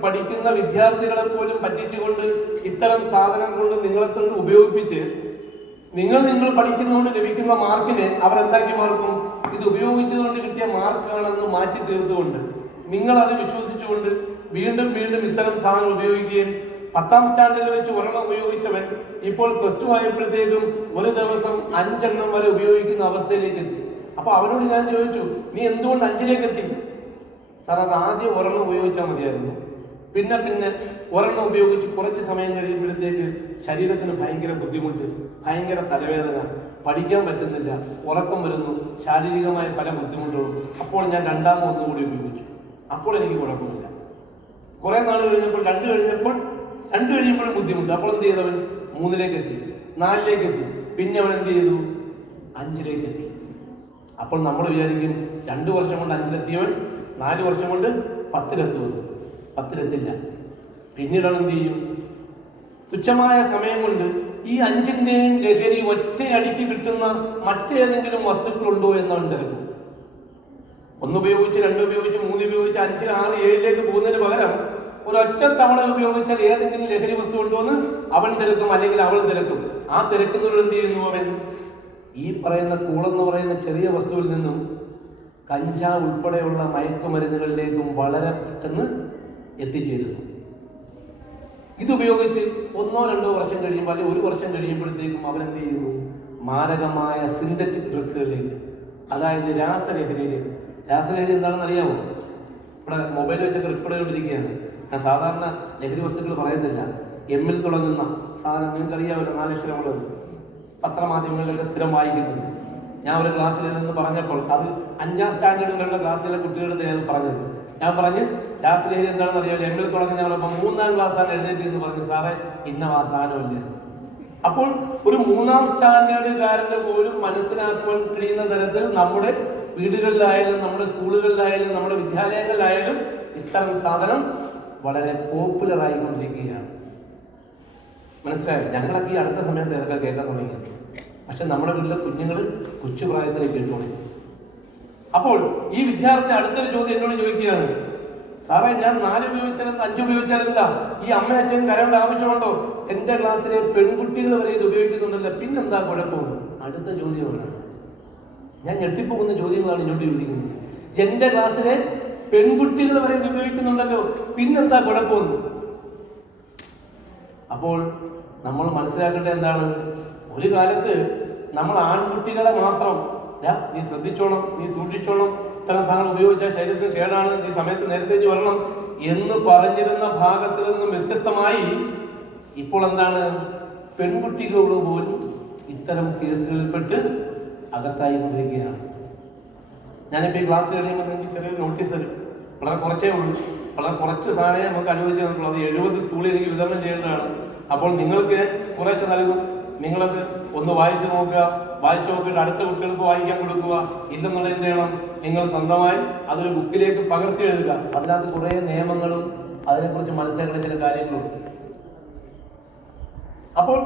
പഠിക്കുന്ന വിദ്യാർത്ഥികളെ പോലും പറ്റിച്ചുകൊണ്ട് ഇത്തരം സാധനം കൊണ്ട് നിങ്ങളെ കൊണ്ട് ഉപയോഗിപ്പിച്ച് നിങ്ങൾ പഠിക്കുന്നതുകൊണ്ട് ലഭിക്കുന്ന മാർക്കിനെ അവരെന്താക്കി മാർക്കും? ഇത് ഉപയോഗിച്ചതുകൊണ്ട് കിട്ടിയ മാർക്കാണെന്ന് മാറ്റി തീർത്തുകൊണ്ട് നിങ്ങളത് വിശ്വസിച്ചുകൊണ്ട് വീണ്ടും വീണ്ടും ഇത്തരം സാധനം ഉപയോഗിക്കുകയും 10ാം സ്റ്റാൻഡേർഡിൽ വെച്ച് ഒരെണ്ണം ഉപയോഗിച്ചവൻ ഇപ്പോൾ +2 ആയപ്പോഴത്തേക്കും ഒരു ദിവസം 5 എണ്ണം വരെ ഉപയോഗിക്കുന്ന അവസ്ഥയിലേക്ക് എത്തി. അപ്പോൾ അവനോട് ഞാൻ ചോദിച്ചു, നീ എന്തുകൊണ്ട് 5ലേക്ക് എത്തി? സാർ, അത് ആദ്യം ഒരെണ്ണം ഉപയോഗിച്ചാൽ മതിയായിരുന്നു. പിന്നെ ഒരെണ്ണം ഉപയോഗിച്ച് കുറച്ച് സമയം കഴിയുമ്പോഴത്തേക്ക് ശരീരത്തിന് ഭയങ്കര ബുദ്ധിമുട്ട്, ഭയങ്കര തലവേദന, പഠിക്കാൻ പറ്റുന്നില്ല, ഉറക്കം വരുന്നു, ശാരീരികമായ പല ബുദ്ധിമുട്ടുകളും. അപ്പോൾ ഞാൻ 2ാമത് ഒന്നുകൂടി ഉപയോഗിച്ചു. അപ്പോൾ എനിക്ക് കുഴപ്പമില്ല. കുറേ നാൾ കഴിഞ്ഞപ്പോൾ 2 കഴിയുമ്പോഴും ബുദ്ധിമുട്ട്. അപ്പോൾ എന്ത് ചെയ്തവൻ 3ലേക്ക് എത്തി, 4ലേക്ക് എത്തി. പിന്നെ അവൻ എന്ത് ചെയ്തു? 5ലേക്ക് എത്തി. അപ്പോൾ നമ്മൾ വിചാരിക്കും 2 വർഷം കൊണ്ട് 5ലെത്തിയവൻ 4 വർഷം കൊണ്ട് 10ലെത്തുമെന്ന്. 10ലെത്തില്ല. പിന്നീട് അവൻ എന്ത് ചെയ്യും? തുച്ഛമായ സമയം കൊണ്ട് ഈ 5ന്റെയും ലഹരി ഒറ്റയടിക്ക് കിട്ടുന്ന മറ്റേതെങ്കിലും വസ്തുക്കളുണ്ടോ എന്നവൻ തിരക്കും. 1 ഉപയോഗിച്ച്, 2 ഉപയോഗിച്ച്, 3 ഉപയോഗിച്ച്, 5, 6, 7ലേക്ക് പോകുന്നതിന് പകരം ഒരൊറ്റ തവണ ഉപയോഗിച്ചാൽ ഏതെങ്കിലും ലഹരി വസ്തു ഉണ്ടോ എന്ന് അവൻ തിരക്കും, അല്ലെങ്കിൽ അവൾ തിരക്കും. ആ തിരക്കുന്നവരോട് എന്ത് ചെയ്യുന്നു? അവൻ ഈ പറയുന്ന കൂളെന്ന് പറയുന്ന ചെറിയ വസ്തുവിൽ നിന്നും കഞ്ചാവ് ഉൾപ്പെടെയുള്ള മയക്കുമരുന്നുകളിലേക്കും വളരെ പെട്ടെന്ന് എത്തിച്ചേരുന്നു. ഇതുപയോഗിച്ച് 1-2 വർഷം കഴിയുമ്പോൾ, അല്ലെങ്കിൽ 1 വർഷം കഴിയുമ്പോഴത്തേക്കും അവൻ എന്ത് ചെയ്യുന്നു? മാരകമായ സിന്തറ്റിക് ഡ്രഗ്സുകളിലേക്ക്, അതായത് രാസലഹരിയിലേക്ക്. രാസലഹരി എന്താണെന്ന് അറിയാമോ? ഇവിടെ മൊബൈൽ വെച്ചൊക്കെ റെക്കോർഡ് ചെയ്തുകൊണ്ടിരിക്കുകയാണ്. ഞാൻ സാധാരണ ലഹരി വസ്തുക്കൾ പറയുന്നില്ല. എമ്മിൽ തുടങ്ങുന്ന സാധനം നിങ്ങൾക്കറിയാമല്ലോ, 4 അക്ഷരമുള്ളത്, പത്രമാധ്യമങ്ങളിലൊക്കെ സ്ഥിരം വായിക്കുന്നത്. ഞാൻ ഒരു ക്ലാസ്സിൽ നിന്ന് പറഞ്ഞപ്പോൾ അത് 5ാം സ്റ്റാൻഡേർഡുകളുടെ ക്ലാസ്സിലെ കുട്ടികളുടെ ഞാൻ പറഞ്ഞത്. ഞാൻ പറഞ്ഞ് രാഷ്ട്രീയ എന്താണെന്ന് അറിയാമല്ലോ, എമ്മിൽ തുടങ്ങുന്ന ഞങ്ങളിപ്പോൾ 3ാം ക്ലാസ്സാണ് എഴുന്നേറ്റ് എന്ന് പറഞ്ഞു, സാറേ ഇന്ന ആ സാധനമല്ലേ. അപ്പോൾ ഒരു 3ാം സ്റ്റാൻഡേർഡുകാരന് പോലും മനസ്സിലാക്കാൻ കഴിയുന്ന തരത്തിൽ നമ്മുടെ വീടുകളിലായാലും നമ്മുടെ സ്കൂളുകളിലായാലും നമ്മുടെ വിദ്യാലയങ്ങളിലായാലും ഇത്തരം സാധനം വളരെ പോപ്പുലർ ആയിക്കൊണ്ടിരിക്കുകയാണ്. മനസ്സിലായോ? ഞങ്ങളൊക്കെ ഈ അടുത്ത സമയത്ത് ഇതൊക്കെ കേൾക്കാൻ തുടങ്ങിയത്. പക്ഷെ നമ്മുടെ വീട്ടിലെ കുഞ്ഞുങ്ങൾ കൊച്ചു പ്രായത്തിലേക്ക് കേട്ടു തുടങ്ങി. അപ്പോൾ ഈ വിദ്യാർത്ഥി അടുത്തൊരു ചോദ്യം എന്നോട് ചോദിക്കുകയാണ്, സാറേ ഞാൻ 4 ഉപയോഗിച്ചാലും 5 ഉപയോഗിച്ചാലും എന്താ ഈ അമ്മ അച്ഛൻ കരയുടെ ആവശ്യമുണ്ടോ? എൻ്റെ ക്ലാസ്സിലെ പെൺകുട്ടികൾ വരെ ഇത് ഉപയോഗിക്കുന്നുണ്ടല്ലോ, പിന്നെന്താ കുഴപ്പമൊന്നും? അടുത്ത ചോദ്യമാണ്. ഞാൻ ഞെട്ടിപ്പോകുന്ന ചോദ്യങ്ങളാണ് ഇങ്ങോട്ട് ചോദിക്കുന്നത്. എൻ്റെ ക്ലാസ്സിലെ പെൺകുട്ടികൾ വരെ ഇത് ഉപയോഗിക്കുന്നുണ്ടല്ലോ, പിന്നെന്താ കുഴപ്പമൊന്നും? അപ്പോൾ നമ്മൾ മനസ്സിലാക്കേണ്ടത് എന്താണ്? ഒരു കാലത്ത് നമ്മൾ ആൺകുട്ടികളെ മാത്രം നീ ശ്രദ്ധിച്ചോണം, നീ സൂക്ഷിച്ചോണം, ഇത്തരം സാധനങ്ങൾ ഉപയോഗിച്ചാൽ ശരീരത്തിന് കേടാണ്, നീ സമയത്ത് നേരത്തെ വരണം എന്ന് പറഞ്ഞിരുന്ന ഭാഗത്തിൽ നിന്നും വ്യത്യസ്തമായി ഇപ്പോൾ എന്താണ്, പെൺകുട്ടികളോട് പോലും ഇത്തരം കേസുകളിൽപ്പെട്ട് അകത്തായി കൊണ്ടിരിക്കുകയാണ്. ഞാനിപ്പോൾ ഈ ക്ലാസ് കഴിയുമ്പോൾ നിങ്ങൾക്ക് ചെറിയൊരു നോട്ടീസ് തരും. വളരെ കുറച്ചേ ഉള്ളൂ, വളരെ കുറച്ച് സാധനമേ നമുക്ക് അനുവദിച്ചു തന്നിട്ടുള്ളൂ. അത് 70 സ്കൂളിൽ എനിക്ക് വിതരണം ചെയ്യേണ്ടതാണ്. അപ്പോൾ നിങ്ങൾക്ക് കുറേശ്ശെ നൽകും. നിങ്ങളത് ഒന്ന് വായിച്ചു നോക്കുക, വായിച്ചു നോക്കിയിട്ട് അടുത്ത കുട്ടികൾക്ക് വായിക്കാൻ കൊടുക്കുക. ഇല്ലെന്നുള്ളത് എന്ത് ചെയ്യണം, നിങ്ങൾ സ്വന്തമായി അതൊരു ബുക്കിലേക്ക് പകർത്തി എഴുതുക. അതിനകത്ത് കുറേ നിയമങ്ങളും അതിനെക്കുറിച്ച് മനസ്സിലാക്കേണ്ട ചില കാര്യങ്ങളും. അപ്പോൾ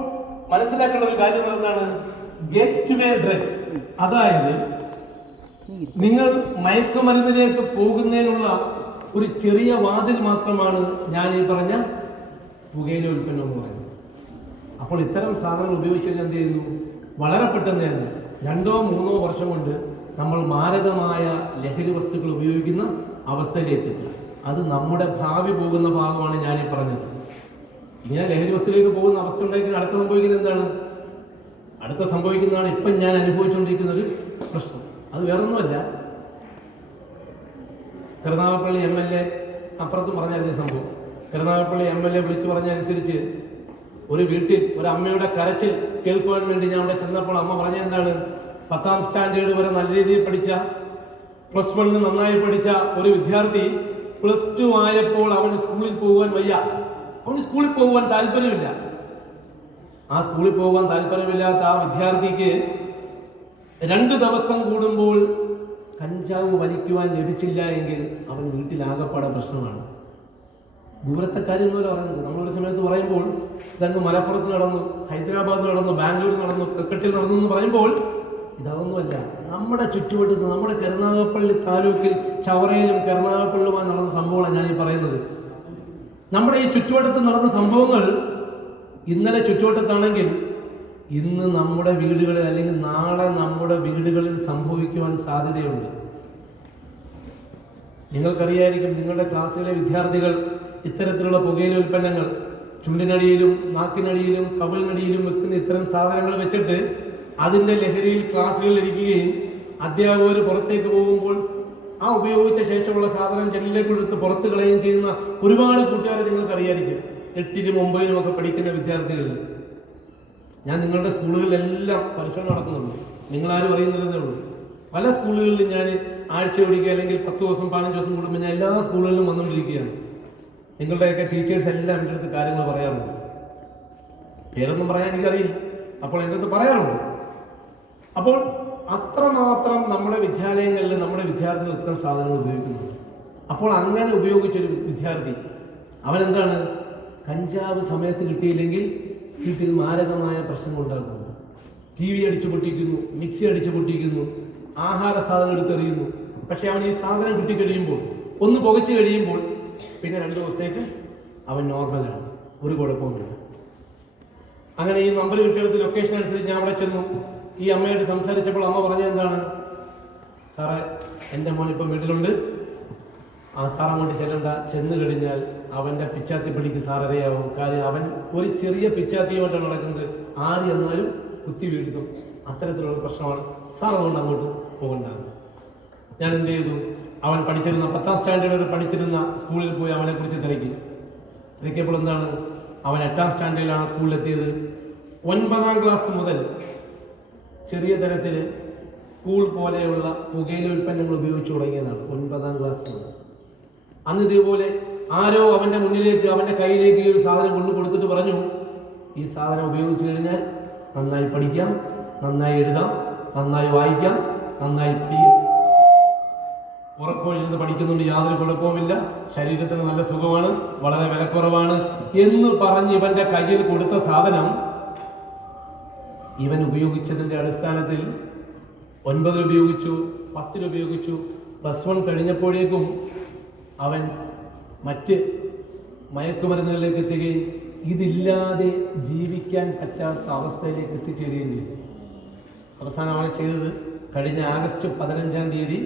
മനസ്സിലാക്കേണ്ട ഒരു കാര്യം എന്താണ്, ഗെറ്റ് വേ ഡ്രഗ്സ്, അതായത് നിങ്ങൾ മയക്കുമരുന്നിലേക്ക് പോകുന്നതിനുള്ള ഒരു ചെറിയ വാതിൽ മാത്രമാണ് ഞാൻ ഈ പറഞ്ഞ പുകയില ഉൽപ്പന്നം എന്ന് പറയുന്നത്. അപ്പോൾ ഇത്തരം സാധനങ്ങൾ ഉപയോഗിച്ച് കഴിഞ്ഞാൽ എന്ത് ചെയ്യുന്നു, വളരെ പെട്ടെന്ന് തന്നെ 2-3 വർഷം കൊണ്ട് നമ്മൾ മാരകമായ ലഹരി വസ്തുക്കൾ ഉപയോഗിക്കുന്ന അവസ്ഥയിലേക്ക് എത്തും. അത് നമ്മുടെ ഭാവി പോകുന്ന ഭാഗമാണ് ഞാനീ പറഞ്ഞത്. ഇങ്ങനെ ലഹരി വസ്തുവിലേക്ക് പോകുന്ന അവസ്ഥ ഉണ്ടായിരിക്കുന്ന അടുത്ത സംഭവിക്കുന്നത് എന്താണ്? അടുത്ത സംഭവിക്കുന്നതാണ് ഇപ്പം ഞാൻ അനുഭവിച്ചുകൊണ്ടിരിക്കുന്ന ഒരു പ്രശ്നം. അത് വേറൊന്നുമല്ല, കരുനാഗപ്പള്ളി MLA അപ്പുറത്തും പറഞ്ഞായിരുന്നു ഈ സംഭവം. കരുനാഗപ്പള്ളി MLA വിളിച്ചു പറഞ്ഞനുസരിച്ച് ഒരു വീട്ടിൽ ഒരു അമ്മയുടെ കരച്ചിൽ കേൾക്കുവാൻ വേണ്ടി ഞാൻ അവിടെ ചെന്നപ്പോൾ അമ്മ പറഞ്ഞ എന്താണ്, 10ാം സ്റ്റാൻഡേർഡ് വരെ നല്ല രീതിയിൽ പഠിച്ച, +1 നന്നായി പഠിച്ച ഒരു വിദ്യാർത്ഥി +2 ആയപ്പോൾ അവന് സ്കൂളിൽ പോകുവാൻ വയ്യ. അവന് സ്കൂളിൽ പോകുവാൻ താല്പര്യമില്ല. ആ സ്കൂളിൽ പോകാൻ താല്പര്യമില്ലാത്ത ആ വിദ്യാർത്ഥിക്ക് 2 ദിവസം കൂടുമ്പോൾ കഞ്ചാവ് വലിക്കുവാൻ ലഭിച്ചില്ല എങ്കിൽ അവൻ വീട്ടിലാകപ്പാടെ പ്രശ്നമാണ്. ദൂരത്തെ കാര്യമൊന്നുമല്ല പറയുന്നത്. നമ്മളൊരു സമയത്ത് പറയുമ്പോൾ ഇതങ്ങ് മലപ്പുറത്ത് നടന്നു, ഹൈദരാബാദ് നടന്നു, ബാംഗ്ലൂർ നടന്നു, കൽക്കട്ടയിൽ നടന്നു എന്ന് പറയുമ്പോൾ ഇതൊന്നുമല്ല. നമ്മുടെ ചുറ്റുവട്ടത്ത്, നമ്മുടെ കരുനാഗപ്പള്ളി താലൂക്കിൽ ചവറയിലും കരുനാഗപ്പള്ളിയുമായി നടന്ന സംഭവമാണ് ഞാനീ പറയുന്നത്. നമ്മുടെ ഈ ചുറ്റുവട്ടത്ത് നടന്ന സംഭവങ്ങൾ ഇന്നലെ ചുറ്റുവട്ടത്താണെങ്കിൽ ഇന്ന് നമ്മുടെ വീടുകളിൽ അല്ലെങ്കിൽ നാളെ നമ്മുടെ വീടുകളിൽ സംഭവിക്കുവാൻ സാധ്യതയുണ്ട്. നിങ്ങൾക്കറിയായിരിക്കും, നിങ്ങളുടെ ക്ലാസ്സിലെ വിദ്യാർത്ഥികൾ ഇത്തരത്തിലുള്ള പുകയില ഉൽപ്പന്നങ്ങൾ ചുണ്ടിനടിയിലും നാക്കിനടിയിലും കവിളിനടിയിലും വെക്കുന്ന ഇത്തരം സാധനങ്ങൾ വെച്ചിട്ട് അതിൻ്റെ ലഹരിയിൽ ക്ലാസ്സുകളിൽ ഇരിക്കുകയും അധ്യാപകർ പുറത്തേക്ക് പോകുമ്പോൾ ആ ഉപയോഗിച്ച ശേഷമുള്ള സാധനം ജനലിലേക്ക് എടുത്ത് പുറത്ത് കളയുകയും ചെയ്യുന്ന ഒരുപാട് കൂട്ടുകാരെ നിങ്ങൾക്കറിയായിരിക്കും. 8ലും 9ലും ഒക്കെ പഠിക്കുന്ന വിദ്യാർത്ഥികളിൽ. ഞാൻ നിങ്ങളുടെ സ്കൂളുകളിലെല്ലാം പരിശോധന നടക്കുന്നുള്ളൂ, നിങ്ങളാരും അറിയുന്നില്ലെന്നേ ഉള്ളൂ. പല സ്കൂളുകളിലും ഞാൻ ആഴ്ച ഒഴിക്കുക അല്ലെങ്കിൽ 10 ദിവസം 15 ദിവസം കൂടുമ്പോൾ ഞാൻ എല്ലാ സ്കൂളുകളിലും വന്നുകൊണ്ടിരിക്കുകയാണ്. നിങ്ങളുടെയൊക്കെ ടീച്ചേഴ്സ് എല്ലാം എൻ്റെ അടുത്ത് കാര്യങ്ങൾ പറയാറുണ്ട്. പേരൊന്നും പറയാൻ എനിക്കറിയില്ല, അപ്പോൾ എൻ്റെ അടുത്ത് പറയാറുണ്ട്. അപ്പോൾ അത്രമാത്രം നമ്മുടെ വിദ്യാലയങ്ങളിൽ നമ്മുടെ വിദ്യാർത്ഥികൾ ഇത്തരം സാധനങ്ങൾ ഉപയോഗിക്കുന്നുണ്ട്. അപ്പോൾ അങ്ങനെ ഉപയോഗിച്ചൊരു വിദ്യാർത്ഥി അവനെന്താണ്, കഞ്ചാവ് സമയത്ത് കിട്ടിയില്ലെങ്കിൽ വീട്ടിൽ മാരകമായ പ്രശ്നങ്ങൾ ഉണ്ടാക്കുന്നു. TV അടിച്ചു പൊട്ടിക്കുന്നു, മിക്സി അടിച്ചു പൊട്ടിക്കുന്നു, ആഹാര സാധനം എടുത്തെറിയുന്നു. പക്ഷെ അവൻ ഈ സാധനം കിട്ടിക്കഴിയുമ്പോൾ, ഒന്ന് പുകച്ചു കഴിയുമ്പോൾ പിന്നെ 2 ദിവസത്തേക്ക് അവൻ നോർമലാണ്, ഒരു കുഴപ്പമൊന്നുമില്ല. അങ്ങനെ ഈ നമ്പർ കിട്ടിയെടുത്ത് ലൊക്കേഷൻ അനുസരിച്ച് ഞാൻ അവിടെ ചെന്നു. ഈ അമ്മയോട് സംസാരിച്ചപ്പോൾ അമ്മ പറഞ്ഞത് എന്താണ്, സാറേ എൻ്റെ മോനിപ്പം വീട്ടിലുണ്ട്, ആ സാർ അങ്ങോട്ട് ചെല്ലണ്ട, ചെന്ന് കഴിഞ്ഞാൽ അവൻ്റെ പിച്ചാത്തി പിടിക്ക് സാററിയാവും. കാര്യം അവൻ ഒരു ചെറിയ പിച്ചാത്തിയുമായിട്ടാണ് നടക്കുന്നത്, ആര് എന്നാലും കുത്തി വീഴ്ത്തും. അത്തരത്തിലുള്ള പ്രശ്നമാണ്, സാർ അതുകൊണ്ട് അങ്ങോട്ട് പോകണ്ടാകും. ഞാൻ എന്ത് ചെയ്തു, അവൻ പഠിച്ചിരുന്ന 10ാം സ്റ്റാൻഡേർഡ് വരെ പഠിച്ചിരുന്ന സ്കൂളിൽ പോയി അവനെക്കുറിച്ച് തിരക്കിയപ്പോൾ എന്താണ്, അവൻ 8ാം സ്റ്റാൻഡേർഡിലാണ് സ്കൂളിലെത്തിയത്. 9ാം ക്ലാസ് മുതൽ ചെറിയ തരത്തിൽ കൂൾ പോലെയുള്ള പുകയില ഉൽപ്പന്നങ്ങൾ ഉപയോഗിച്ചു തുടങ്ങിയതാണ്. 9ാം ക്ലാസ് മുതൽ. അന്ന് ഇതേപോലെ ആരോ അവൻ്റെ മുന്നിലേക്ക്, അവൻ്റെ കയ്യിലേക്ക് ഈ ഒരു സാധനം കൊണ്ടു കൊടുത്തിട്ട് പറഞ്ഞു, ഈ സാധനം ഉപയോഗിച്ചു കഴിഞ്ഞാൽ നന്നായി പഠിക്കാം, നന്നായി എഴുതാം, നന്നായി വായിക്കാം, നന്നായി ഉറക്കമൊഴിഞ്ഞ് പഠിക്കുന്നുണ്ട്, യാതൊരു കുഴപ്പവുമില്ല, ശരീരത്തിന് നല്ല സുഖമാണ്, വളരെ വിലക്കുറവാണ് എന്ന് പറഞ്ഞ് ഇവൻ്റെ കയ്യിൽ കൊടുത്ത സാധനം ഇവൻ ഉപയോഗിച്ചതിൻ്റെ അടിസ്ഥാനത്തിൽ 9 ഉപയോഗിച്ചു, 10 ഉപയോഗിച്ചു. +1 കഴിഞ്ഞപ്പോഴേക്കും അവൻ മറ്റ് മയക്കുമരുന്നുകളിലേക്ക് എത്തുകയും ഇതില്ലാതെ ജീവിക്കാൻ പറ്റാത്ത അവസ്ഥയിലേക്ക് എത്തിച്ചേരുകയും ചെയ്തു. അവസാനമാണ് ചെയ്തത്, കഴിഞ്ഞ ആഗസ്റ്റ് 15-ാം തീയതി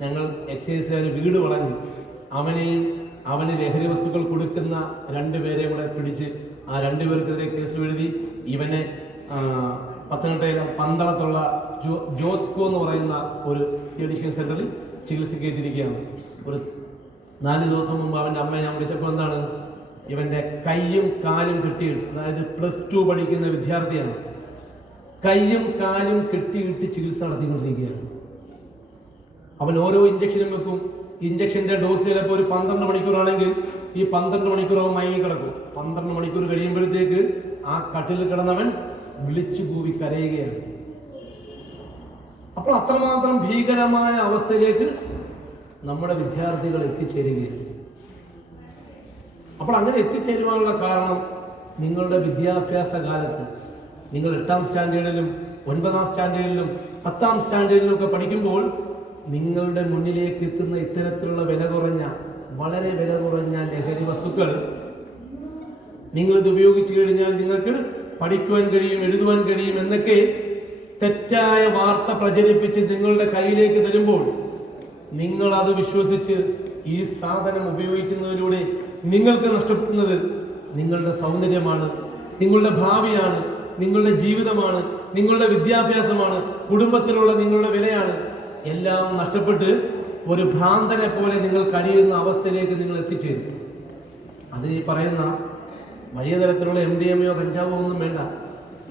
ഞങ്ങൾ എക്സൈസുകാർ വീട് വളഞ്ഞു അവനെയും അവന് ലഹരി വസ്തുക്കൾ കൊടുക്കുന്ന 2 പേരെയും കൂടെ പിടിച്ച് ആ 2 പേർക്കെതിരെ കേസ് എഴുതി. ഇവനെ പത്തനംതിട്ടയിലെ പന്തളത്തുള്ള ജോസ്കോ എന്ന് പറയുന്ന ഒരു എഡ്യൂക്കേഷൻ സെൻ്ററിൽ ചികിത്സിക്കേറ്റിരിക്കുകയാണ്. ഒരു 4 ദിവസം മുമ്പ് അവൻ്റെ അമ്മയെ ഞാൻ വിളിച്ചപ്പോൾ എന്താണ്, ഇവൻ്റെ കയ്യും കാലും കെട്ടിയിട്ട്, അതായത് +2 പഠിക്കുന്ന വിദ്യാർത്ഥിയാണ്, കയ്യും കാലും കെട്ടിയിട്ട് ചികിത്സ നടത്തിക്കൊണ്ടിരിക്കുകയാണ്. അവൻ ഓരോ ഇഞ്ചക്ഷനും വെക്കും. ഇഞ്ചക്ഷൻ്റെ ഡോസ് ചിലപ്പോൾ ഒരു 12 മണിക്കൂറാണെങ്കിൽ ഈ 12 മണിക്കൂർ അവൻ മയങ്ങി കിടക്കും. 12 മണിക്കൂർ കഴിയുമ്പോഴത്തേക്ക് ആ കട്ടിലിൽ കിടന്നവൻ വിളിച്ചു കൂവി കരയുകയാണ്. അപ്പോൾ അത്രമാത്രം ഭീകരമായ അവസ്ഥയിലേക്ക് നമ്മുടെ വിദ്യാർത്ഥികൾ എത്തിച്ചേരുകയാണ്. അപ്പോൾ അങ്ങനെ എത്തിച്ചേരുവാനുള്ള കാരണം, നിങ്ങളുടെ വിദ്യാഭ്യാസ കാലത്ത് നിങ്ങൾ 8ാം സ്റ്റാൻഡേർഡിലും 9ാം സ്റ്റാൻഡേർഡിലും 10ാം സ്റ്റാൻഡേർഡിലും ഒക്കെ പഠിക്കുമ്പോൾ നിങ്ങളുടെ മുന്നിലേക്ക് എത്തുന്ന ഇത്തരത്തിലുള്ള വളരെ വില കുറഞ്ഞ ലഹരി വസ്തുക്കൾ നിങ്ങളിത് ഉപയോഗിച്ചു കഴിഞ്ഞാൽ നിങ്ങൾക്ക് പഠിക്കുവാൻ കഴിയും, എഴുതുവാൻ കഴിയും എന്നൊക്കെ തെറ്റായ വാർത്ത പ്രചരിപ്പിച്ച് നിങ്ങളുടെ കയ്യിലേക്ക് തരുമ്പോൾ നിങ്ങൾ അത് വിശ്വസിച്ച് ഈ സാധനം ഉപയോഗിക്കുന്നതിലൂടെ നിങ്ങൾക്ക് നഷ്ടപ്പെടുന്നത് നിങ്ങളുടെ സൗന്ദര്യമാണ്, നിങ്ങളുടെ ഭാവിയാണ്, നിങ്ങളുടെ ജീവിതമാണ്, നിങ്ങളുടെ വിദ്യാഭ്യാസമാണ്, കുടുംബത്തിലുള്ള നിങ്ങളുടെ വിലയാണ്. എല്ലാം നഷ്ടപ്പെട്ട് ഒരു ഭ്രാന്തനെ പോലെ നിങ്ങൾ കഴിയുന്ന അവസ്ഥയിലേക്ക് നിങ്ങൾ എത്തിച്ചേരും. അതിന് ഈ പറയുന്ന വലിയ തരത്തിലുള്ള MDMA കഞ്ചാവോ ഒന്നും വേണ്ട.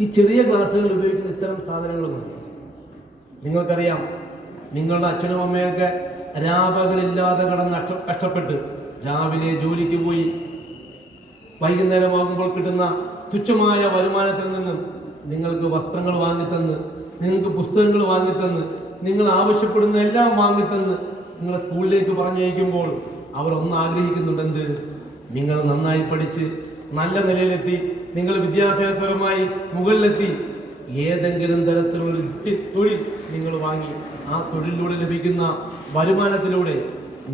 ഈ ചെറിയ ക്ലാസ്സുകൾ ഉപയോഗിക്കുന്ന ഇത്തരം സാധനങ്ങളുമാണ്. നിങ്ങൾക്കറിയാം, നിങ്ങളുടെ അച്ഛനും അമ്മയൊക്കെ രാപകലില്ലാതെ കഷ്ടപ്പെട്ട് രാവിലെ ജോലിക്ക് പോയി വൈകുന്നേരമാകുമ്പോൾ കിട്ടുന്ന തുച്ഛമായ വരുമാനത്തിൽ നിന്നും നിങ്ങൾക്ക് വസ്ത്രങ്ങൾ വാങ്ങിത്തന്ന്, നിങ്ങൾക്ക് പുസ്തകങ്ങൾ വാങ്ങിത്തന്ന്, നിങ്ങൾ ആവശ്യപ്പെടുന്ന എല്ലാം വാങ്ങിത്തന്ന് നിങ്ങളെ സ്കൂളിലേക്ക് പറഞ്ഞയക്കുമ്പോൾ അവർ ഒന്ന് ആഗ്രഹിക്കുന്നുണ്ട്, എന്ത്? നിങ്ങൾ നന്നായി പഠിച്ച് നല്ല നിലയിലെത്തി, നിങ്ങൾ വിദ്യാഭ്യാസപരമായി മുകളിലെത്തി ഏതെങ്കിലും തരത്തിലുള്ള തൊഴിൽ നിങ്ങൾ വാങ്ങി ആ തൊഴിലിലൂടെ ലഭിക്കുന്ന വരുമാനത്തിലൂടെ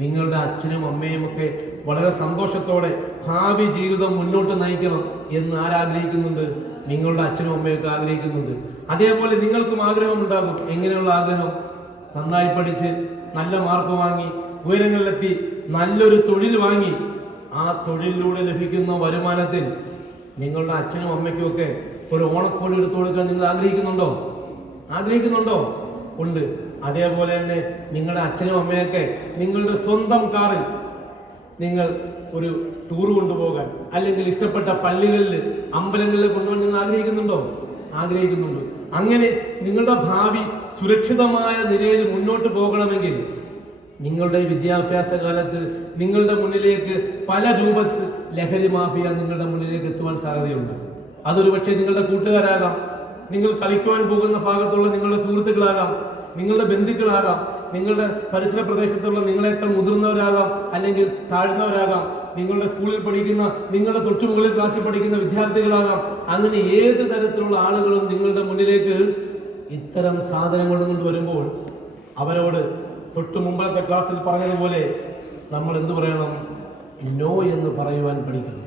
നിങ്ങളുടെ അച്ഛനും അമ്മയും ഒക്കെ വളരെ സന്തോഷത്തോടെ ഭാവി ജീവിതം മുന്നോട്ട് നയിക്കണം എന്ന് ആരാഗ്രഹിക്കുന്നുണ്ട്? നിങ്ങളുടെ അച്ഛനും അമ്മയൊക്കെ ആഗ്രഹിക്കുന്നുണ്ട്. അതേപോലെ നിങ്ങൾക്കും ആഗ്രഹമുണ്ടാകും. എങ്ങനെയുള്ള ആഗ്രഹം? നന്നായി പഠിച്ച് നല്ല മാർക്ക് വാങ്ങി ഉയരങ്ങളിലെത്തി നല്ലൊരു തൊഴിൽ വാങ്ങി ആ തൊഴിലിലൂടെ ലഭിക്കുന്ന വരുമാനത്തിൽ നിങ്ങളുടെ അച്ഛനും അമ്മയ്ക്കും ഒക്കെ ഒരു ഓണക്കോടി എടുത്തു കൊടുക്കാൻ നിങ്ങൾ ആഗ്രഹിക്കുന്നുണ്ടോ? ഉണ്ട്. അതേപോലെ തന്നെ നിങ്ങളുടെ അച്ഛനും അമ്മയൊക്കെ നിങ്ങളുടെ സ്വന്തം കാറിൽ നിങ്ങൾ ഒരു ടൂർ കൊണ്ടുപോകാൻ, അല്ലെങ്കിൽ ഇഷ്ടപ്പെട്ട പള്ളികളിൽ അമ്പലങ്ങളിൽ കൊണ്ടുപോകാൻ നിങ്ങൾ ആഗ്രഹിക്കുന്നുണ്ട്. അങ്ങനെ നിങ്ങളുടെ ഭാവി സുരക്ഷിതമായ നിലയിൽ മുന്നോട്ട് പോകണമെങ്കിൽ നിങ്ങളുടെ വിദ്യാഭ്യാസ കാലത്ത് നിങ്ങളുടെ മുന്നിലേക്ക് പല രൂപത്തിൽ ലഹരി മാഫിയ നിങ്ങളുടെ മുന്നിലേക്ക് എത്തുവാൻ സാധ്യതയുണ്ട്. അതൊരു പക്ഷേ നിങ്ങളുടെ കൂട്ടുകാരാകാം, നിങ്ങൾ കളിക്കുവാൻ പോകുന്ന ഭാഗത്തുള്ള നിങ്ങളുടെ സുഹൃത്തുക്കളാകാം, നിങ്ങളുടെ ബന്ധുക്കളാകാം, നിങ്ങളുടെ പരിസര പ്രദേശത്തുള്ള നിങ്ങളെക്കാൾ മുതിർന്നവരാകാം, അല്ലെങ്കിൽ താഴ്ന്നവരാകാം, നിങ്ങളുടെ സ്കൂളിൽ പഠിക്കുന്ന, നിങ്ങളുടെ തൊട്ടുമുകളിൽ ക്ലാസ്സിൽ പഠിക്കുന്ന വിദ്യാർത്ഥികളാകാം. അങ്ങനെ ഏത് തരത്തിലുള്ള ആളുകളും നിങ്ങളുടെ മുന്നിലേക്ക് ഇത്തരം സാധനങ്ങൾ കൊണ്ട് വരുമ്പോൾ അവരോട് തൊട്ടു മുമ്പത്തെ ക്ലാസ്സിൽ പറഞ്ഞതുപോലെ നമ്മൾ എന്ത് പറയണം? നോ എന്ന് പറയുവാൻ പഠിക്കണം.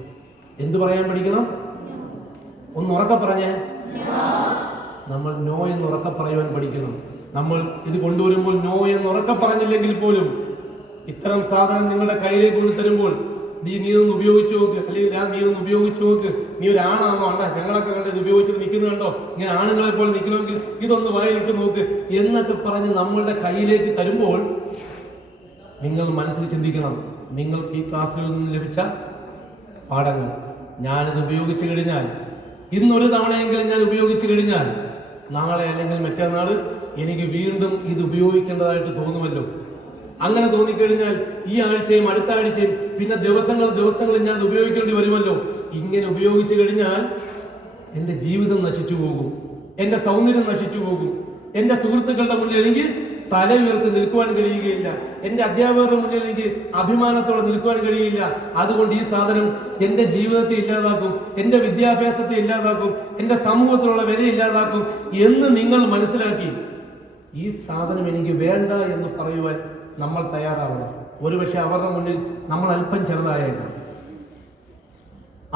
എന്ത് പറയാൻ പഠിക്കണം? ഒന്ന് ഉറക്കെ പറഞ്ഞേ. നമ്മൾ നോ എന്ന് ഉറക്കെ പറയുവാൻ പഠിക്കണം. നമ്മൾ ഇത് കൊണ്ടുവരുമ്പോൾ നോ എന്ന് ഉറക്കെ പറഞ്ഞില്ലെങ്കിൽ പോലും ഇത്തരം സാധനം നിങ്ങളുടെ കയ്യിലേക്ക് കൊണ്ട് തരുമ്പോൾ നീ ഇതൊന്ന് ഉപയോഗിച്ച് നോക്ക്, അല്ലെങ്കിൽ നീ ഇതൊന്ന് ഉപയോഗിച്ച് നോക്ക്, നീ ഒരു ആണാണോ? അണ്ട ഞങ്ങളൊക്കെ കണ്ട് ഇത് ഉപയോഗിച്ചിട്ട് നിൽക്കുന്നത് കണ്ടോ, ഇങ്ങനെ ആണുങ്ങളെ പോലെ നിൽക്കണമെങ്കിൽ ഇതൊന്ന് വായിലിട്ട് നോക്ക് എന്നൊക്കെ പറഞ്ഞ് നമ്മളുടെ കയ്യിലേക്ക് തരുമ്പോൾ നിങ്ങൾ മനസ്സിൽ ചിന്തിക്കണം, നിങ്ങൾക്ക് ഈ ക്ലാസ്സുകളിൽ നിന്ന് ലഭിച്ച പാഠങ്ങൾ, ഞാനിത് ഉപയോഗിച്ച് കഴിഞ്ഞാൽ, ഇന്നൊരു തവണയെങ്കിലും ഞാൻ ഉപയോഗിച്ച് കഴിഞ്ഞാൽ നാളെ അല്ലെങ്കിൽ മറ്റന്നാൾ എനിക്ക് വീണ്ടും ഇത് ഉപയോഗിക്കേണ്ടതായിട്ട് തോന്നുമല്ലോ. അങ്ങനെ തോന്നിക്കഴിഞ്ഞാൽ ഈ ആഴ്ചയും അടുത്ത ആഴ്ചയും പിന്നെ ദിവസങ്ങൾ ഞാൻ അത് ഉപയോഗിക്കേണ്ടി വരുമല്ലോ. ഇങ്ങനെ ഉപയോഗിച്ച് കഴിഞ്ഞാൽ എൻ്റെ ജീവിതം നശിച്ചു പോകും, എൻ്റെ സൗന്ദര്യം നശിച്ചു പോകും, എൻ്റെ സുഹൃത്തുക്കളുടെ മുന്നിൽ എനിക്ക് തല ഉയർത്തി നിൽക്കുവാൻ കഴിയുകയില്ല, എൻ്റെ അധ്യാപകരുടെ മുന്നിൽ എനിക്ക് അഭിമാനത്തോടെ നിൽക്കുവാൻ കഴിയില്ല. അതുകൊണ്ട് ഈ സാധനം എൻ്റെ ജീവിതത്തെ ഇല്ലാതാക്കും, എൻ്റെ വിദ്യാഭ്യാസത്തെ ഇല്ലാതാക്കും, എൻ്റെ സമൂഹത്തിലുള്ള വില ഇല്ലാതാക്കും എന്ന് നിങ്ങൾ മനസ്സിലാക്കി ഈ സാധനം എനിക്ക് വേണ്ട എന്ന് പറയുവാൻ നമ്മൾ തയ്യാറാവണം. ഒരുപക്ഷെ അവരുടെ മുന്നിൽ നമ്മൾ അല്പം ചെറുതായേക്കാം,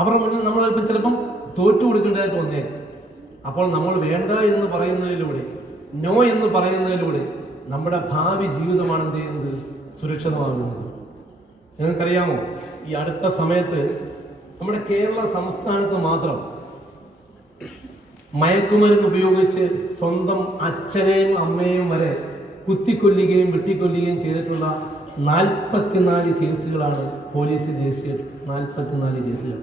അവരുടെ മുന്നിൽ നമ്മൾ അല്പം ചിലപ്പം തോറ്റു കൊടുക്കേണ്ടതായിട്ട് വന്നേക്കാം. അപ്പോൾ നമ്മൾ വേണ്ട എന്ന് പറയുന്നതിലൂടെ, നോ എന്ന് പറയുന്നതിലൂടെ നമ്മുടെ ഭാവി ജീവിതമാണ് എന്ത് ചെയ്യുന്നത്, സുരക്ഷിതമാകുന്നത്. നിങ്ങൾക്കറിയാമോ, ഈ അടുത്ത സമയത്ത് നമ്മുടെ കേരള സംസ്ഥാനത്ത് മാത്രം മയക്കുമരുന്ന് ഉപയോഗിച്ച് സ്വന്തം അച്ഛനെയും അമ്മയെയും വരെ കുത്തിക്കൊല്ലുകയും വെട്ടിക്കൊല്ലുകയും ചെയ്തിട്ടുള്ള 44 കേസുകളാണ് പോലീസ് രജിസ്റ്റർ ചെയ്തിട്ടുള്ളത്. 44 കേസുകൾ.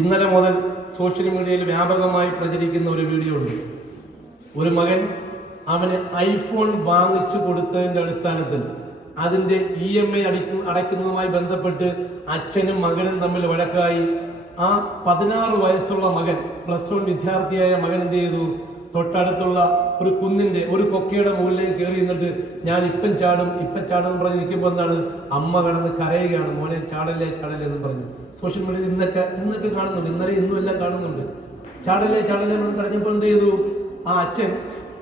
ഇന്നലെ മുതൽ സോഷ്യൽ മീഡിയയിൽ വ്യാപകമായി പ്രചരിക്കുന്ന ഒരു വീഡിയോ ഉണ്ട്. ഒരു മകൻ അവന് ഐഫോൺ വാങ്ങിച്ചു കൊടുത്തതിൻ്റെ അടിസ്ഥാനത്തിൽ അതിൻ്റെ EMI അടയ്ക്കുന്നതുമായി ബന്ധപ്പെട്ട് അച്ഛനും മകനും തമ്മിൽ വഴക്കായി ആ 16 വയസ്സുള്ള മകൻ, +1 വിദ്യാർത്ഥിയായ മകൻ എന്ത് ചെയ്തു, തൊട്ടടുത്തുള്ള ഒരു കുന്നിൻ്റെ ഒരു കൊക്കയുടെ മുകളിലേക്ക് കയറി നിന്നിട്ട് ഞാൻ ഇപ്പം ചാടും എന്ന് പറഞ്ഞ് നിൽക്കുമ്പോൾ എന്താണ്, അമ്മ കിടന്ന് കരയുകയാണ്, മോനെ ചാടല്ലേ എന്ന് പറഞ്ഞു. സോഷ്യൽ മീഡിയയിൽ ഇന്നൊക്കെ കാണുന്നുണ്ട്, ഇന്നലെ ഇന്നും എല്ലാം കാണുന്നുണ്ട്. ചാടല്ലേ എന്ന് കരഞ്ഞപ്പോൾ എന്ത് ചെയ്തു, ആ അച്ഛൻ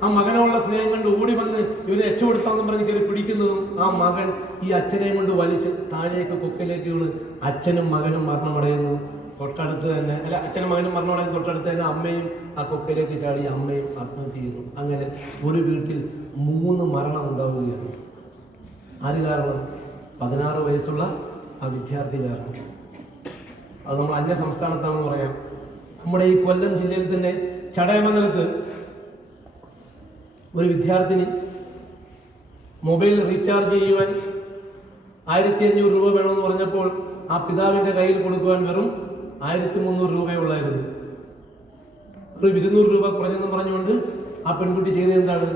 ആ മകനോടുള്ള സ്നേഹം കൊണ്ട് ഓടി വന്ന് ഇവരെ രക്ഷപ്പെടുത്താമെന്ന് പറഞ്ഞ് കയറി പിടിക്കുന്നതും ആ മകൻ ഈ അച്ഛനെയും കൊണ്ട് വലിച്ച് താഴേക്ക് കൊക്കയിലേക്ക് വീണ് അച്ഛനും മകനും മരണമടയുന്നു. തൊട്ടടുത്ത് തന്നെ അച്ഛനും മകനും മരണമടയുന്നു. തൊട്ടടുത്ത് തന്നെ അമ്മയും ആ കൊക്കയിലേക്ക് ചാടി അമ്മയും ആത്മഹത്യ ചെയ്യുന്നു. അങ്ങനെ ഒരു വീട്ടിൽ 3 മരണം ഉണ്ടാവുകയാണ്. ആര് കാരണം? 16 വയസ്സുള്ള ആ വിദ്യാർത്ഥി കാരണം. അത് നമ്മൾ അന്യ സംസ്ഥാനത്താണെന്ന് പറയാം. നമ്മുടെ ഈ കൊല്ലം ജില്ലയിൽ തന്നെ ചടയമംഗലത്ത് ഒരു വിദ്യാർത്ഥിനി മൊബൈൽ റീചാർജ് ചെയ്യുവാൻ 1500 രൂപ വേണമെന്ന് പറഞ്ഞപ്പോൾ ആ പിതാവിൻ്റെ കയ്യിൽ കൊടുക്കുവാൻ വെറും 1300 രൂപയുള്ളായിരുന്നു. ഒരു 200 രൂപ കുറഞ്ഞെന്ന് പറഞ്ഞുകൊണ്ട് ആ പെൺകുട്ടി ചെയ്തത് എന്താണ്,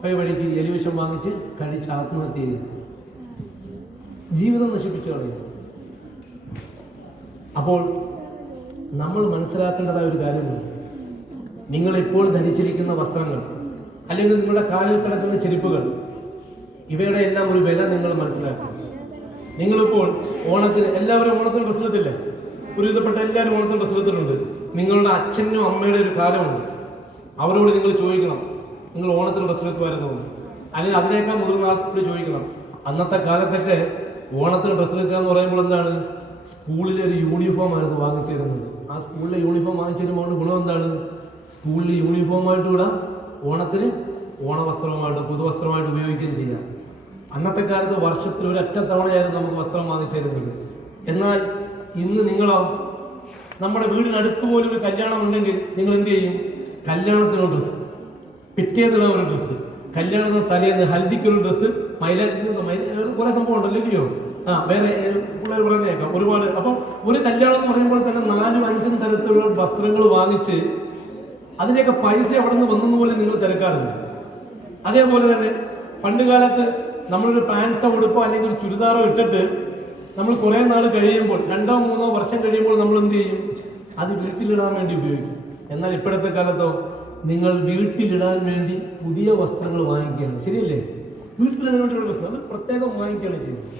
പോയ വഴിക്ക് എലിവിഷം വാങ്ങിച്ച് കഴിച്ച് ആത്മഹത്യ ചെയ്തു, ജീവിതം നശിപ്പിച്ചു കളയുന്നു. അപ്പോൾ നമ്മൾ മനസ്സിലാക്കേണ്ടതായ ഒരു കാര്യമുണ്ട്. നിങ്ങളിപ്പോൾ ധരിച്ചിരിക്കുന്ന വസ്ത്രങ്ങൾ അല്ലെങ്കിൽ നിങ്ങളുടെ കാലിൽ കിടക്കുന്ന ചെരുപ്പുകൾ, ഇവയുടെ എല്ലാം ഒരു വില നിങ്ങൾ മനസ്സിലാക്കണം. നിങ്ങളിപ്പോൾ ഓണത്തിന് എല്ലാവരും ഓണത്തിന് ഡ്രസ്സ് എടുത്തില്ലേ? ഒരുവിധപ്പെട്ട എല്ലാവരും ഓണത്തിന് ഡ്രസ്സ് എടുത്തിട്ടുണ്ട്. നിങ്ങളുടെ അച്ഛനും അമ്മയുടെ ഒരു കാലമുണ്ട്. അവരോട് നിങ്ങൾ ചോദിക്കണം, നിങ്ങൾ ഓണത്തിന് ഡ്രസ്സ് എടുക്കുമായിരുന്നു, അല്ലെങ്കിൽ അതിനേക്കാൾ മുതിർന്ന ആൾക്കോട് ചോദിക്കണം. അന്നത്തെ കാലത്തൊക്കെ ഓണത്തിന് ഡ്രസ്സ് എടുക്കുക എന്ന് പറയുമ്പോൾ എന്താണ്, സ്കൂളിലെ ഒരു യൂണിഫോം ആയിരുന്നു വാങ്ങിച്ചിരുന്നത്. ആ സ്കൂളിലെ യൂണിഫോം വാങ്ങിച്ചിരുമ്പോൾ ഗുണം എന്താണ്, സ്കൂളിൽ യൂണിഫോമായിട്ട് കൂടെ ഓണത്തിന് ഓണവസ്ത്രമായിട്ട് പുതുവസ്ത്രമായിട്ട് ഉപയോഗിക്കുകയും ചെയ്യാം. അന്നത്തെ കാലത്ത് വർഷത്തിൽ ഒരൊറ്റ തവണയായിരുന്നു നമുക്ക് വസ്ത്രം വാങ്ങിച്ചിരുന്നത്. എന്നാൽ ഇന്ന് നിങ്ങളോ, നമ്മുടെ വീടിനടുത്ത് പോലും ഒരു കല്യാണം ഉണ്ടെങ്കിൽ നിങ്ങൾ എന്ത് ചെയ്യും, കല്യാണത്തിനൊരു ഡ്രസ്സ്, പിറ്റേന്നുള്ള ഒരു ഡ്രസ്സ്, കല്യാണത്തിന് തലേന്ന് ഹൽദിക്കൊരു ഡ്രസ്സ്, കുറേ സംഭവം ഉണ്ടല്ലോ ഇല്ലയോ, വേറെ പിള്ളേർ പറയുന്നേക്കാം ഒരുപാട്. അപ്പം ഒരു കല്യാണം എന്ന് പറയുമ്പോൾ തന്നെ 4-5 തരത്തിലുള്ള വസ്ത്രങ്ങൾ വാങ്ങിച്ച് അതിൻ്റെയൊക്കെ പൈസ അവിടെ നിന്ന് വന്നെന്ന് പോലും നിങ്ങൾ തിരക്കാറുണ്ട്. അതേപോലെ തന്നെ പണ്ട് കാലത്ത് നമ്മളൊരു പാൻസോ ഉടുപ്പോ അല്ലെങ്കിൽ ഒരു ചുരിദാറോ ഇട്ടിട്ട് നമ്മൾ കുറേ നാൾ കഴിയുമ്പോൾ 2-3 വർഷം കഴിയുമ്പോൾ നമ്മൾ എന്ത് ചെയ്യും, അത് വീട്ടിലിടാൻ വേണ്ടി ഉപയോഗിക്കും. എന്നാൽ ഇപ്പോഴത്തെ കാലത്തോ നിങ്ങൾ വീട്ടിലിടാൻ വേണ്ടി പുതിയ വസ്ത്രങ്ങൾ വാങ്ങിക്കുകയാണ്, ശരിയല്ലേ? വീട്ടിലിടാൻ വേണ്ടിയുള്ള വസ്ത്രം അത് പ്രത്യേകം വാങ്ങിക്കുകയാണ് ചെയ്യുന്നത്.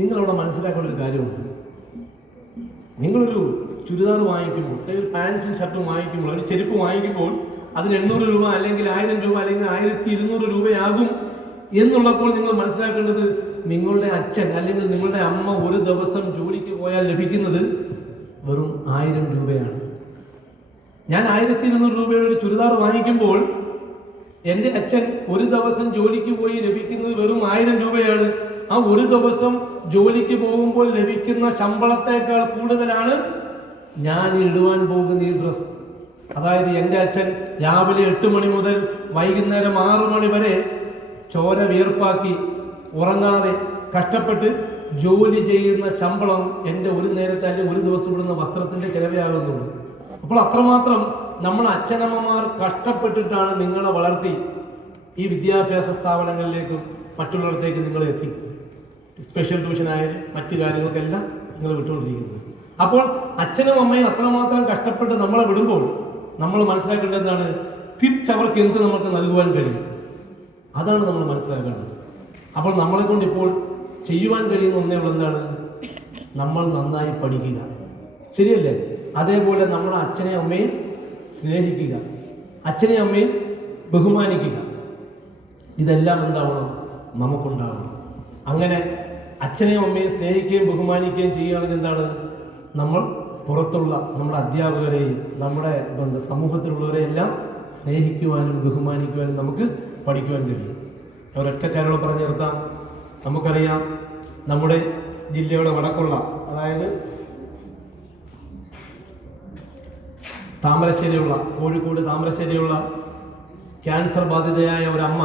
നിങ്ങളവിടെ മനസ്സിലാക്കേണ്ട ഒരു കാര്യമുണ്ട്. നിങ്ങളൊരു ചുരിദാർ വാങ്ങിക്കുമ്പോൾ അല്ലെങ്കിൽ ഒരു പാൻസും ഷർട്ടും വാങ്ങിക്കുമ്പോൾ, ഒരു ചെരുപ്പ് വാങ്ങിക്കുമ്പോൾ അതിന് 800 രൂപ അല്ലെങ്കിൽ 1000 രൂപ അല്ലെങ്കിൽ 1200 രൂപയാകും എന്നുള്ളപ്പോൾ നിങ്ങൾ മനസ്സിലാക്കേണ്ടത്, നിങ്ങളുടെ അച്ഛൻ അല്ലെങ്കിൽ നിങ്ങളുടെ അമ്മ ഒരു ദിവസം ജോലിക്ക് പോയാൽ ലഭിക്കുന്നത് വെറും 1000 രൂപയാണ്. ഞാൻ 1200 രൂപയുടെ ഒരു ചുരിദാർ വാങ്ങിക്കുമ്പോൾ എൻ്റെ അച്ഛൻ ഒരു ദിവസം ജോലിക്ക് പോയി ലഭിക്കുന്നത് വെറും 1000 രൂപയാണ്. ആ ഒരു ദിവസം ജോലിക്ക് പോകുമ്പോൾ ലഭിക്കുന്ന ശമ്പളത്തേക്കാൾ കൂടുതലാണ് ഞാൻ ഇടുവാൻ പോകുന്ന ഈ ഡ്രസ്സ്. അതായത് എൻ്റെ അച്ഛൻ രാവിലെ 8 മണി മുതൽ വൈകുന്നേരം 6 മണി വരെ ചോര വിയർപ്പാക്കി ഉറങ്ങാതെ കഷ്ടപ്പെട്ട് ജോലി ചെയ്യുന്ന ശമ്പളം എൻ്റെ ഒരു നേരത്തെ അല്ലെങ്കിൽ ഒരു ദിവസം ഇടുന്ന വസ്ത്രത്തിൻ്റെ ചിലവയാകുന്നുള്ളൂ. അപ്പോൾ അത്രമാത്രം നമ്മുടെ അച്ഛനമ്മമാർ കഷ്ടപ്പെട്ടിട്ടാണ് നിങ്ങളെ വളർത്തി ഈ വിദ്യാഭ്യാസ സ്ഥാപനങ്ങളിലേക്കും മറ്റുള്ളിടത്തേക്കും നിങ്ങളെ എത്തിക്കുന്നത്. സ്പെഷ്യൽ ട്യൂഷനായാലും മറ്റു കാര്യങ്ങൾക്കെല്ലാം നിങ്ങൾ വിട്ടുകൊണ്ടിരിക്കുന്നത്. അപ്പോൾ അച്ഛനും അമ്മയും അത്രമാത്രം കഷ്ടപ്പെട്ട് നമ്മളെ വിടുമ്പോൾ നമ്മൾ മനസ്സിലാക്കേണ്ടത് എന്താണ്? തിരിച്ചവർക്ക് എന്ത് നമുക്ക് നൽകുവാൻ കഴിയും, അതാണ് നമ്മൾ മനസ്സിലാക്കേണ്ടത്. അപ്പോൾ നമ്മളെ കൊണ്ട് ഇപ്പോൾ ചെയ്യുവാൻ കഴിയുന്ന ഒന്നേ ഉള്ളൂ, എന്താണ്? നമ്മൾ നന്നായി പഠിക്കുക, ശരിയല്ലേ? അതേപോലെ നമ്മുടെ അച്ഛനെയും അമ്മയും സ്നേഹിക്കുക, അച്ഛനെയും അമ്മയും ബഹുമാനിക്കുക. ഇതെല്ലാം എന്താവണം? നമുക്കുണ്ടാവണം. അങ്ങനെ അച്ഛനെയും അമ്മയും സ്നേഹിക്കുകയും ബഹുമാനിക്കുകയും ചെയ്യുകയാണെങ്കിൽ എന്താണ്? നമ്മൾ പുറത്തുള്ള നമ്മുടെ അധ്യാപകരെയും നമ്മുടെ സമൂഹത്തിലുള്ളവരെയെല്ലാം സ്നേഹിക്കുവാനും ബഹുമാനിക്കുവാനും നമുക്ക് പഠിക്കുവാൻ കഴിയും. ഒരൊറ്റ കാര്യം പറഞ്ഞു നിർത്താം. നമുക്കറിയാം, നമ്മുടെ ജില്ലയുടെ വടക്കുള്ള, അതായത് താമരശ്ശേരിയുള്ള, കോഴിക്കോട് താമരശ്ശേരിയുള്ള ക്യാൻസർ ബാധിതയായ ഒരമ്മ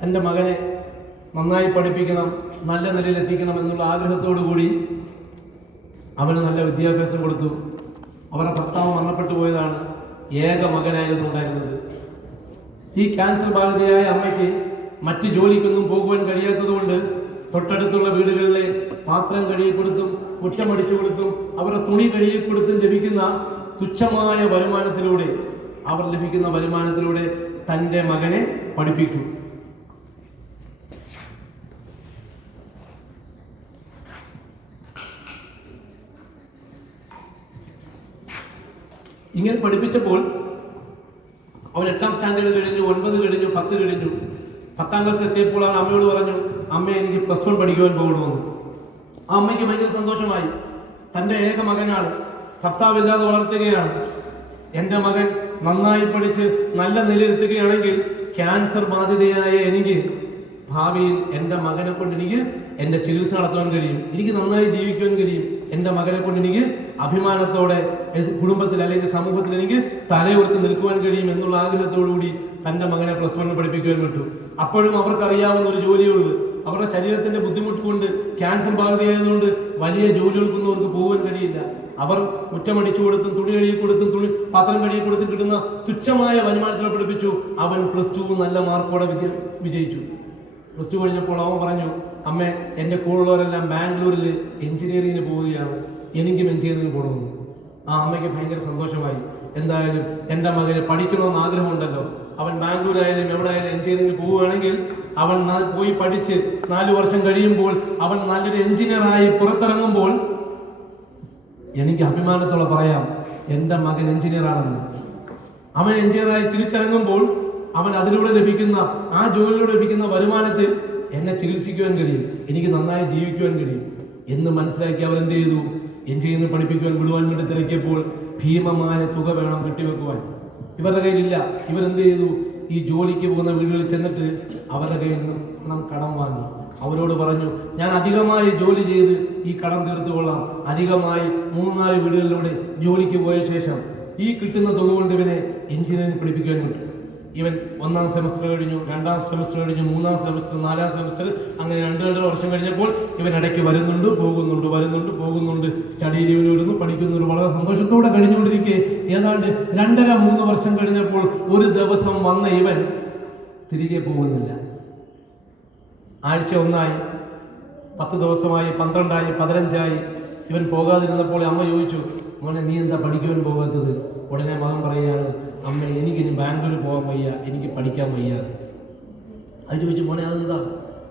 തൻ്റെ മകനെ നന്നായി പഠിപ്പിക്കണം, നല്ല നിലയിൽ എത്തിക്കണം എന്നുള്ള ആഗ്രഹത്തോടു കൂടി അവന് നല്ല വിദ്യാഭ്യാസം കൊടുത്തു. അവരുടെ ഭർത്താവ് മരണപ്പെട്ടു പോയതാണ്. ഏക മകനായിരുന്നു ഉണ്ടായിരുന്നത്. ഈ ക്യാൻസർ ബാധിതയായ അമ്മയ്ക്ക് മറ്റ് ജോലിക്കൊന്നും പോകുവാൻ കഴിയാത്തതുകൊണ്ട് തൊട്ടടുത്തുള്ള വീടുകളിലെ പാത്രം കഴുകിക്കൊടുത്തും മുറ്റമടിച്ചു കൊടുത്തും അവരുടെ തുണി കഴുകിക്കൊടുത്തും ലഭിക്കുന്ന തുച്ഛമായ വരുമാനത്തിലൂടെ തൻ്റെ മകനെ പഠിപ്പിച്ചു. ഇങ്ങനെ പഠിപ്പിച്ചപ്പോൾ അവൻ 8ാം സ്റ്റാൻഡേർഡ് കഴിഞ്ഞു, 9 കഴിഞ്ഞു, 10 കഴിഞ്ഞു. 10ാം ക്ലാസ് എത്തിയപ്പോൾ അവൻ അമ്മയോട് പറഞ്ഞു, അമ്മ എനിക്ക് +1 പഠിക്കുവാൻ പോകണമെന്ന്. ആ അമ്മയ്ക്ക് ഭയങ്കര സന്തോഷമായി. തൻ്റെ ഏക മകനാണ്, ഭർത്താവില്ലാതെ വളർത്തുകയാണ്. എൻ്റെ മകൻ നന്നായി പഠിച്ച് നല്ല നിലയിലെത്തുകയാണെങ്കിൽ ക്യാൻസർ ബാധിതയായ എനിക്ക് ഭാവിയിൽ എൻ്റെ മകനെ കൊണ്ട് എനിക്ക് എൻ്റെ ചികിത്സ നടത്താൻ കഴിയും, എനിക്ക് നന്നായി ജീവിക്കാൻ കഴിയും. എൻ്റെ മകനെ കൊണ്ട് എനിക്ക് അഭിമാനത്തോടെ കുടുംബത്തിൽ അല്ലെങ്കിൽ സമൂഹത്തിൽ എനിക്ക് തലയുയർത്തി നിൽക്കുവാൻ കഴിയും എന്നുള്ള ആഗ്രഹത്തോടുകൂടി തൻ്റെ മകനെ +1 പഠിപ്പിക്കുവാൻ വിട്ടു. അപ്പോഴും അവർക്കറിയാവുന്ന ഒരു ജോലിയുള്ളൂ. അവരുടെ ശരീരത്തിൻ്റെ ബുദ്ധിമുട്ട് കൊണ്ട്, ക്യാൻസർ ബാധിതയായതുകൊണ്ട് വലിയ ജോലികൾക്കൊന്നും അവർക്ക് പോകാൻ കഴിയില്ല. അവർ മുറ്റമടിച്ചു കൊടുത്തും തുണി കഴുകി കൊടുത്തും പാത്രം കഴുകി കൊടുത്തും കിട്ടുന്ന തുച്ഛമായ വരുമാനത്തിൽ പഠിപ്പിച്ചു. അവൻ +2 നല്ല മാർക്കോടെ വിജയിച്ചു. +2 കഴിഞ്ഞപ്പോൾ അവൻ പറഞ്ഞു, അമ്മേ, എൻ്റെ കൂടെയുള്ളവരെല്ലാം ബാംഗ്ലൂരിൽ എഞ്ചിനീയറിങ്ങിന് പോവുകയാണ്, എനിക്കും എഞ്ചിനീയറിങ്ങിന് പോകണമെന്ന്. ആ അമ്മയ്ക്ക് ഭയങ്കര സന്തോഷമായി. എന്തായാലും എൻ്റെ മകന് പഠിക്കണമെന്ന് ആഗ്രഹമുണ്ടല്ലോ, അവൻ ബാംഗ്ലൂരായാലും എവിടെ ആയാലും എഞ്ചിനീയറിങ്ങിന് പോവുകയാണെങ്കിൽ അവൻ പോയി പഠിച്ച് 4 വർഷം കഴിയുമ്പോൾ അവൻ നല്ലൊരു എഞ്ചിനീയറായി പുറത്തിറങ്ങുമ്പോൾ എനിക്ക് അഭിമാനത്തോടെ പറയാം, എൻ്റെ മകൻ എഞ്ചിനീയറാണെന്ന്. അവൻ എഞ്ചിനീയറായി തിരിച്ചിറങ്ങുമ്പോൾ അവൻ അതിലൂടെ ലഭിക്കുന്ന, ആ ജോലിയിലൂടെ ലഭിക്കുന്ന വരുമാനത്തിൽ എന്നെ ചികിത്സിക്കുവാൻ കഴിയും, എനിക്ക് നന്നായി ജീവിക്കുവാൻ കഴിയും എന്ന് മനസ്സിലാക്കി അവരെന്ത് ചെയ്തു? എഞ്ചിനീയറിംഗ് പഠിപ്പിക്കുവാൻ വിടുവാൻ വേണ്ടി തിരക്കിയപ്പോൾ ഭീമമായ തുക വേണം കെട്ടിവെക്കുവാൻ. ഇവരുടെ കയ്യിലില്ല. ഇവരെന്ത് ചെയ്തു? ഈ ജോലിക്ക് പോകുന്ന വീടുകളിൽ ചെന്നിട്ട് അവരുടെ കയ്യിൽ നിന്ന് കടം വാങ്ങി. അവരോട് പറഞ്ഞു, ഞാൻ അധികമായി ജോലി ചെയ്ത് ഈ കടം തീർത്തുകൊള്ളാം. അധികമായി 3-4 വീടുകളിലൂടെ ജോലിക്ക് പോയ ശേഷം ഈ കിട്ടുന്ന തുക കൊണ്ട് ഇവനെ എഞ്ചിനീയറിംഗ് പഠിപ്പിക്കാൻ വിട്ടു. ഇവൻ 1ാം സെമസ്റ്റർ കഴിഞ്ഞു, 2ാം സെമസ്റ്റർ കഴിഞ്ഞു, 3ാം സെമസ്റ്റർ, 4ാം സെമസ്റ്റർ, അങ്ങനെ 2 വർഷം കഴിഞ്ഞപ്പോൾ ഇവൻ ഇടയ്ക്ക് വരുന്നുണ്ട് പോകുന്നുണ്ട്, സ്റ്റഡി ലീവിന് വരുന്നു, പഠിക്കുന്നു. വളരെ സന്തോഷത്തോടെ കഴിഞ്ഞുകൊണ്ടിരിക്കെ ഏതാണ്ട് 2.5-3 വർഷം കഴിഞ്ഞപ്പോൾ ഒരു ദിവസം വന്ന ഇവൻ തിരികെ പോകുന്നില്ല. ആഴ്ച 1 10 ദിവസമായി, 12 15 ഇവൻ പോകാതിരുന്നപ്പോൾ അമ്മ ചോദിച്ചു, മോനെ നീ എന്താ പഠിക്കുവാൻ പോകാത്തത്? ഉടനെ മകൻ പറയുകയാണ്, അമ്മ എനിക്കിനി ബാംഗ്ലൂർ പോകാൻ വയ്യ, എനിക്ക് പഠിക്കാൻ വയ്യ. അത് ചോദിച്ചു, മോനെ അതെന്താ?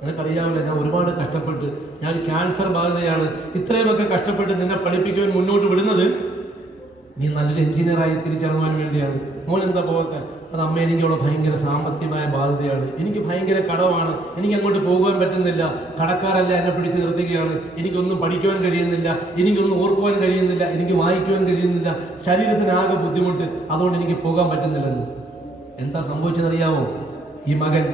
നിനക്കറിയാമല്ലോ, ഞാൻ ഒരുപാട് കഷ്ടപ്പെട്ട്, ഞാൻ ക്യാൻസർ ബാധിതയാണ്, ഇത്രയുമൊക്കെ കഷ്ടപ്പെട്ട് നിന്നെ പഠിപ്പിക്കുവാൻ മുന്നോട്ട് വിടുന്നത് നീ നല്ലൊരു എഞ്ചിനീയറായി തിരിച്ചറിയാൻ വേണ്ടിയാണ്. മോൻ എന്താ പോകാത്ത? അത് അമ്മ, എനിക്ക് അവിടെ ഭയങ്കര സാമ്പത്തികമായ ബാധ്യതയാണ്, എനിക്ക് ഭയങ്കര കടമാണ്, എനിക്ക് അങ്ങോട്ട് പോകുവാൻ പറ്റുന്നില്ല, കടക്കാരെല്ലാം എന്നെ പിടിച്ച് നിർത്തുകയാണ്, എനിക്കൊന്നും പഠിക്കുവാൻ കഴിയുന്നില്ല, എനിക്കൊന്നും ഓർക്കുവാൻ കഴിയുന്നില്ല, എനിക്ക് വായിക്കുവാൻ കഴിയുന്നില്ല, ശരീരത്തിനാകെ ബുദ്ധിമുട്ട്, അതുകൊണ്ട് എനിക്ക് പോകാൻ പറ്റുന്നില്ലെന്ന്. എന്താ സംഭവിച്ചതെന്നറിയാമോ? ഈ മകൻ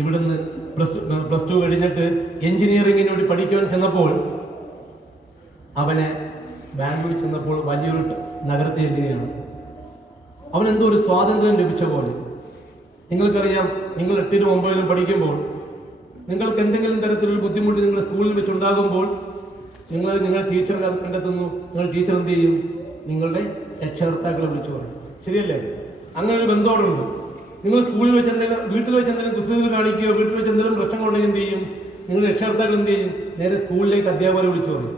ഇവിടുന്ന് +2 കഴിഞ്ഞിട്ട് എഞ്ചിനീയറിങ്ങിന് വേണ്ടി പഠിക്കുവാൻ ചെന്നപ്പോൾ അവനെ ബാംഗ്ലൂർ ചെന്നപ്പോൾ വലിയൊരു നഗരത്തിൽ ചെല്ലുകയാണ്. അവനെന്തോ ഒരു സ്വാതന്ത്ര്യം ലഭിച്ച പോലെ. നിങ്ങൾക്കറിയാം, നിങ്ങൾ 8ലും 9ലും പഠിക്കുമ്പോൾ നിങ്ങൾക്ക് എന്തെങ്കിലും തരത്തിലൊരു ബുദ്ധിമുട്ട് നിങ്ങളുടെ സ്കൂളിൽ വെച്ചുണ്ടാകുമ്പോൾ നിങ്ങളുടെ ടീച്ചർ അത് കണ്ടെത്തുന്നു. നിങ്ങൾ ടീച്ചർ എന്ത് ചെയ്യും? നിങ്ങളുടെ രക്ഷകർത്താക്കളെ വിളിച്ചു പറയും. ശരിയല്ലേ? അങ്ങനെ ഒരു ബന്ധമുണ്ട്. നിങ്ങൾ സ്കൂളിൽ വെച്ച് എന്തെങ്കിലും, വീട്ടിൽ വെച്ച് എന്തെങ്കിലും കുസൃതികൾ കാണിക്കുകയോ വീട്ടിൽ വെച്ച് എന്തെങ്കിലും പ്രശ്നങ്ങളുണ്ടെങ്കിൽ എന്ത് ചെയ്യും? നിങ്ങൾ രക്ഷകർത്താക്കൾ എന്ത് ചെയ്യും? നേരെ സ്കൂളിലേക്ക് അധ്യാപകരെ വിളിച്ചു പറയും.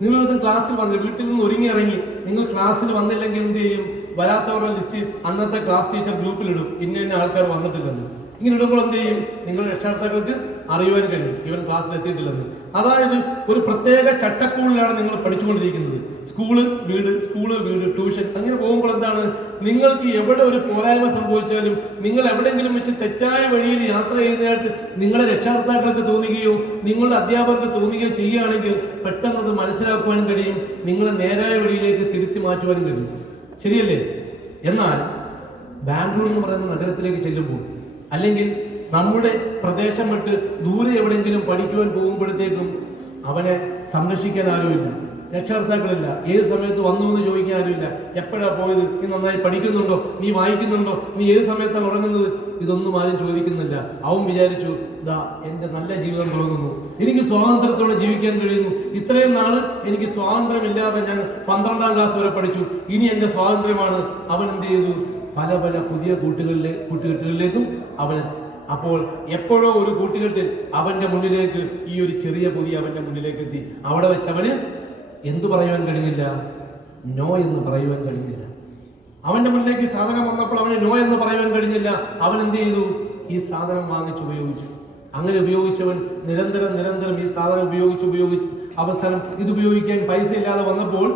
നിങ്ങൾ ഒരു ദിവസം ക്ലാസ്സിൽ വന്നില്ല, വീട്ടിൽ നിന്ന് ഒരുങ്ങി ഇറങ്ങി നിങ്ങൾ ക്ലാസ്സിൽ വന്നില്ലെങ്കിൽ എന്ത് ചെയ്യും? വരാത്തവരുടെ ലിസ്റ്റ് അന്നത്തെ ക്ലാസ് ടീച്ചർ ഗ്രൂപ്പിലിടും, ഇന്ന ആൾക്കാർ വന്നിട്ടില്ലെന്ന്. ഇങ്ങനെ ഇടുമ്പോൾ എന്ത് ചെയ്യും? നിങ്ങളുടെ രക്ഷകർത്താക്കൾക്ക് അറിയുവാൻ കഴിയും ഇവൻ ക്ലാസ്സിൽ എത്തിയിട്ടില്ലെന്ന്. അതായത് ഒരു പ്രത്യേക ചട്ടക്കൂടിലാണ് നിങ്ങൾ പഠിച്ചുകൊണ്ടിരിക്കുന്നത്. സ്കൂള് വീട്, സ്കൂള് വീട്, ട്യൂഷൻ, അങ്ങനെ പോകുമ്പോൾ എന്താണ്? നിങ്ങൾക്ക് എവിടെ ഒരു പോരായ്മ സംഭവിച്ചാലും, നിങ്ങൾ എവിടെയെങ്കിലും വെച്ച് തെറ്റായ വഴിയിൽ യാത്ര ചെയ്യുന്നതായിട്ട് നിങ്ങളെ രക്ഷകർത്താക്കൾക്ക് തോന്നുകയോ നിങ്ങളുടെ അധ്യാപകർക്ക് തോന്നുകയോ ചെയ്യുകയാണെങ്കിൽ പെട്ടെന്ന് അത് മനസ്സിലാക്കുവാനും കഴിയും, നിങ്ങളെ നേരായ വഴിയിലേക്ക് തിരുത്തി മാറ്റുവാനും കഴിയും. ശരിയല്ലേ? എന്നാൽ ബാംഗ്ലൂർ എന്ന് പറയുന്ന നഗരത്തിലേക്ക് ചെല്ലുമ്പോൾ, അല്ലെങ്കിൽ നമ്മുടെ പ്രദേശം വിട്ട് ദൂരെ എവിടെയെങ്കിലും പഠിക്കുവാൻ പോകുമ്പോഴത്തേക്കും അവനെ സംരക്ഷിക്കാൻ ആരുമില്ല, രക്ഷകർത്താക്കളില്ല. ഏത് സമയത്ത് വന്നു എന്ന് ചോദിക്കാൻ ആരുമില്ല. എപ്പോഴാണ് പോയത്? നീ നന്നായി പഠിക്കുന്നുണ്ടോ? നീ വായിക്കുന്നുണ്ടോ? നീ ഏത് സമയത്താണ് ഉറങ്ങുന്നത്? ഇതൊന്നും ആരും ചോദിക്കുന്നില്ല. അവൻ വിചാരിച്ചു, ദാ എൻ്റെ നല്ല ജീവിതം തുടങ്ങുന്നു, എനിക്ക് സ്വാതന്ത്ര്യത്തോടെ ജീവിക്കാൻ കഴിയുന്നു. ഇത്രയും നാള് എനിക്ക് സ്വാതന്ത്ര്യമില്ലാതെ ഞാൻ 12ാം ക്ലാസ് വരെ പഠിച്ചു, ഇനി എൻ്റെ സ്വാതന്ത്ര്യമാണ്. അവൻ എന്ത് ചെയ്തു? പല പല പുതിയ കൂട്ടുകെട്ടുകളിലേക്കും അവനെത്തി. അപ്പോൾ എപ്പോഴോ ഒരു കൂട്ടുകെട്ടിൽ അവന്റെ മുന്നിലേക്ക് ഈ ഒരു ചെറിയ പൊതി അവന്റെ മുന്നിലേക്ക് എത്തി. അവിടെ വെച്ച് അവന് എന്തു പറയുവാൻ കഴിഞ്ഞില്ല? നോ എന്ന് പറയുവാൻ കഴിഞ്ഞില്ല. അവന്റെ മുന്നിലേക്ക് സാധനം വന്നപ്പോൾ അവന് നോ എന്ന് പറയുവാൻ കഴിഞ്ഞില്ല. അവൻ എന്ത് ചെയ്തു? ഈ സാധനം വാങ്ങിച്ചുപയോഗിച്ചു. അങ്ങനെ ഉപയോഗിച്ചവൻ നിരന്തരം ഈ സാധനം ഉപയോഗിച്ച് അവസാനം ഇത് ഉപയോഗിക്കാൻ പൈസ ഇല്ലാതെ വന്നപ്പോൾ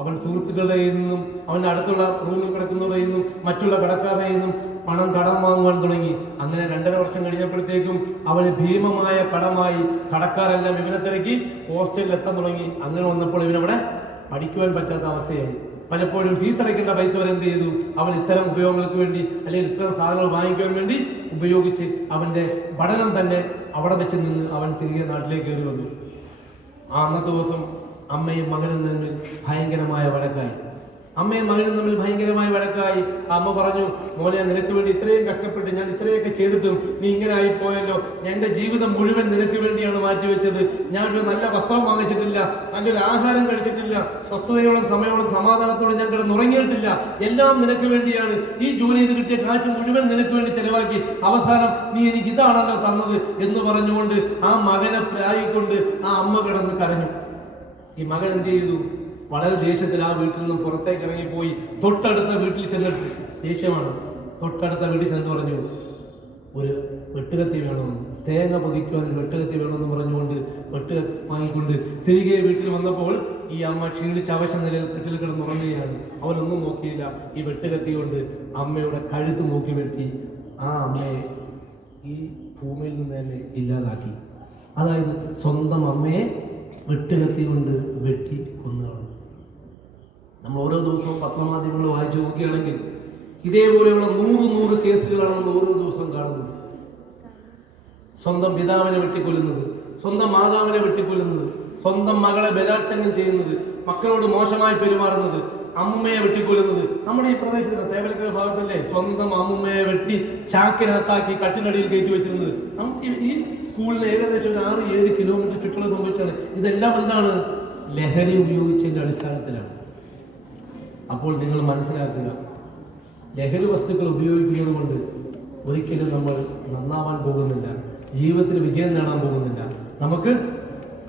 അവൻ സുഹൃത്തുക്കളുടെ കയ്യിൽ നിന്നും, അവൻ്റെ അടുത്തുള്ള റൂമിൽ കിടക്കുന്നവരുടെ നിന്നും, മറ്റുള്ള കടക്കാരുടെ നിന്നും പണം കടം വാങ്ങുവാൻ തുടങ്ങി. അങ്ങനെ 2.5 വർഷം കഴിഞ്ഞപ്പോഴത്തേക്കും അവന് ഭീമമായ കടമായി. കടക്കാരെല്ലാം ഇവനെ തിരക്കി ഹോസ്റ്റലിൽ എത്താൻ തുടങ്ങി. അങ്ങനെ വന്നപ്പോൾ ഇവനവിടെ പഠിക്കുവാൻ പറ്റാത്ത അവസ്ഥയായി. പലപ്പോഴും ഫീസ് അടയ്ക്കേണ്ട പൈസ വരെ എന്ത് ചെയ്തു? അവൻ ഇത്തരം ഉപയോഗങ്ങൾക്ക് വേണ്ടി, അല്ലെങ്കിൽ ഇത്തരം സാധനങ്ങൾ വാങ്ങിക്കുവാൻ വേണ്ടി ഉപയോഗിച്ച് അവൻ്റെ പഠനം തന്നെ അവിടെ വെച്ച് നിന്ന് അവൻ തിരികെ നാട്ടിലേക്ക് കയറി വന്നു. അന്നത്തെ ദിവസം അമ്മയും മകനും തമ്മിൽ ഭയങ്കരമായ വഴക്കായി. അമ്മ പറഞ്ഞു, മോനെ, നിനക്ക് വേണ്ടി ഇത്രയും കഷ്ടപ്പെട്ട് ഞാൻ ഇത്രയൊക്കെ ചെയ്തിട്ടും നീ ഇങ്ങനെ ആയിപ്പോയല്ലോ. ഞാൻ എൻ്റെ ജീവിതം മുഴുവൻ നിനക്ക് വേണ്ടിയാണ് മാറ്റിവെച്ചത്. ഞാനൊരു നല്ല വസ്ത്രം വാങ്ങിച്ചിട്ടില്ല, നല്ലൊരു ആഹാരം കഴിച്ചിട്ടില്ല, സ്വസ്ഥതയോടും സമയോടും സമാധാനത്തോടും ഞാൻ കിടന്നുറങ്ങിയിട്ടില്ല. എല്ലാം നിനക്ക് വേണ്ടിയാണ്. ഈ ജോലി ചെയ്ത് കിട്ടിയ കാശ് മുഴുവൻ നിനക്ക് വേണ്ടി ചെലവാക്കി. അവസാനം നീ എനിക്ക് ഇതാണല്ലോ തന്നത് എന്ന് പറഞ്ഞുകൊണ്ട് ആ മകനെ പ്രായിക്കൊണ്ട് ആ അമ്മ കിടന്ന് കരഞ്ഞു. ഈ മകൻ എന്ത് ചെയ്തു? വളരെ ദേഷ്യത്തിൽ ആ വീട്ടിൽ നിന്നും പുറത്തേക്ക് ഇറങ്ങിപ്പോയി തൊട്ടടുത്ത വീട്ടിൽ ചെന്നിട്ട്, ദേഷ്യമാണ്, തൊട്ടടുത്ത വീട്ടിൽ ചെന്ന് പറഞ്ഞു, ഒരു വെട്ടുകത്തി വേണമെന്ന്, തേങ്ങ പൊതിക്കുവാൻ ഒരു വെട്ടുകത്തി വേണമെന്ന് പറഞ്ഞുകൊണ്ട് വെട്ടുകത്തി വാങ്ങിക്കൊണ്ട് തിരികെ വീട്ടിൽ വന്നപ്പോൾ ഈ അമ്മ ക്ഷീണിച്ച് അവശ നിലയിൽ കെട്ടിൽ കിടന്നുറങ്ങുകയാണ്. അവനൊന്നും നോക്കിയില്ല. ഈ വെട്ടുകത്തി കൊണ്ട് അമ്മയുടെ കഴുത്ത് നോക്കി വെട്ടി ആ അമ്മയെ ഈ ഭൂമിയിൽ നിന്ന് തന്നെ ഇല്ലാതാക്കി. അതായത് സ്വന്തം അമ്മയെ വെട്ടുകത്തി കൊണ്ട് വെട്ടി കൊന്നുകളഞ്ഞു. നമ്മൾ ഓരോ ദിവസവും പത്രമാധ്യമങ്ങൾ വായിച്ചു നോക്കുകയാണെങ്കിൽ ഇതേപോലെയുള്ള 100 കേസുകളാണ് നമ്മൾ ഓരോ ദിവസവും കാണുന്നത്. സ്വന്തം പിതാവിനെ വെട്ടിക്കൊല്ലുന്നത്, സ്വന്തം മാതാവിനെ വെട്ടിക്കൊല്ലുന്നത്, സ്വന്തം മകളെ ബലാത്സംഗം ചെയ്യുന്നത്, മക്കളോട് മോശമായി പെരുമാറുന്നത്, അമ്മുമ്മയെ വെട്ടിക്കൊല്ലുന്നത്. നമ്മുടെ ഈ പ്രദേശത്ത് തേവലക്കര ഭാഗത്തല്ലേ സ്വന്തം അമ്മുമ്മയെ വെട്ടി ചാക്കിനകത്താക്കി കട്ടിനടിയിൽ കയറ്റി വെച്ചിരുന്നത്. നമുക്ക് ഈ സ്കൂളിന് ഏകദേശം ഒരു 6-7 കിലോമീറ്റർ ചുറ്റുള്ള സംഭവിച്ചാണ്. ഇതെല്ലാം എന്താണ്? ലഹരി ഉപയോഗിച്ചതിൻ്റെ അടിസ്ഥാനത്തിലാണ്. അപ്പോൾ നിങ്ങൾ മനസ്സിലാക്കുക, ലഹരി വസ്തുക്കൾ ഉപയോഗിക്കുന്നത് കൊണ്ട് ഒരിക്കലും നമ്മൾ നന്നാവാൻ പോകുന്നില്ല, ജീവിതത്തിൽ വിജയം നേടാൻ പോകുന്നില്ല, നമുക്ക്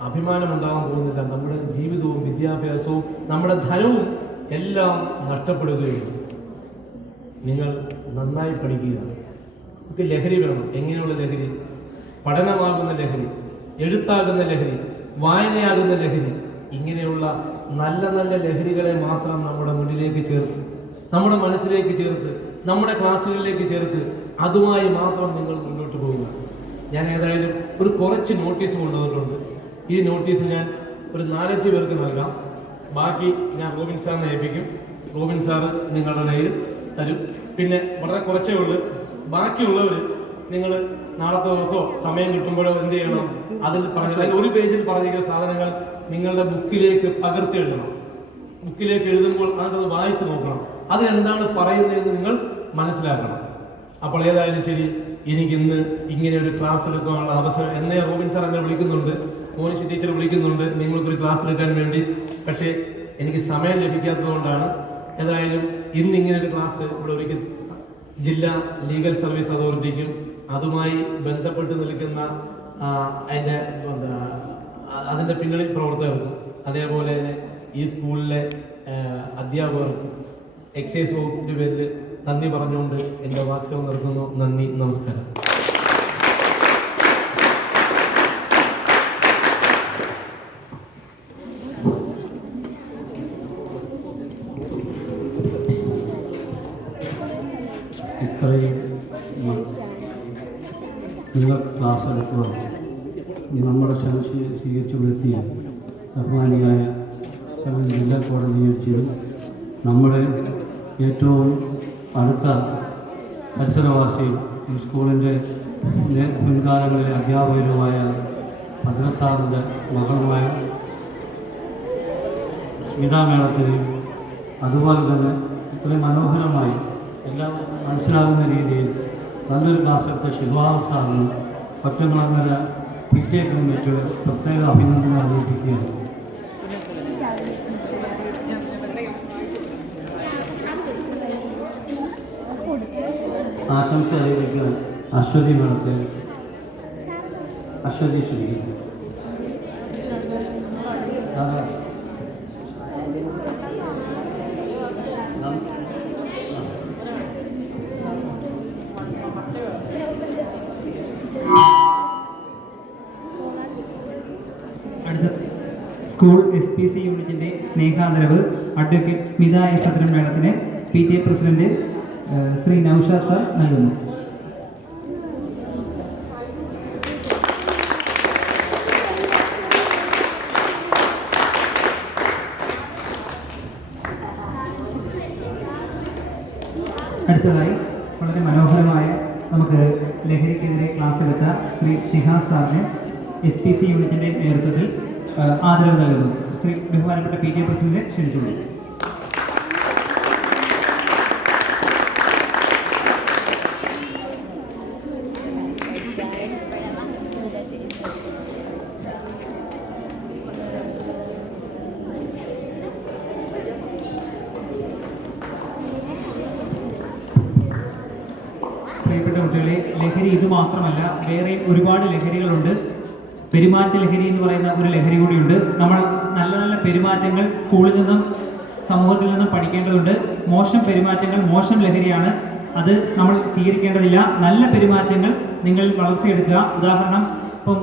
അഭിമാനമുണ്ടാകാൻ പോകുന്നില്ല. നമ്മുടെ ജീവിതവും വിദ്യാഭ്യാസവും നമ്മുടെ ധനവും എല്ലാം നഷ്ടപ്പെടുകയുള്ളൂ. നിങ്ങൾ നന്നായി പഠിക്കുക. നമുക്ക് ലഹരി വേണം. എങ്ങനെയുള്ള ലഹരി? പഠനമാകുന്ന ലഹരി, എഴുത്താകുന്ന ലഹരി, വായനയാകുന്ന ലഹരി, ഇങ്ങനെയുള്ള നല്ല നല്ല ലഹരികളെ മാത്രം നമ്മുടെ മുന്നിലേക്ക് ചേർത്ത്, നമ്മുടെ മനസ്സിലേക്ക് ചേർത്ത്, നമ്മുടെ ക്ലാസ്സുകളിലേക്ക് ചേർത്ത് അതുമായി മാത്രം നിങ്ങൾ മുന്നോട്ട് പോവുക. ഞാൻ ഏതായാലും ഒരു കുറച്ച് നോട്ടീസ് കൊണ്ടുവന്നിട്ടുണ്ട്. ഈ നോട്ടീസ് ഞാൻ ഒരു 4-5 പേർക്ക് നൽകാം. ബാക്കി ഞാൻ റോബിൻ സാറിനെ ഏൽപ്പിക്കും. റോബിൻ സാറ് നിങ്ങളുടെ കയ്യിൽ തരും. പിന്നെ വളരെ കുറച്ചേ ഉള്ളൂ. ബാക്കിയുള്ളവർ നിങ്ങൾ നാളത്തെ ദിവസമോ സമയം കിട്ടുമ്പോഴോ എന്ത് ചെയ്യണം? അതിൽ പറഞ്ഞ ഒരു പേജിൽ പറഞ്ഞിരിക്കുന്ന സാധനങ്ങൾ നിങ്ങളുടെ ബുക്കിലേക്ക് പകർത്തി എഴുതണം. ബുക്കിലേക്ക് എഴുതുമ്പോൾ അത് വായിച്ചു നോക്കണം. അതിലെന്താണ് പറയുന്നതെന്ന് നിങ്ങൾ മനസ്സിലാക്കണം. അപ്പോൾ ഏതായാലും ശരി, എനിക്കിന്ന് ഇങ്ങനെ ഒരു ക്ലാസ് എടുക്കാനുള്ള അവസരം. എന്നേ റോബിൻ സാർ എന്നെ വിളിക്കുന്നുണ്ട്, മോനിഷ ടീച്ചർ വിളിക്കുന്നുണ്ട് നിങ്ങൾക്കൊരു ക്ലാസ് എടുക്കാൻ വേണ്ടി. പക്ഷേ എനിക്ക് സമയം ലഭിക്കാത്തത് കൊണ്ടാണ്. ഏതായാലും ഇന്ന് ഇങ്ങനെ ഒരു ക്ലാസ് ഇവിടെ ഒരുക്കി ജില്ലാ ലീഗൽ സർവീസ് അതോറിറ്റിക്കും അതുമായി ബന്ധപ്പെട്ട് നിൽക്കുന്ന അതിൻ്റെ പിന്നണി പ്രവർത്തകർക്കും അതേപോലെ തന്നെ ഈ സ്കൂളിലെ അധ്യാപകർക്കും എക്സൈസ് വകുപ്പിൻ്റെ പേരിൽ നന്ദി പറഞ്ഞുകൊണ്ട് എൻ്റെ വാക്കുകൾ നിർത്തുന്നു. നന്ദി, നമസ്കാരം. ഇത്രയും നിങ്ങൾ ക്ലാസ് എടുക്കുക നമ്മുടെ ക്ഷണം സ്വീകരിച്ചു വരുത്തിയ ബഹുമാനിയായ ജില്ലാ കോടതി ജഡ്ജിയും നമ്മുടെ ഏറ്റവും അടുത്ത പരിസരവാസിയും ഈ സ്കൂളിൻ്റെ മുൻകാലങ്ങളിലെ അധ്യാപകരുമായ ഭദ്രസാറിൻ്റെ മകളുമായ സ്മിതാ മേളത്തിനെയും അതുപോലെ തന്നെ ഇത്രയും മനോഹരമായി എല്ലാം മനസ്സിലാകുന്ന രീതിയിൽ നല്ലൊരു ക്ലാസ് എടുത്ത ശിവാബ് സാറിനും ഒറ്റങ്ങളങ്ങര PTA കമ്മിറ്റിയുടെ പ്രത്യേക അഭിനന്ദനം അറിയിപ്പിക്കുകയാണ്. ആശംസ അറിയിക്കാൻ അശ്വതി മേളത്തെ അശ്വതി ക്ഷണിക്കുന്നു. അടുത്ത സ്കൂൾ SPC യൂണിറ്റിൻ്റെ സ്നേഹാദരവ് അഡ്വക്കേറ്റ് സ്മിത എ. ഭദ്രൻ മേഡത്തിന് PTA president Shri Naushad sir നൽകുന്നു. അടുത്തതായി വളരെ മനോഹരമായ നമുക്ക് ലഹരിക്കെതിരെ ക്ലാസ് എടുത്ത ശ്രീ ഷിഹാസ് സാറിന് SPC യൂണിറ്റിൻ്റെ നേതൃത്വത്തിൽ ആദരവ് നൽകുന്നു. ശ്രീ ബഹുമാനപ്പെട്ട PTA പ്രസിഡന്റ് ക്ഷണിച്ചുകൊള്ളു. പ്രിയപ്പെട്ട കുട്ടികളെ, ലഹരി ഇത് മാത്രമല്ല, വേറെ ഒരുപാട് ലഹരികളുണ്ട്. പെരുമാറ്റ ലഹരി എന്ന് പറയുന്ന ഒരു ലഹരി കൂടിയുണ്ട്. നമ്മൾ നല്ല നല്ല പെരുമാറ്റങ്ങൾ സ്കൂളിൽ നിന്നും സമൂഹത്തിൽ നിന്നും പഠിക്കേണ്ടതുണ്ട്. മോശം പെരുമാറ്റങ്ങൾ മോശം ലഹരിയാണ്, അത് നമ്മൾ സ്വീകരിക്കേണ്ടതില്ല. നല്ല പെരുമാറ്റങ്ങൾ നിങ്ങൾ വളർത്തിയെടുക്കുക. ഉദാഹരണം, ഇപ്പം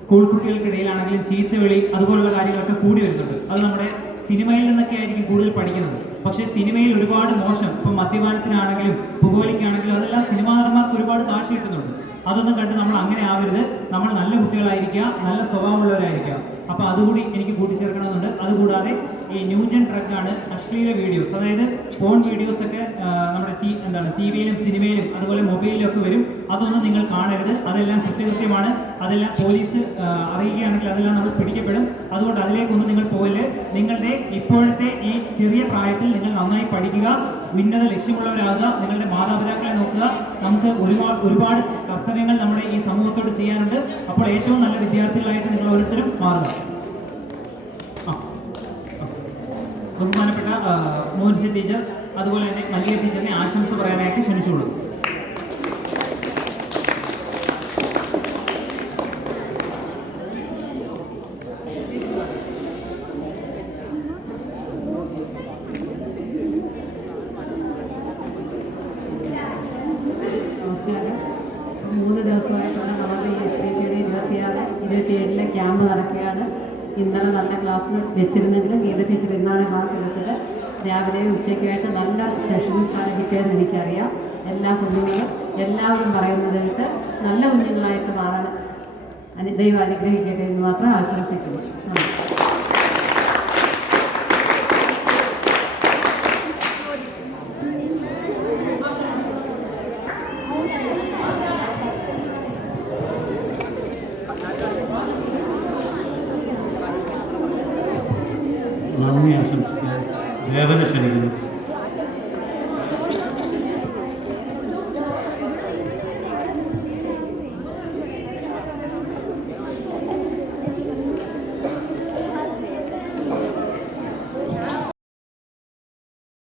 സ്കൂൾ കുട്ടികൾക്കിടയിലാണെങ്കിലും ചീത്തവിളി അതുപോലുള്ള കാര്യങ്ങളൊക്കെ കൂടി വരുന്നുണ്ട്. അത് നമ്മുടെ സിനിമയിൽ നിന്നൊക്കെ ആയിരിക്കും കൂടുതൽ പഠിക്കുന്നത്. പക്ഷേ സിനിമയിൽ ഒരുപാട് മോശം, ഇപ്പം മദ്യപാനത്തിനാണെങ്കിലും പുകവലിക്കാണെങ്കിലും അതെല്ലാം സിനിമാ നടന്മാർക്ക് ഒരുപാട് കാശ് കിട്ടുന്നുണ്ട്. അതൊന്നും കണ്ട് നമ്മൾ അങ്ങനെ ആവരുത്. നമ്മൾ നല്ല കുട്ടികളായിരിക്കുക, നല്ല സ്വഭാവമുള്ളവരായിരിക്കുക. അപ്പോൾ അതുകൂടി എനിക്ക് കൂട്ടിച്ചേർക്കണമെന്നുണ്ട്. അതുകൂടാതെ ഈ ന്യൂജൻ ഡ്രഗാണ് അശ്ലീല വീഡിയോസ്, അതായത് ഫോൺ വീഡിയോസൊക്കെ നമ്മുടെ TV-യിലും സിനിമയിലും അതുപോലെ മൊബൈലിലും ഒക്കെ വരും. അതൊന്നും നിങ്ങൾ കാണരുത്. അതെല്ലാം കുറ്റകൃത്യമാണ്. അതെല്ലാം പോലീസ് അറിയുകയാണെങ്കിൽ അതെല്ലാം നമ്മൾ പിടിക്കപ്പെടും. അതുകൊണ്ട് അതിലേക്കൊന്നും നിങ്ങൾ പോകല്. നിങ്ങളുടെ ഇപ്പോഴത്തെ ഈ ചെറിയ പ്രായത്തിൽ നിങ്ങൾ നന്നായി പഠിക്കുക, ഉന്നത ലക്ഷ്യമുള്ളവരാകുക, നിങ്ങളുടെ മാതാപിതാക്കളെ നോക്കുക. നമുക്ക് ഒരുപാട് കർത്തവ്യങ്ങൾ നമ്മുടെ ഈ സമൂഹത്തോട് ചെയ്യാനുണ്ട്. അപ്പോൾ ഏറ്റവും നല്ല വിദ്യാർത്ഥികളായിട്ട് നിങ്ങൾ ഓരോരുത്തരും മാറുക. ബഹുമാനപ്പെട്ട മോനിഷ ടീച്ചർ അതുപോലെ തന്നെ മല്ലിക ടീച്ചറിനെ ആശംസ പറയാനായിട്ട് ക്ഷണിച്ചുകൊള്ളു. നമസ്കാരം. 3 ദിവസമായിട്ടുള്ള നമ്മുടെ ഈ SPCയുടെ 26, 27 ക്യാമ്പ് നടക്കുകയാണ്. ഇന്നലെ നല്ല ക്ലാസ് വെച്ചിരുന്നെങ്കിലും ഗീത ടീച്ചർ ഇന്നാണ് ക്ലാസ് എടുത്തത്. രാവിലെയും ഉച്ചയ്ക്കുമായിട്ട് നല്ല സെഷൻസാണ് കിട്ടിയതെന്ന് എനിക്കറിയാം. എല്ലാ കുഞ്ഞുങ്ങളും എല്ലാവരും പറയുന്നത് കേട്ട് നല്ല കുഞ്ഞുങ്ങളായിട്ട് മാറാൻ ദൈവം അനുഗ്രഹിക്കട്ടെ എന്ന് മാത്രം ആശംസിക്കുന്നു.